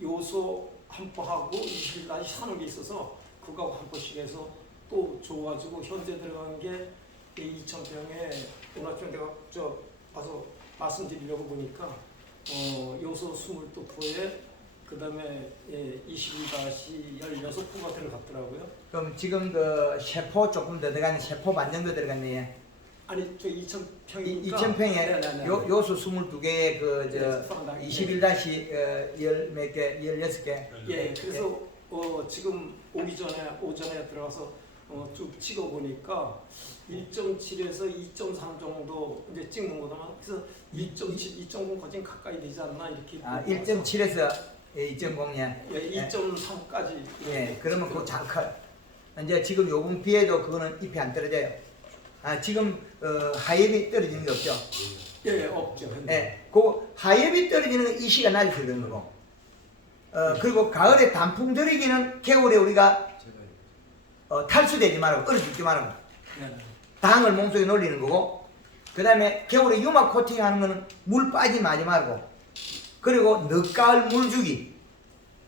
요소 한 포하고 20일 다시 사는 게 있어서 그거하고 한 포씩 해서 또 줘가지고 현재 들어간 게 2,000평에 오늘 아침에 내가 저 와서 말씀드리려고 보니까 요소 22포에 그 다음에 22-16포가 들어갔더라고요. 그럼 지금 그 세포 조금 더 들어가는 세포 반 정도 들어갔네요. 아니 저 2,000평이니까 2,000평에 요소 22개에 그 21-10 몇 개, 16개. 예, 그래서 지금 오기 전에 오전에 들어가서 쭉 찍어 보니까 1.7에서 2.3 정도 이제 찍는 거더만 그래서 2.7, 2.0 거진 가까이 되지 않나 이렇게. 1.7에서 2.0년. 예, 2.3까지. 예, 그러면 그거 잘 커요. 이제 지금 요번 비에도 그거는 잎이 안 떨어져요. 지금 하엽이 떨어지는 게 없죠. 예, 없죠. 예, 그 하엽이 떨어지는 건 이 시가 낮이 들어는 거고. 그리고 가을에 단풍 들이기는 겨울에 우리가 탈수되지 말고 얼어 죽지 말고 당을 몸속에 놀리는 거고, 그 다음에 겨울에 유막 코팅하는 거는 물 빠지지 말고, 그리고 늦가을 물주기,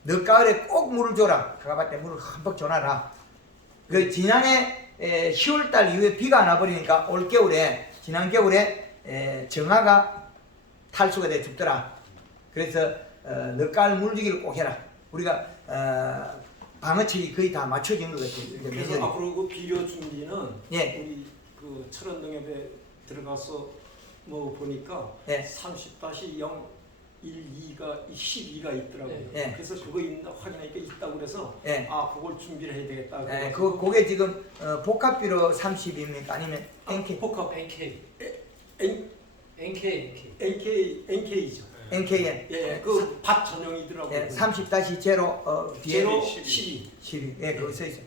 늦가을에 꼭 물을 줘라. 가가밭에 물을 흠뻑 줘놔라. 그 지난해 10월달 이후에 비가 안 와버리니까 올 겨울에, 지난 겨울에 정화가 탈수가 돼 죽더라. 그래서 늦가을 물주기를 꼭 해라. 우리가 방어책이 거의 다 맞춰진 것 같아요. 그래서 앞으로 그 비료 준비는 예. 우리 그 철원농협에 들어가서 뭐 보니까 예. 30-012가 12가 있더라고요. 예. 그래서 그거 있나 확인하니까 있다고 그래서 예. 그걸 준비를 해야 되겠다. 그게 지금 복합비로 30입니까? 아니면 NK? 복합 NK. NK죠. NKN. 예, 그 밭 전용이더라고요. 예, 30-0 뒤에 제로 12. 예, 그거 써 있어.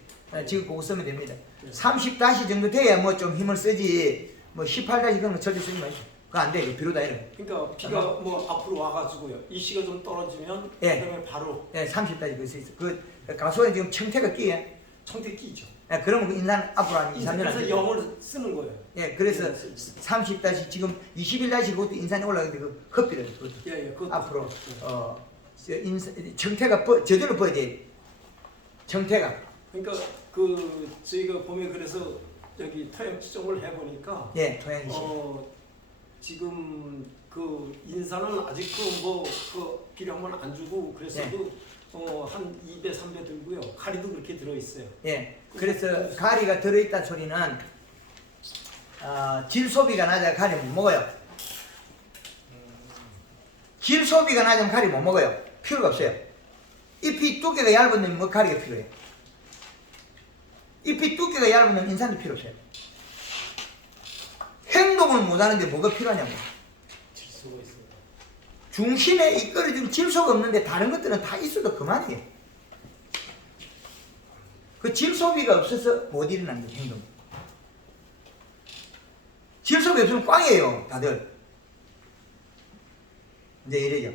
지금 그거 쓰면 됩니다. 30- 정도 돼야 뭐 좀 힘을 쓰지. 뭐 18- 그런 거 절대 쓰지 마시오. 그거 안 돼. 이거 비료다 이래. 그러니까 비가 뭐 앞으로 와가지고요. 일시가 좀 떨어지면 예. 그다음에 바로 예, 30- 그거 써 있어. 그 가수에 지금 청태가 끼예. 청태 끼죠. 예, 그러면 그 인산 앞으로 한 2, 3년 안 그래서 돼. 0을 쓰는 거예요. 예, 그래서 30- 지금 21- 그것도 인산이 올라가는데 그 흡비를 그것도. 예, 그것도 앞으로 청태가 제대로 뻗어야 돼. 청태가. 그러니까 그 저희가 보면 그래서 여기 토양 추정을 해보니까 예, 토양이시. 지금 그 인산은 아직도 뭐그 비료만 안 주고 그래서 네. 한 2배, 3배 들고요. 가리도 그렇게 들어 있어요. 예, 그래서 가리가 들어있다 소리는 질 소비가 낮아 가리 못 먹어요. 질 소비가 낮으면 가리 못 먹어요. 필요가 없어요. 잎이 두께가 얇으면 뭐 가리가 필요해요. 잎이 두께가 얇으면 인산도 필요 없어요. 행동을 못하는데 뭐가 필요하냐고. 질소가 있습니다. 중심에 이끌어지고 질소가 없는데 다른 것들은 다 있어도 그만이에요. 그 질소비가 없어서 못 일어나는 거예요, 행동. 질소비 없으면 꽝이에요, 다들. 이제 이래죠.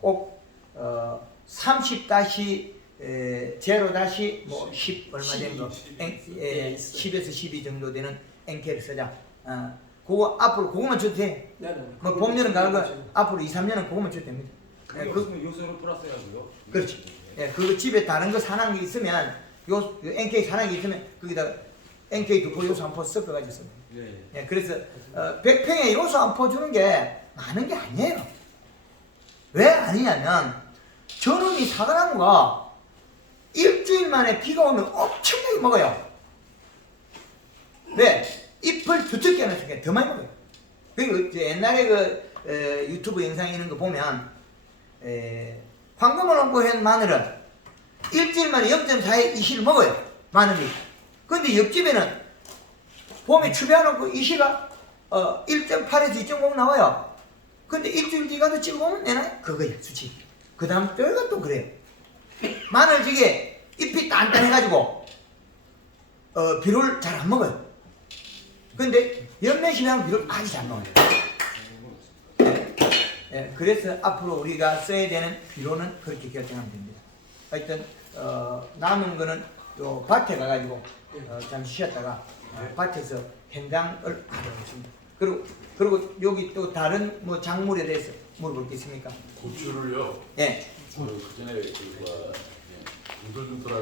꼭 30- 0- 10 얼마 된 거, 10에서 12 정도 되는 NK를 쓰자. 그거 앞으로 그거만 줘도 돼. 뭐 봄, 여름, 가을 거 앞으로 2, 3년은 그거만 줘도 됩니다. 예, 그 요소를 플러스 해야고요. 그렇지. 예, 그 집에 다른 거 사는 게 있으면 요 NK 사는 게 있으면 거기다가 NK 두포 요소 한 포 섞어가지고 씁니다. 네. 예, 그래서 100평에 요소 한 포 주는 게 많은 게 아니에요. 왜 아니냐면 저놈이 사과나무가 일주일 만에 비가 오면 엄청나게 먹어요. 왜? 잎을 두껍게 하는 더 많이 먹어요. 그리고 이제 옛날에 그 유튜브 영상 이런 거 보면 황금을 홍보한 마늘은 일주일 만에 0.4의 이시를 먹어요. 마늘이. 근데 옆집에는 봄에 추배해놓고 이시가 1.8에서 2.5 나와요. 근데 일주일 뒤 가서 찍어보면 되나요? 그거예요, 수치. 그 다음 뼈가 또 그래요. 마늘찌개 잎이 단단해가지고 비료를 잘 안 먹어요. 근데 연매심양 비료를 아주 잘 먹어요. 예, 그래서 앞으로 우리가 써야 되는 비료는 그렇게 결정하면 됩니다. 하여튼 남은 거는 또 밭에 가가지고 잠시 쉬었다가 밭에서 현장을 알아보겠습니다. 그리고 여기 또 다른 뭐 작물에 대해서 물어볼 게 있습니까? 고추를요. 예. 그전에 둥틀둥틀하게